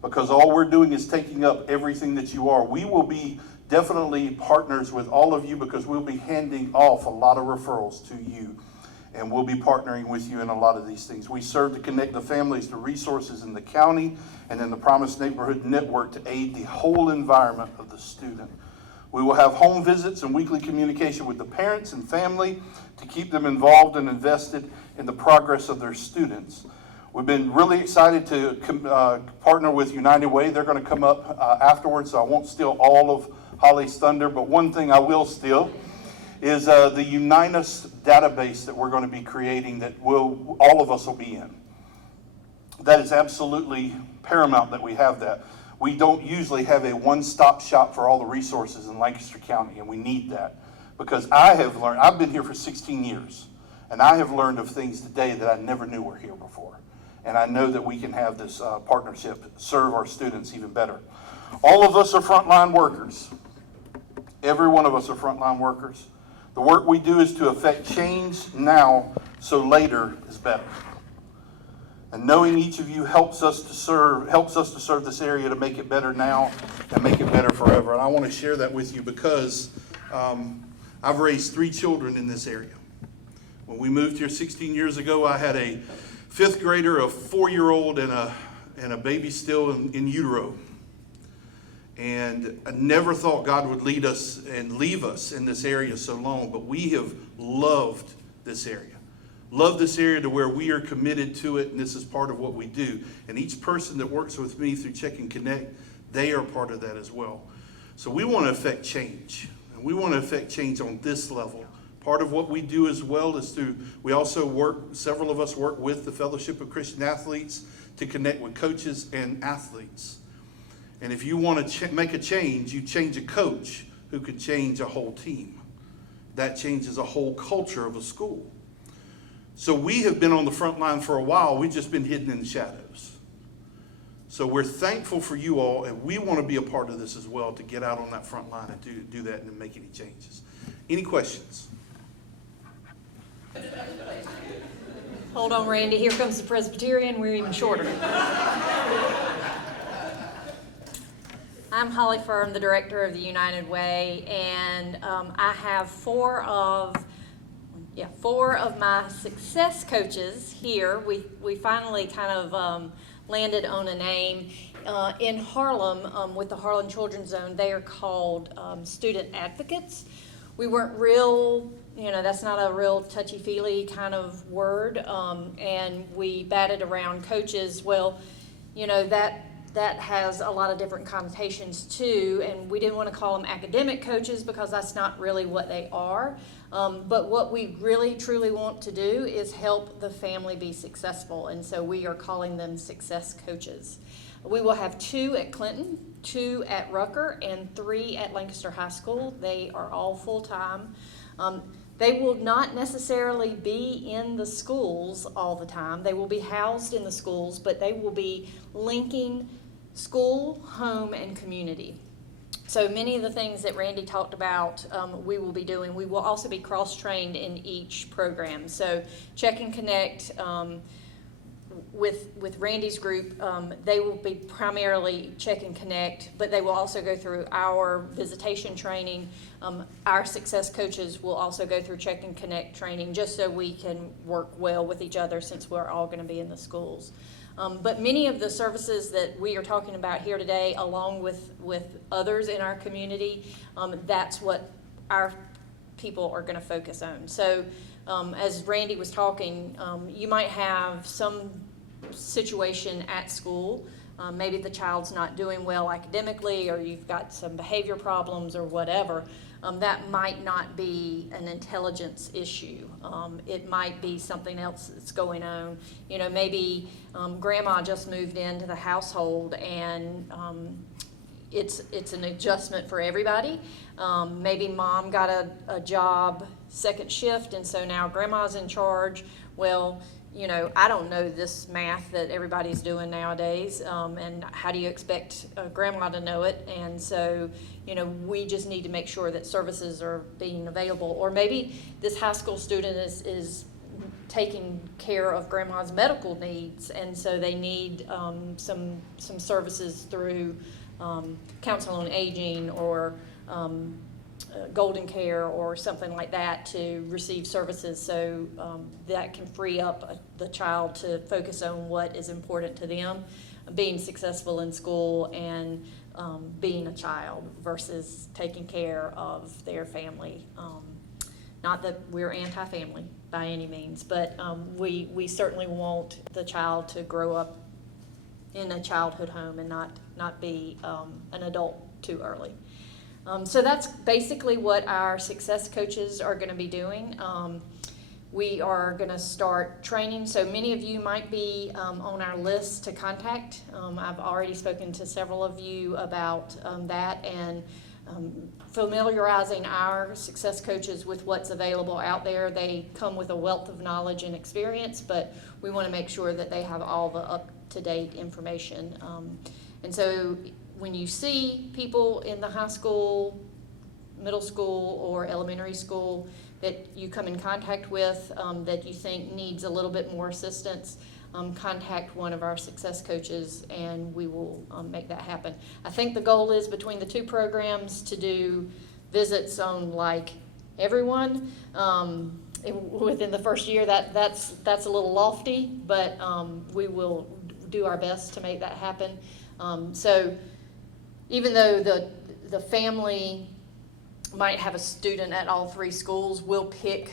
because all we're doing is taking up everything that you are. We will be definitely partners with all of you, because we'll be handing off a lot of referrals to you. And we'll be partnering with you in a lot of these things. We serve to connect the families to resources in the county and in the Promise Neighborhood Network to aid the whole environment of the student. We will have home visits and weekly communication with the parents and family to keep them involved and invested in the progress of their students. We've been really excited to partner with United Way. They're going to come up afterwards, so I won't steal all of Holly's thunder, but one thing I will steal is the Unite Us database that we're going to be creating that all of us will be in. That is absolutely paramount that we have that. We don't usually have a one-stop shop for all the resources in Lancaster County, and we need that. Because I've been here for 16 years, and I have learned of things today that I never knew were here before. And I know that we can have this partnership serve our students even better. All of us are frontline workers. Every one of us are frontline workers. The work we do is to affect change now, so later is better. And knowing each of you helps us to serve this area to make it better now and make it better forever. And I want to share that with you because I've raised 3 children in this area. When we moved here 16 years ago, I had a 5th grader, a 4-year-old, and a baby still in utero. And I never thought God would lead us and leave us in this area so long, but we have loved this area. Love this area to where we are committed to it, and this is part of what we do. And each person that works with me through Check and Connect, they are part of that as well. So we want to affect change, and we want to affect change on this level. Part of what we do as well is we also several of us work with the Fellowship of Christian Athletes to connect with coaches and athletes. And if you want to make a change, you change a coach who can change a whole team. That changes a whole culture of a school. So we have been on the front line for a while. We've just been hidden in the shadows. So we're thankful for you all, and we want to be a part of this as well, to get out on that front line and do that and make any changes. Any questions? Hold on, Randy, here comes the Presbyterian, we're even shorter. I'm Holly Firm, the director of the United Way, and I have four of my success coaches here. We finally kind of landed on a name. In Harlem, with the Harlem Children's Zone, they are called student advocates. We weren't real, that's not a real touchy-feely kind of word, and we batted around coaches. Well, that has a lot of different connotations too, and we didn't want to call them academic coaches because that's not really what they are. But what we really truly want to do is help the family be successful, and so we are calling them success coaches. We will have 2 at Clinton, 2 at Rucker, and 3 at Lancaster High School. They are all full-time. They will not necessarily be in the schools all the time. They will be housed in the schools, but they will be linking school, home, and community. So many of the things that Randy talked about, we will be doing. We will also be cross-trained in each program. So Check and Connect, with Randy's group, they will be primarily Check and Connect, but they will also go through our visitation training. Our success coaches will also go through Check and Connect training just so we can work well with each other since we're all going to be in the schools. But many of the services that we are talking about here today, along with others in our community, that's what our people are going to focus on. So as Randy was talking, you might have some situation at school. Maybe the child's not doing well academically, or you've got some behavior problems or whatever. That might not be an intelligence issue. It might be something else that's going on. Maybe grandma just moved into the household and it's an adjustment for everybody. Maybe mom got a job second shift, and so now grandma's in charge. Well, I don't know this math that everybody's doing nowadays, and how do you expect grandma to know it? And so, we just need to make sure that services are being available. Or maybe this high school student is taking care of grandma's medical needs, and so they need some services through Council on Aging or Golden Care or something like that to receive services, so that can free up the child to focus on what is important to them, being successful in school and being a child versus taking care of their family. Not that we're anti-family by any means, but we certainly want the child to grow up in a childhood home and not be an adult too early. So that's basically what our success coaches are going to be doing. We are going to start training. So many of you might be on our list to contact. I've already spoken to several of you about that and familiarizing our success coaches with what's available out there. They come with a wealth of knowledge and experience, but we want to make sure that they have all the up-to-date information. And so when you see people in the high school, middle school, or elementary school that you come in contact with that you think needs a little bit more assistance, contact one of our success coaches and we will make that happen. I think the goal is between the 2 programs to do visits on like everyone within the first year. That's a little lofty, but we will do our best to make that happen. So even though the family might have a student at all 3 schools, we'll pick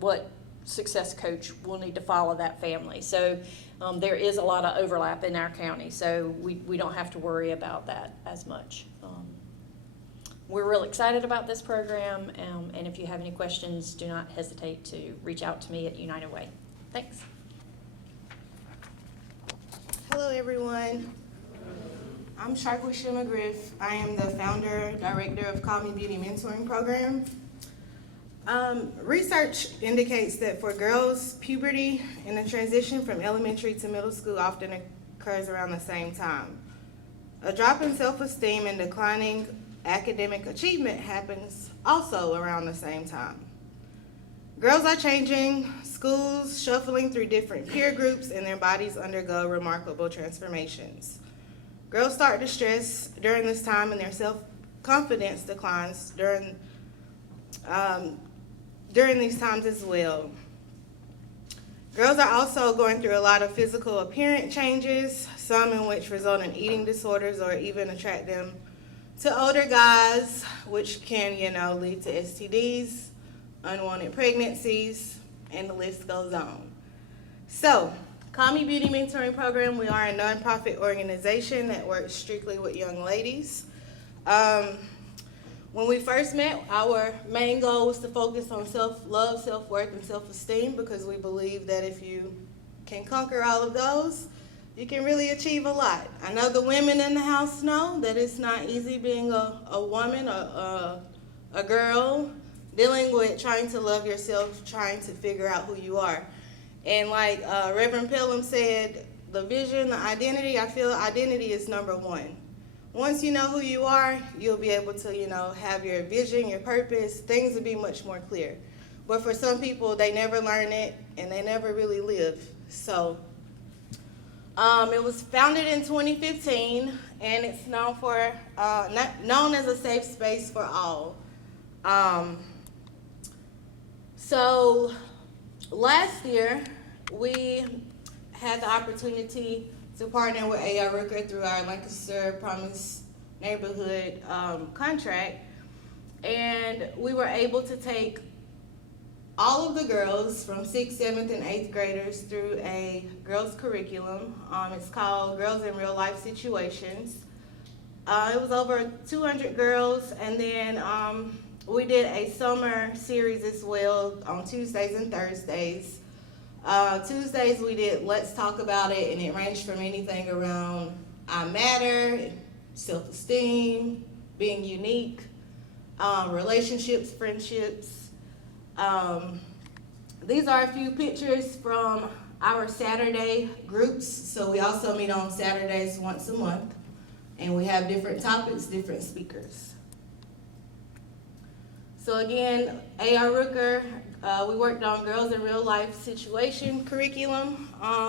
what success coach will need to follow that family. So there is a lot of overlap in our county, so we don't have to worry about that as much. We're real excited about this program, and if you have any questions, do not hesitate to reach out to me at United Way. Thanks. Hello, everyone. I'm Sharquisha McGriff. I am the founder, director of Call Me Beauty Mentoring Program. Research indicates that for girls, puberty and the transition from elementary to middle school often occurs around the same time. A drop in self-esteem and declining academic achievement happens also around the same time. Girls are changing, schools, shuffling through different peer groups, and their bodies undergo remarkable transformations. Girls start to stress during this time, and their self-confidence declines during these times as well. Girls are also going through a lot of physical appearance changes, some in which result in eating disorders or even attract them to older guys, which can, lead to STDs, unwanted pregnancies, and the list goes on. So, Call Me Beauty Mentoring Program, we are a nonprofit organization that works strictly with young ladies. When we first met, our main goal was to focus on self-love, self-worth, and self-esteem, because we believe that if you can conquer all of those, you can really achieve a lot. I know the women in the house know that it's not easy being a woman, a girl, dealing with trying to love yourself, trying to figure out who you are. And like Reverend Pelham said, the vision, the identity, I feel identity is number one. Once you know who you are, you'll be able to, have your vision, your purpose, things will be much more clear. But for some people, they never learn it and they never really live. So it was founded in 2015, and it's known known as a safe space for all. So last year, we had the opportunity to partner with A.R. Rooker through our Lancaster Promise Neighborhood contract, and we were able to take all of the girls from 6th, 7th, and 8th graders through a girls' curriculum. It's called Girls in Real Life Situations. It was over 200 girls, and then we did a summer series as well on Tuesdays and Thursdays. Tuesdays we did Let's Talk About It, and it ranged from anything around I matter, self-esteem, being unique, relationships, friendships. These are a few pictures from our Saturday groups. So we also meet on Saturdays once a month, and we have different topics, different speakers. So again, A.R. Rooker, we worked on Girls in Real Life Situation curriculum.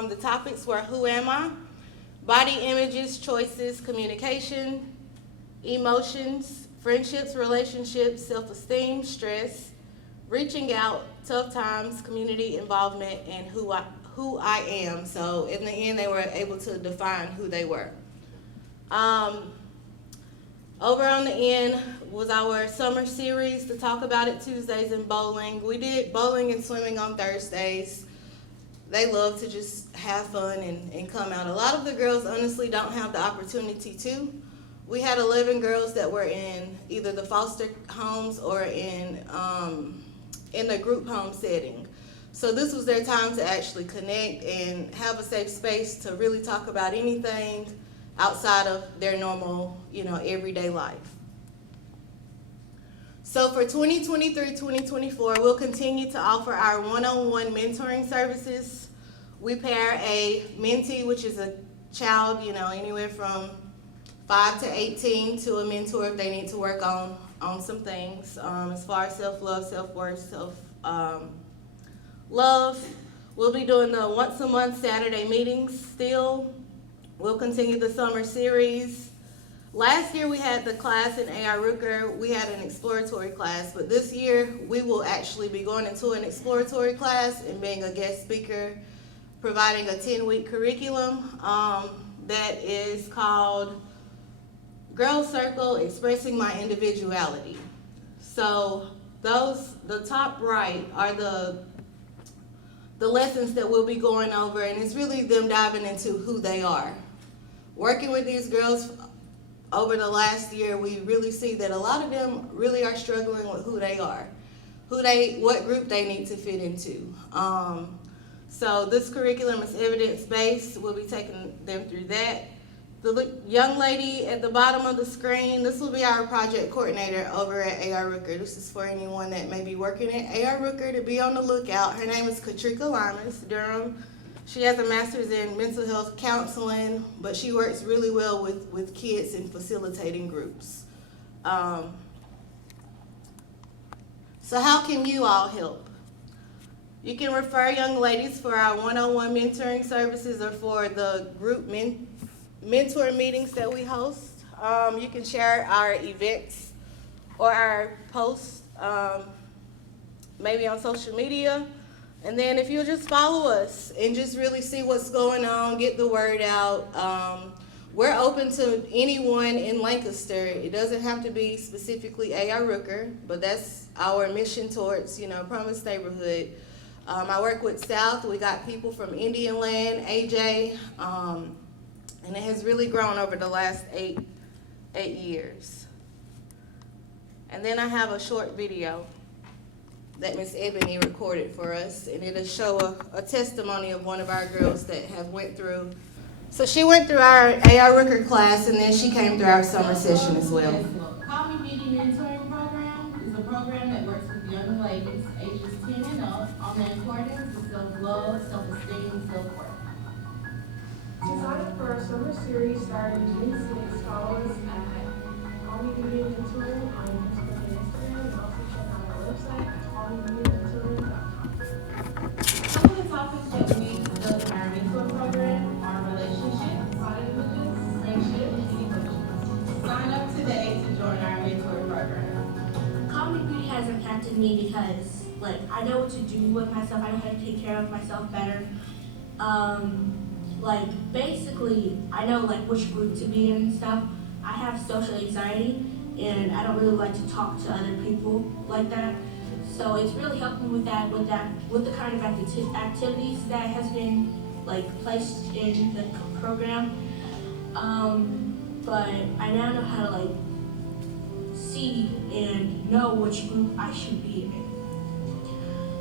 The topics were Who Am I? Body images, choices, communication, emotions, friendships, relationships, self-esteem, stress, reaching out, tough times, community involvement, and who I am. So in the end, they were able to define who they were. Over on the end was our summer series, to Talk About It Tuesdays, and bowling. We did bowling and swimming on Thursdays. They love to just have fun and come out. A lot of the girls honestly don't have the opportunity to. We had 11 girls that were in either the foster homes or in the group home setting. So this was their time to actually connect and have a safe space to really talk about anything outside of their normal, everyday life. So for 2023-2024, we'll continue to offer our one-on-one mentoring services. We pair a mentee, which is a child, anywhere from 5 to 18, to a mentor if they need to work on some things as far as self-love, self-worth, self-love. We'll be doing the once-a-month Saturday meetings still. We'll continue the summer series. Last year we had the class in A.R. Rooker. We had an exploratory class, but this year we will actually be going into an exploratory class and being a guest speaker, providing a 10-week curriculum that is called Girl Circle, Expressing My Individuality. So the top right are the lessons that we'll be going over, and it's really them diving into who they are. Working with these girls over the last year, we really see that a lot of them really are struggling with who they are, what group they need to fit into. So this curriculum is evidence-based. We'll be taking them through that. The young lady at the bottom of the screen, this will be our project coordinator over at A.R. Rooker. This is for anyone that may be working at A.R. Rooker to be on the lookout. Her name is Katrika Limas, Durham. She has a master's in mental health counseling, but she works really well with kids and facilitating groups. So how can you all help? You can refer young ladies for our one-on-one mentoring services or for the group mentor meetings that we host. You can share our events or our posts, maybe on social media. And then if you'll just follow us and just really see what's going on, get the word out. We're open to anyone in Lancaster. It doesn't have to be specifically A.R. Rooker, but that's our mission towards, Promise Neighborhood. I work with South. We got people from Indian Land, AJ, and it has really grown over the last eight years. And then I have a short video that Miss Ebony recorded for us, and it'll show a testimony of one of our girls that have went through. So she went through our A.R. Rooker class, and then she came through our summer session as well. Call Me Beauty Mentoring Program is a program that works with young ladies ages 10 and up on the importance of self-love, self-esteem, and self-worth. To sign up for our summer series starting June 6th, follow us at Call Me Beauty Mentoring on Facebook and Instagram, and also check out our website at callmebeautymentoring.com. Some of the topics that we discuss in our mentor program are relationships, body images, friendship, and emotions. Sign up today to join our mentor program. Call Me Beauty has impacted me because, I know what to do with myself. I know how to take care of myself better. Basically, I know, which group to be in and stuff. I have social anxiety, and I don't really like to talk to other people like that. So it's really helped me with the kind of activities that has been, placed in the program. But I now know how to, see and know which group I should be in.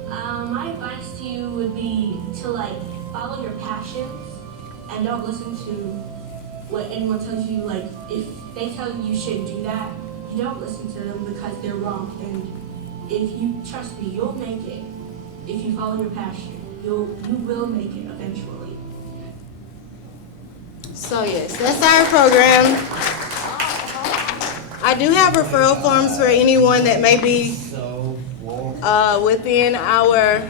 My advice to you would be to follow your passions and don't listen to what anyone tells you. If they tell you you shouldn't do that, you don't listen to them because they're wrong. And if you trust me, you'll make it. If you follow your passion, you will make it eventually. So yes, that's our program. I do have referral forms for anyone that may be within our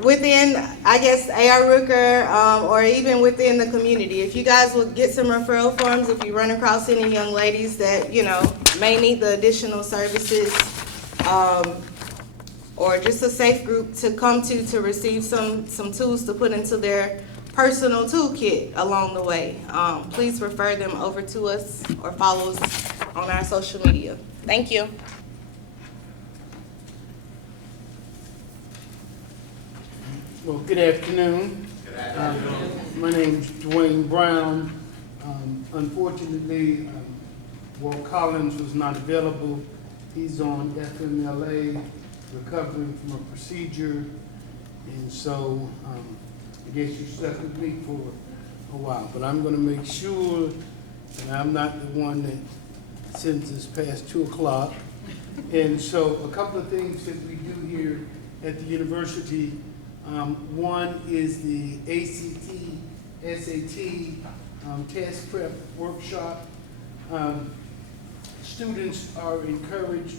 within, I guess, A.R. Rooker, or even within the community. If you guys will get some referral forms, if you run across any young ladies that, may need the additional services, or just a safe group to come to receive some tools to put into their personal toolkit along the way, please refer them over to us or follow us on our social media. Thank you. Well, good afternoon. My name's Dwayne Brown. Unfortunately, Walt Collins was not available. He's on FMLA, recovering from a procedure, and so I guess you stuck with me for a while. But I'm going to make sure that I'm not the one that sends us past 2 o'clock. And so a couple of things that we do here at the university. One is the ACT, SAT test prep workshop. Students are encouraged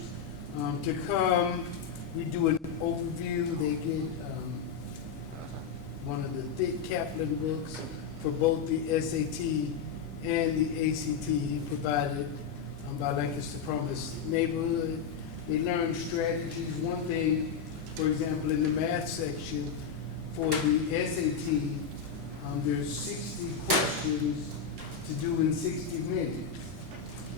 to come. We do an overview. They get one of the thick Kaplan books for both the SAT and the ACT, provided by Lancaster Promise Neighborhood. They learn strategies. One thing, for example, in the math section for the SAT, there's 60 questions to do in 60 minutes.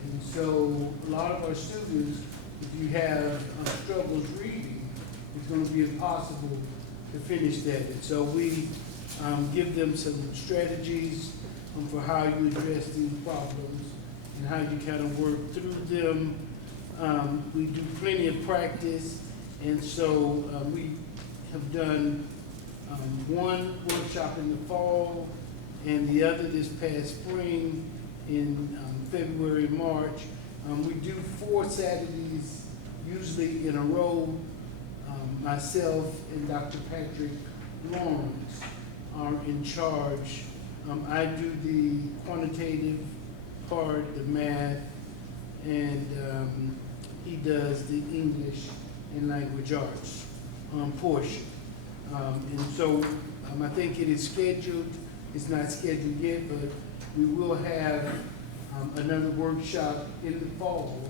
And so a lot of our students, if you have struggles reading, it's going to be impossible to finish that. And so we give them some strategies for how you address these problems and how you kind of work through them. We do plenty of practice, and so we have done one workshop in the fall and the other this past spring in February, March. We do 4 Saturdays, usually in a row. Myself and Dr. Patrick Lawrence are in charge. I do the quantitative part, the math, and he does the English and language arts portion. And so I think it is scheduled, it's not scheduled yet, but we will have another workshop in the fall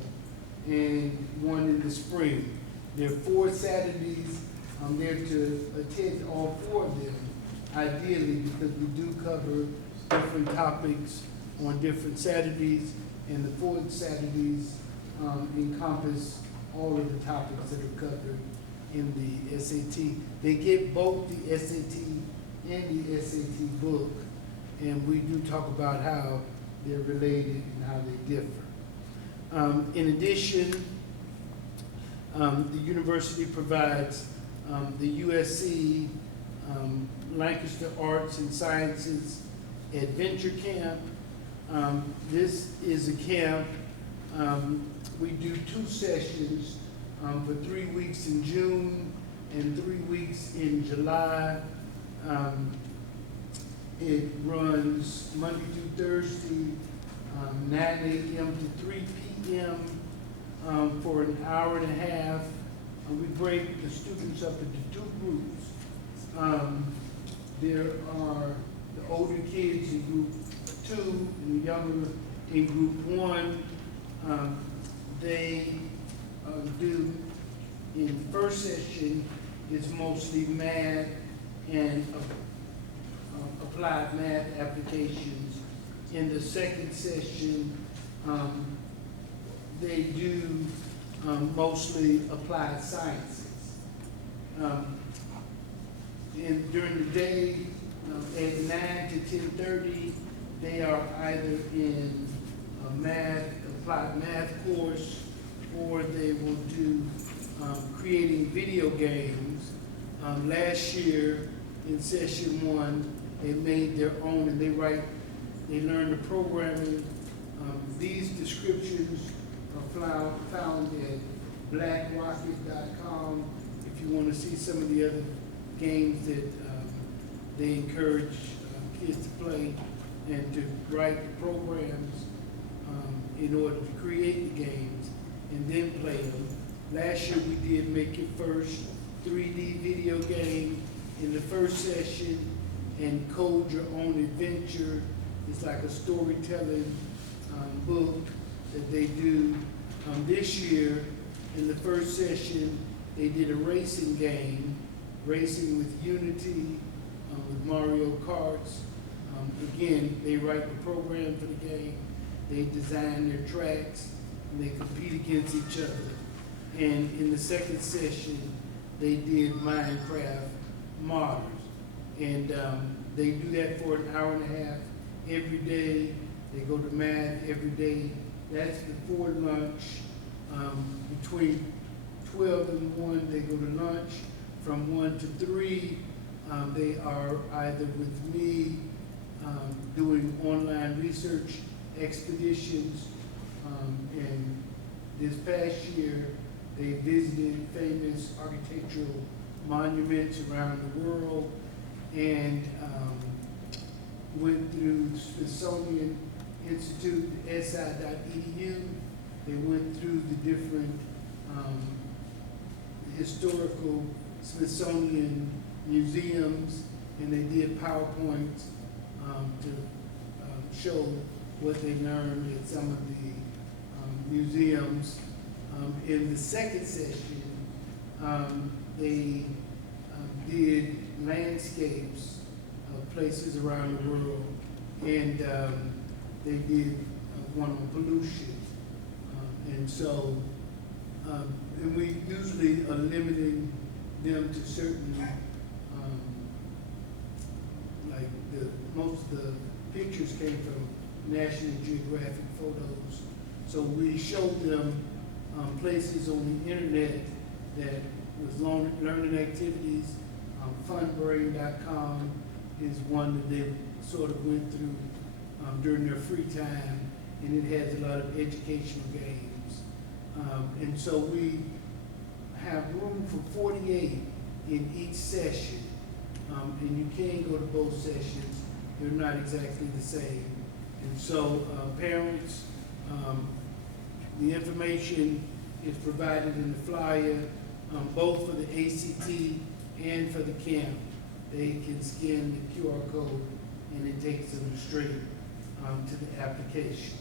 and one in the spring. There are 4 Saturdays. I'm there to attend all 4 of them, ideally, because we do cover different topics on different Saturdays, and the 4 Saturdays encompass all of the topics that are covered in the SAT. They get both the SAT and the SAT book, and we do talk about how they're related and how they differ. In addition, the university provides the USC Lancaster Arts and Sciences Adventure Camp. This is a camp. We do 2 sessions for 3 weeks in June and 3 weeks in July. It runs Monday through Thursday, 9 a.m. to 3 p.m. For an hour and a half. We break the students up into 2 groups. There are the older kids in group 2 and the younger in group 1. They do, in the first session, it's mostly math and applied math applications. In the second session, they do mostly applied sciences. During the day, at 9 to 10:30, they are either in a applied math course, or they will do creating video games. Last year, in session 1, they made their own, and they learned the programming. These descriptions are found at blackrocket.com if you want to see some of the other games that they encourage kids to play and to write the programs in order to create the games and then play them. Last year we did Make Your First 3D video game in the first session, and Code Your Own Adventure. It's like a storytelling book that they do. This year, in the first session, they did a racing game, Racing with Unity, with Mario Karts. Again, they write the program for the game, they design their tracks, and they compete against each other. And in the second session, they did Minecraft Modders. And they do that for an hour and a half every day. They go to math every day. That's before lunch. Between 12 and 1, they go to lunch. From 1 to 3, they are either with me doing online research expeditions. And this past year, they visited famous architectural monuments around the world, and went through the Smithsonian Institute, si.edu. They went through the different historical Smithsonian museums, and they did PowerPoints to show what they learned at some of the museums. In the second session, they did landscapes of places around the world, and they did one on pollution. And so, and we usually are limiting them to certain, like most of the pictures came from National Geographic photos. So we showed them places on the internet that was learning activities. Funbrain.com is one that they sort of went through during their free time, and it has a lot of educational games. And so we have room for 48 in each session, and you can go to both sessions. They're not exactly the same. And so parents, the information is provided in the flyer. both for the ACT and for the camp. They can scan the QR code and it takes them straight to the application.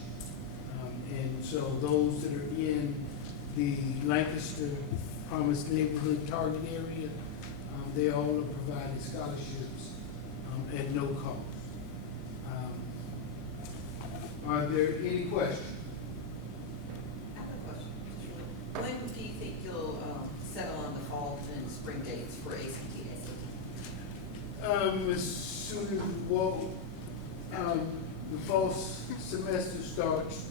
And so those that are in the Lancaster Promised Neighborhood target area, they all are provided scholarships at no cost. Are there any questions? I have a question. When do you think you'll settle on the fall and spring dates for ACT and SAT? As soon as, the fall semester starts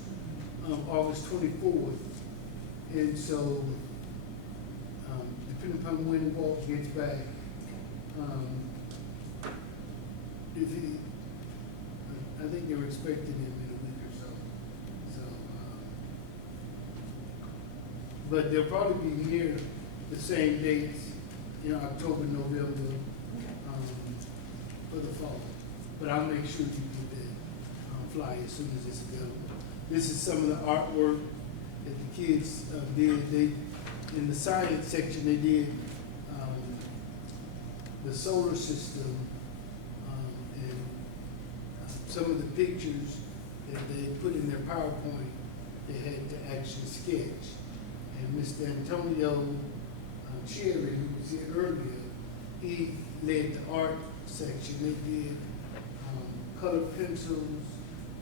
August 24th. And so, depending upon when Walt gets back, if he, I think they're expecting him in a week or so. So, but they'll probably be near the same dates in October, November, for the fall. But I'll make sure you get that flyer as soon as it's available. This is some of the artwork that the kids did. They, in the science section, they did the solar system and some of the pictures that they put in their PowerPoint, they had to actually sketch. And Mr. Antonio Cherry, who was here earlier, he led the art section. They did colored pencils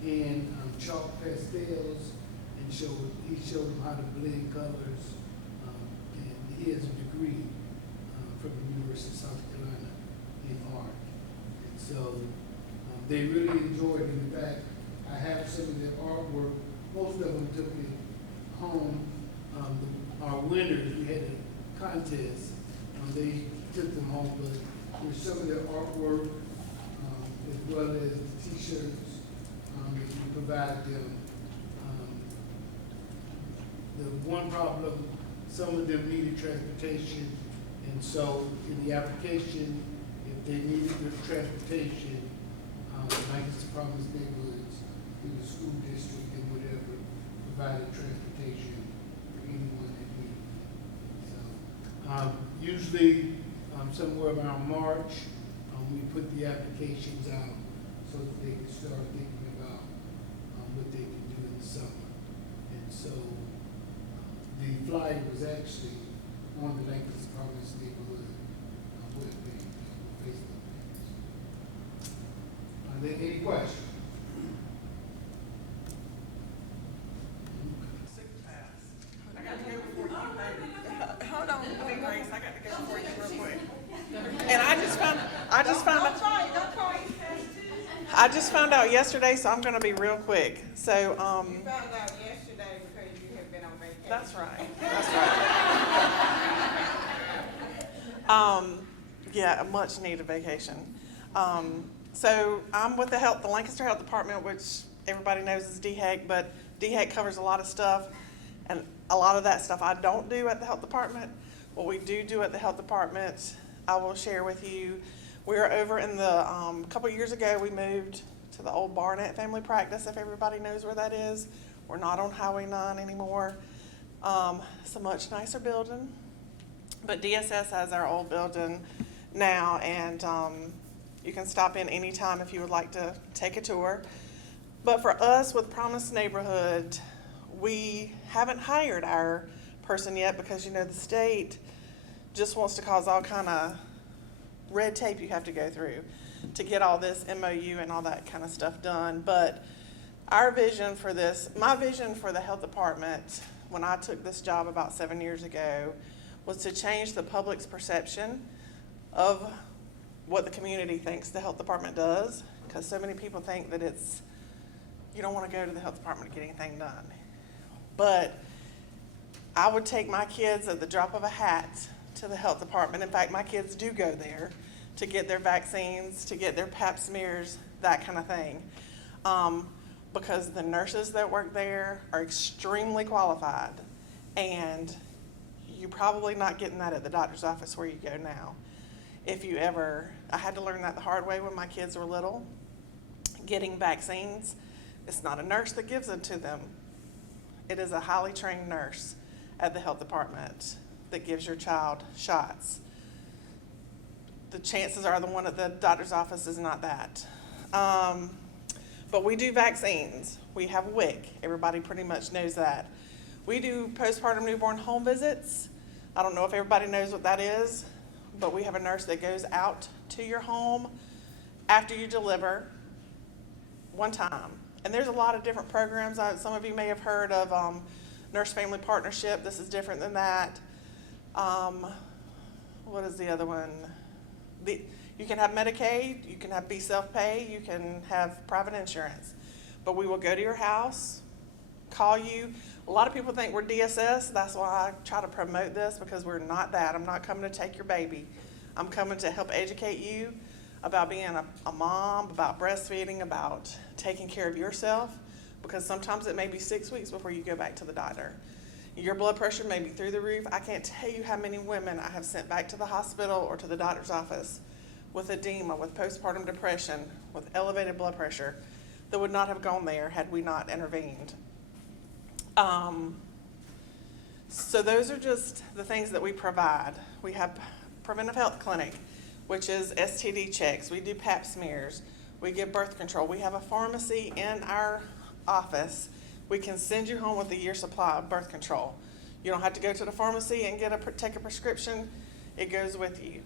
and chalk pastels, and he showed them how to blend colors. And he has a degree from the University of South Carolina in art. And so they really enjoyed it. In fact, I have some of their artwork. Most of them took it home. Our winners, we had a contest. They took them home, but there's some of their artwork as well as the T-shirts that we provide them. The one problem, some of them needed transportation, and so in the application, if they needed the transportation, Lancaster Promised Neighborhoods, through the school district and whatever, provided transportation for anyone that needed it. So, usually, somewhere around March, we put the applications out so that they can start thinking about what they can do in the summer. And so the flyer was actually on the Lancaster Promised Neighborhood webpage, Facebook page. Are there any questions? I got to go before you, baby. Hold on, wait, Grace, I got to go before you real quick. And I just found out yesterday, so I'm gonna be real quick. So, You found out yesterday because you have been on vacation. that's right. Yeah, a much needed vacation. So I'm with the Lancaster Health Department, which everybody knows is DHEC, but DHEC covers a lot of stuff, and a lot of that stuff I don't do at the health department. What we do at the health department, I will share with you. We were over in the, a couple years ago, we moved to the old Barnett Family Practice, if everybody knows where that is. We're not on Highway 9 anymore. It's a much nicer building, but DSS has our old building now, and you can stop in anytime if you would like to take a tour. But for us with Promised Neighborhood, we haven't hired our person yet because, you know, the state just wants to cause all kind of red tape you have to go through to get all this MOU and all that kind of stuff done. But our vision for this, my vision for the health department when I took this job about 7 years ago, was to change the public's perception of what the community thinks the health department does, because so many people think that you don't want to go to the health department to get anything done. But I would take my kids at the drop of a hat to the health department. In fact, my kids do go there to get their vaccines, to get their pap smears, that kind of thing. Because the nurses that work there are extremely qualified, and you're probably not getting that at the doctor's office where you go now. I had to learn that the hard way when my kids were little. Getting vaccines, it's not a nurse that gives it to them. It is a highly trained nurse at the health department that gives your child shots. The chances are the one at the doctor's office is not that. But we do vaccines. We have WIC. Everybody pretty much knows that. We do postpartum newborn home visits. I don't know if everybody knows what that is, but we have a nurse that goes out to your home after you deliver one time. And there's a lot of different programs. Some of you may have heard of Nurse Family Partnership. This is different than that. What is the other one? You can have Medicaid, you can be self-pay, you can have private insurance. But we will go to your house, call you. A lot of people think we're DSS. That's why I try to promote this, because we're not that. I'm not coming to take your baby. I'm coming to help educate you about being a mom, about breastfeeding, about taking care of yourself, because sometimes it may be 6 weeks before you go back to the doctor. Your blood pressure may be through the roof. I can't tell you how many women I have sent back to the hospital or to the doctor's office with edema, with postpartum depression, with elevated blood pressure, that would not have gone there had we not intervened. So those are just the things that we provide. We have preventive health clinic, which is STD checks. We do pap smears. We give birth control. We have a pharmacy in our office. We can send you home with a year's supply of birth control. You don't have to go to the pharmacy and take a prescription. It goes with you.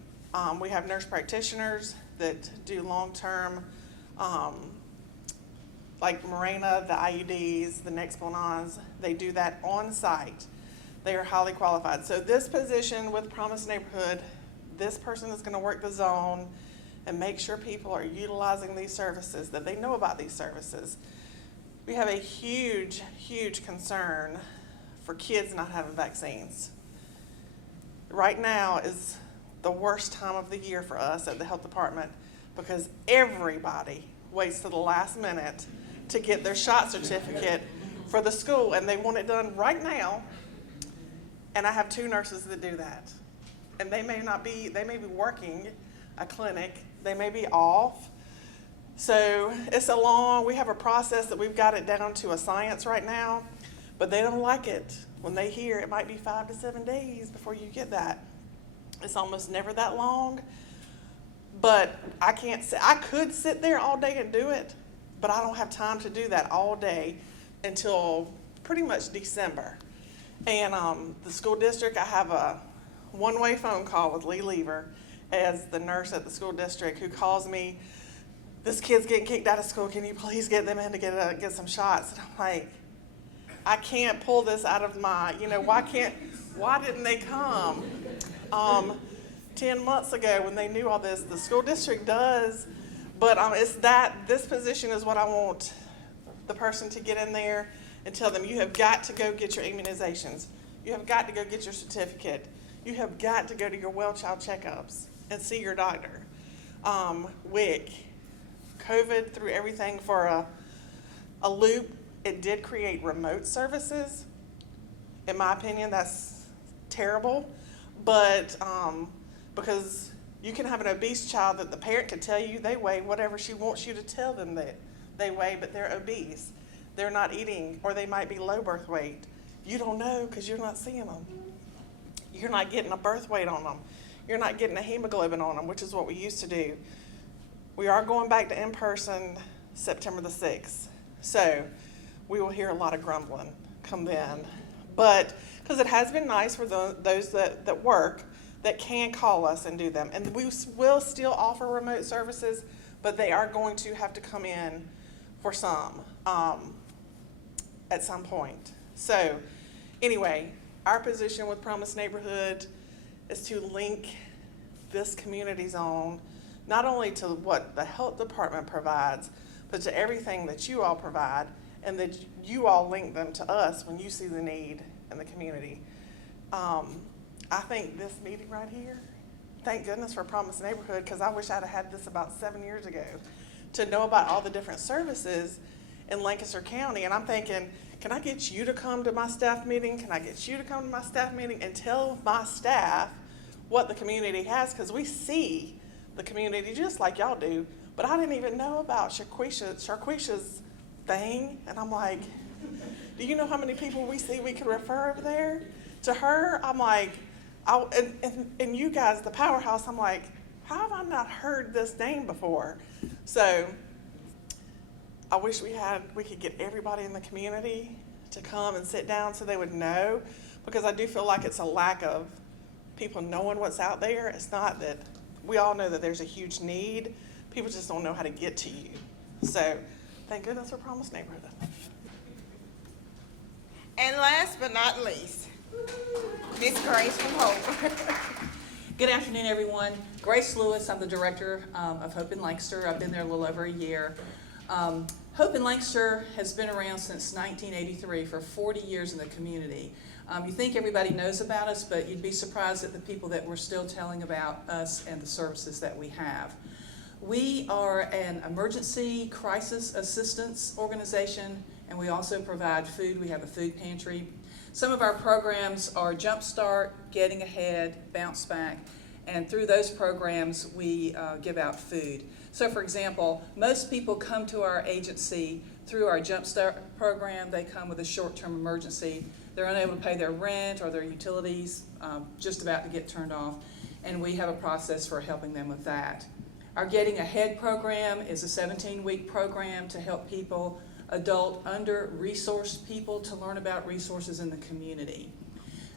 We have nurse practitioners that do long-term, like Mirena, the IUDs, the Nexplanon. They do that on site. They are highly qualified. So this position with Promise Neighborhood, this person is going to work the zone and make sure people are utilizing these services, that they know about these services. We have a huge, huge concern for kids not having vaccines. Right now is the worst time of the year for us at the health department, because everybody waits to the last minute to get their shot certificate for the school, and they want it done right now. And I have 2 nurses that do that. And they may be working a clinic, they may be off. So we have a process that we've got it down to a science right now, but they don't like it when they hear it might be 5 to 7 days before you get that. It's almost never that long, but I could sit there all day and do it, but I don't have time to do that all day until pretty much December. And the school district, I have a one-way phone call with Lee Lever as the nurse at the school district, who calls me, "This kid's getting kicked out of school, can you please get them in to get some shots?" And I'm like, I can't pull this out of my, why didn't they come 10 months ago when they knew all this? The school district does, but this position is what I want the person to get in there and tell them, you have got to go get your immunizations. You have got to go get your certificate. You have got to go to your well child checkups and see your doctor. WIC, COVID threw everything for a loop. It did create remote services. In my opinion, that's terrible. But because you can have an obese child that the parent can tell you they weigh whatever she wants you to tell them that they weigh, but they're obese. They're not eating, or they might be low birth weight. You don't know because you're not seeing them. You're not getting a birth weight on them. You're not getting a hemoglobin on them, which is what we used to do. We are going back to in-person September the 6th. So we will hear a lot of grumbling come then. But because it has been nice for those that work, that can call us and do them. And we will still offer remote services, but they are going to have to come in for some at some point. So anyway, our position with Promise Neighborhood is to link this community zone not only to what the health department provides, but to everything that you all provide, and that you all link them to us when you see the need in the community. I think this meeting right here, thank goodness for Promise Neighborhood, because I wish I'd have had this about 7 years ago, to know about all the different services in Lancaster County. And I'm thinking, can I get you to come to my staff meeting? Can I get you to come to my staff meeting and tell my staff what the community has? Because we see the community just like y'all do, but I didn't even know about Sharquisha's thing. And I'm like, do you know how many people we see we could refer over there to her? I'm like, And you guys, the Powerhouse, I'm like, how have I not heard this name before? So I wish we could get everybody in the community to come and sit down so they would know, because I do feel like it's a lack of people knowing what's out there. It's not that, we all know that there's a huge need. People just don't know how to get to you. So thank goodness for Promise Neighborhood. And last but not least, Miss Grace from Hope. Good afternoon, everyone. Grace Lewis, I'm the director of Hope in Lancaster. I've been there a little over a year. Hope in Lancaster has been around since 1983, for 40 years in the community. You think everybody knows about us, but you'd be surprised at the people that we're still telling about us and the services that we have. We are an emergency crisis assistance organization, and we also provide food. We have a food pantry. Some of our programs are Jumpstart, Getting Ahead, Bounce Back, and through those programs we give out food. So for example, most people come to our agency through our Jumpstart program. They come with a short-term emergency. They're unable to pay their rent or their utilities, just about to get turned off, and we have a process for helping them with that. Our Getting Ahead program is a 17-week program to help people, adult under-resourced people, to learn about resources in the community.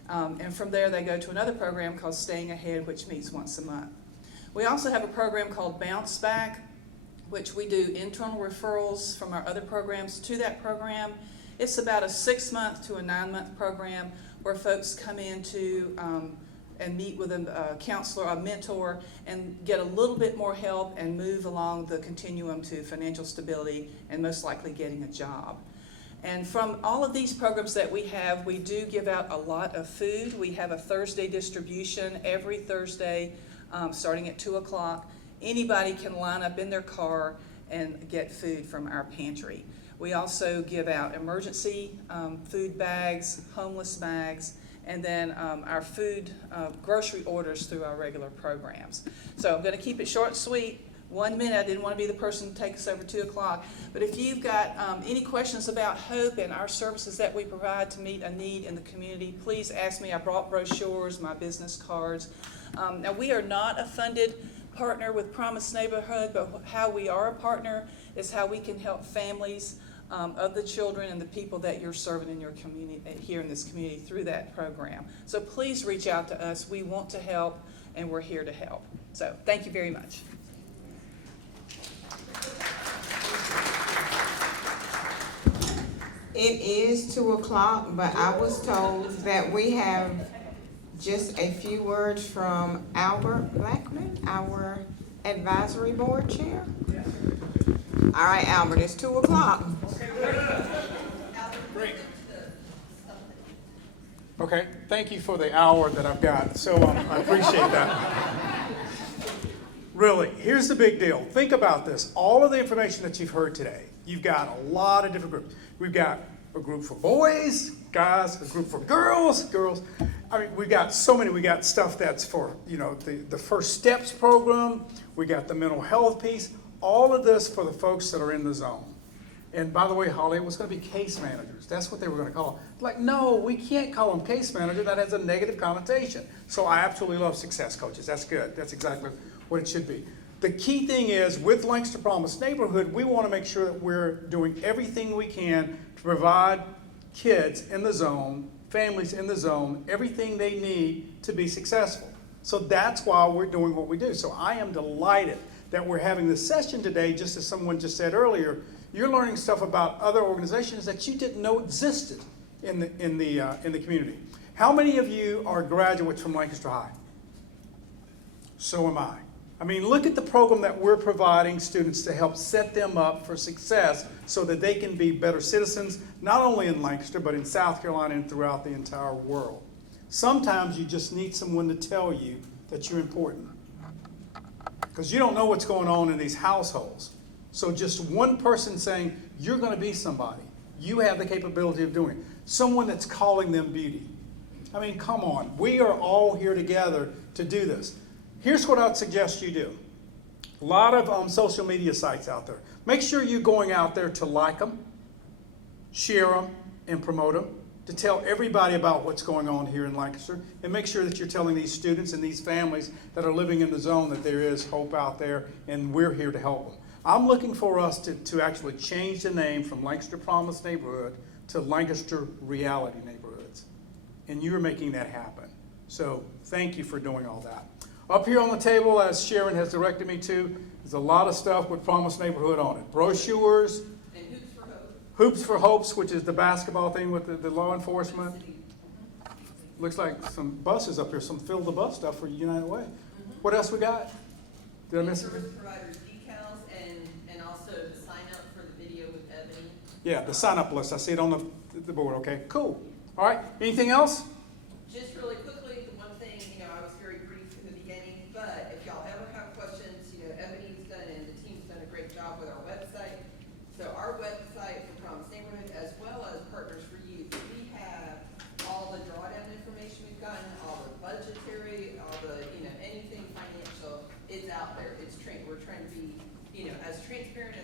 And from there they go to another program called Staying Ahead, which meets once a month. We also have a program called Bounce Back, which we do internal referrals from our other programs to that program. It's about a 6-month to a 9-month program where folks come into and meet with a counselor, a mentor, and get a little bit more help and move along the continuum to financial stability and most likely getting a job. And from all of these programs that we have, we do give out a lot of food. We have a Thursday distribution every Thursday starting at 2 o'clock. Anybody can line up in their car and get food from our pantry. We also give out emergency food bags, homeless bags, and then our food grocery orders through our regular programs. So I'm going to keep it short and sweet. 1 minute. I didn't want to be the person to take us over 2 o'clock. But if you've got any questions about Hope and our services that we provide to meet a need in the community, please ask me. I brought brochures, my business cards. Now, we are not a funded partner with Promise Neighborhood, but how we are a partner is how we can help families of the children and the people that you're serving in your community, here in this community, through that program. So please reach out to us. We want to help, and we're here to help. So thank you very much. It is 2 o'clock, but I was told that we have just a few words from Albert Blackman, our advisory board chair. All right, Albert, it's 2 o'clock. Great. Okay, thank you for the hour that I've got, so I appreciate that. Really, here's the big deal. Think about this. All of the information that you've heard today, you've got a lot of different groups. We've got a group for boys, guys, a group for girls. I mean, we've got so many. We got stuff that's for, the First Steps program. We got the mental health piece. All of this for the folks that are in the zone. And by the way, Holly, it was going to be case managers. That's what they were going to call them. Like, no, we can't call them case manager. That has a negative connotation. So I absolutely love success coaches. That's good. That's exactly what it should be. The key thing is, with Lancaster Promise Neighborhood, we want to make sure that we're doing everything we can to provide kids in the zone, families in the zone, everything they need to be successful. So that's why we're doing what we do. So I am delighted that we're having this session today. Just as someone just said earlier, you're learning stuff about other organizations that you didn't know existed in the community. How many of you are graduates from Lancaster High? So am I. I mean, look at the program that we're providing students to help set them up for success so that they can be better citizens, not only in Lancaster, but in South Carolina and throughout the entire world. Sometimes you just need someone to tell you that you're important, because you don't know what's going on in these households. So just one person saying, you're going to be somebody. You have the capability of doing it. Someone that's calling them beauty. I mean, come on. We are all here together to do this. Here's what I'd suggest you do. A lot of social media sites out there. Make sure you're going out there to like them, share them, and promote them. to tell everybody about what's going on here in Lancaster, and make sure that you're telling these students and these families that are living in the zone that there is hope out there, and we're here to help them. I'm looking for us to actually change the name from Lancaster Promise Neighborhood to Lancaster Reality Neighborhoods. And you're making that happen. So thank you for doing all that. Up here on the table, as Sharon has directed me to, there's a lot of stuff with Promise Neighborhood on it. Brochures. And Hoops for Hope. Hoops for Hopes, which is the basketball thing with the law enforcement. Looks like some buses up here, some fill the bus stuff for United Way. What else we got? Did I miss Service it? providers decals and also the sign up for the video with Ebony. Yeah, the sign up list. I see it on the board. Okay, cool. All right, anything else? Just really quickly, the one thing, I was very brief in the beginning, but if y'all ever have questions, Ebony's done and the team's done a great job with our website. So our website for Promise Neighborhood, as well as Partners for Youth, we have all the drawdown information we've gotten, all the budgetary, all the, anything financial, it's out there. We're trying to be, as transparent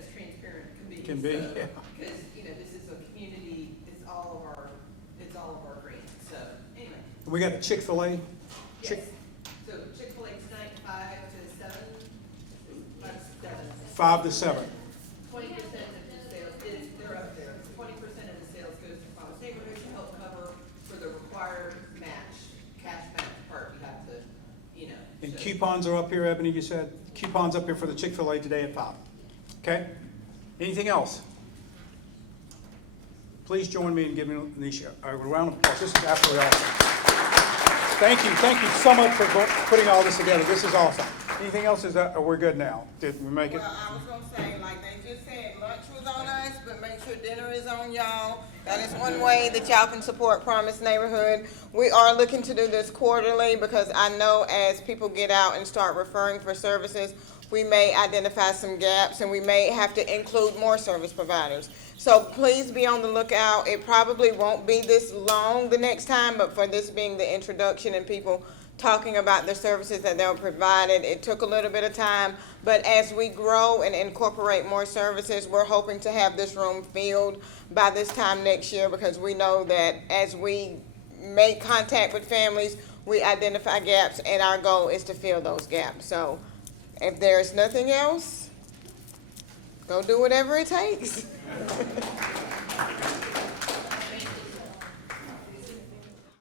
can be. Can be, So, yeah. because, this is a community, it's all of our grants. So, anyway. We got the Chick-fil-A. Yes. So Chick-fil-A tonight, 5 to 7. 5 to 7. 20% of the sales, they're up there. 20% of the sales goes to Promise Neighborhood to help cover for the required cash match part. You have to, And so- coupons are up here, Ebony, you said? Coupons up here for the Chick-fil-A today at 5. Okay? Anything else? Please join me in giving Anisha a round of applause. This is absolutely awesome. Thank you so much for putting all this together. This is awesome. Anything else? We're good now? Did we make it? Well, I was gonna say, like they just said, lunch was on us, but make sure dinner is on y'all. That is one way that y'all can support Promise Neighborhood. We are looking to do this quarterly because I know as people get out and start referring for services, we may identify some gaps and we may have to include more service providers. So please be on the lookout. It probably won't be this long the next time, but for this being the introduction and people talking about the services that they're provided, it took a little bit of time. But as we grow and incorporate more services, we're hoping to have this room filled by this time next year because we know that as we make contact with families, we identify gaps and our goal is to fill those gaps. So if there's nothing else, go do whatever it takes.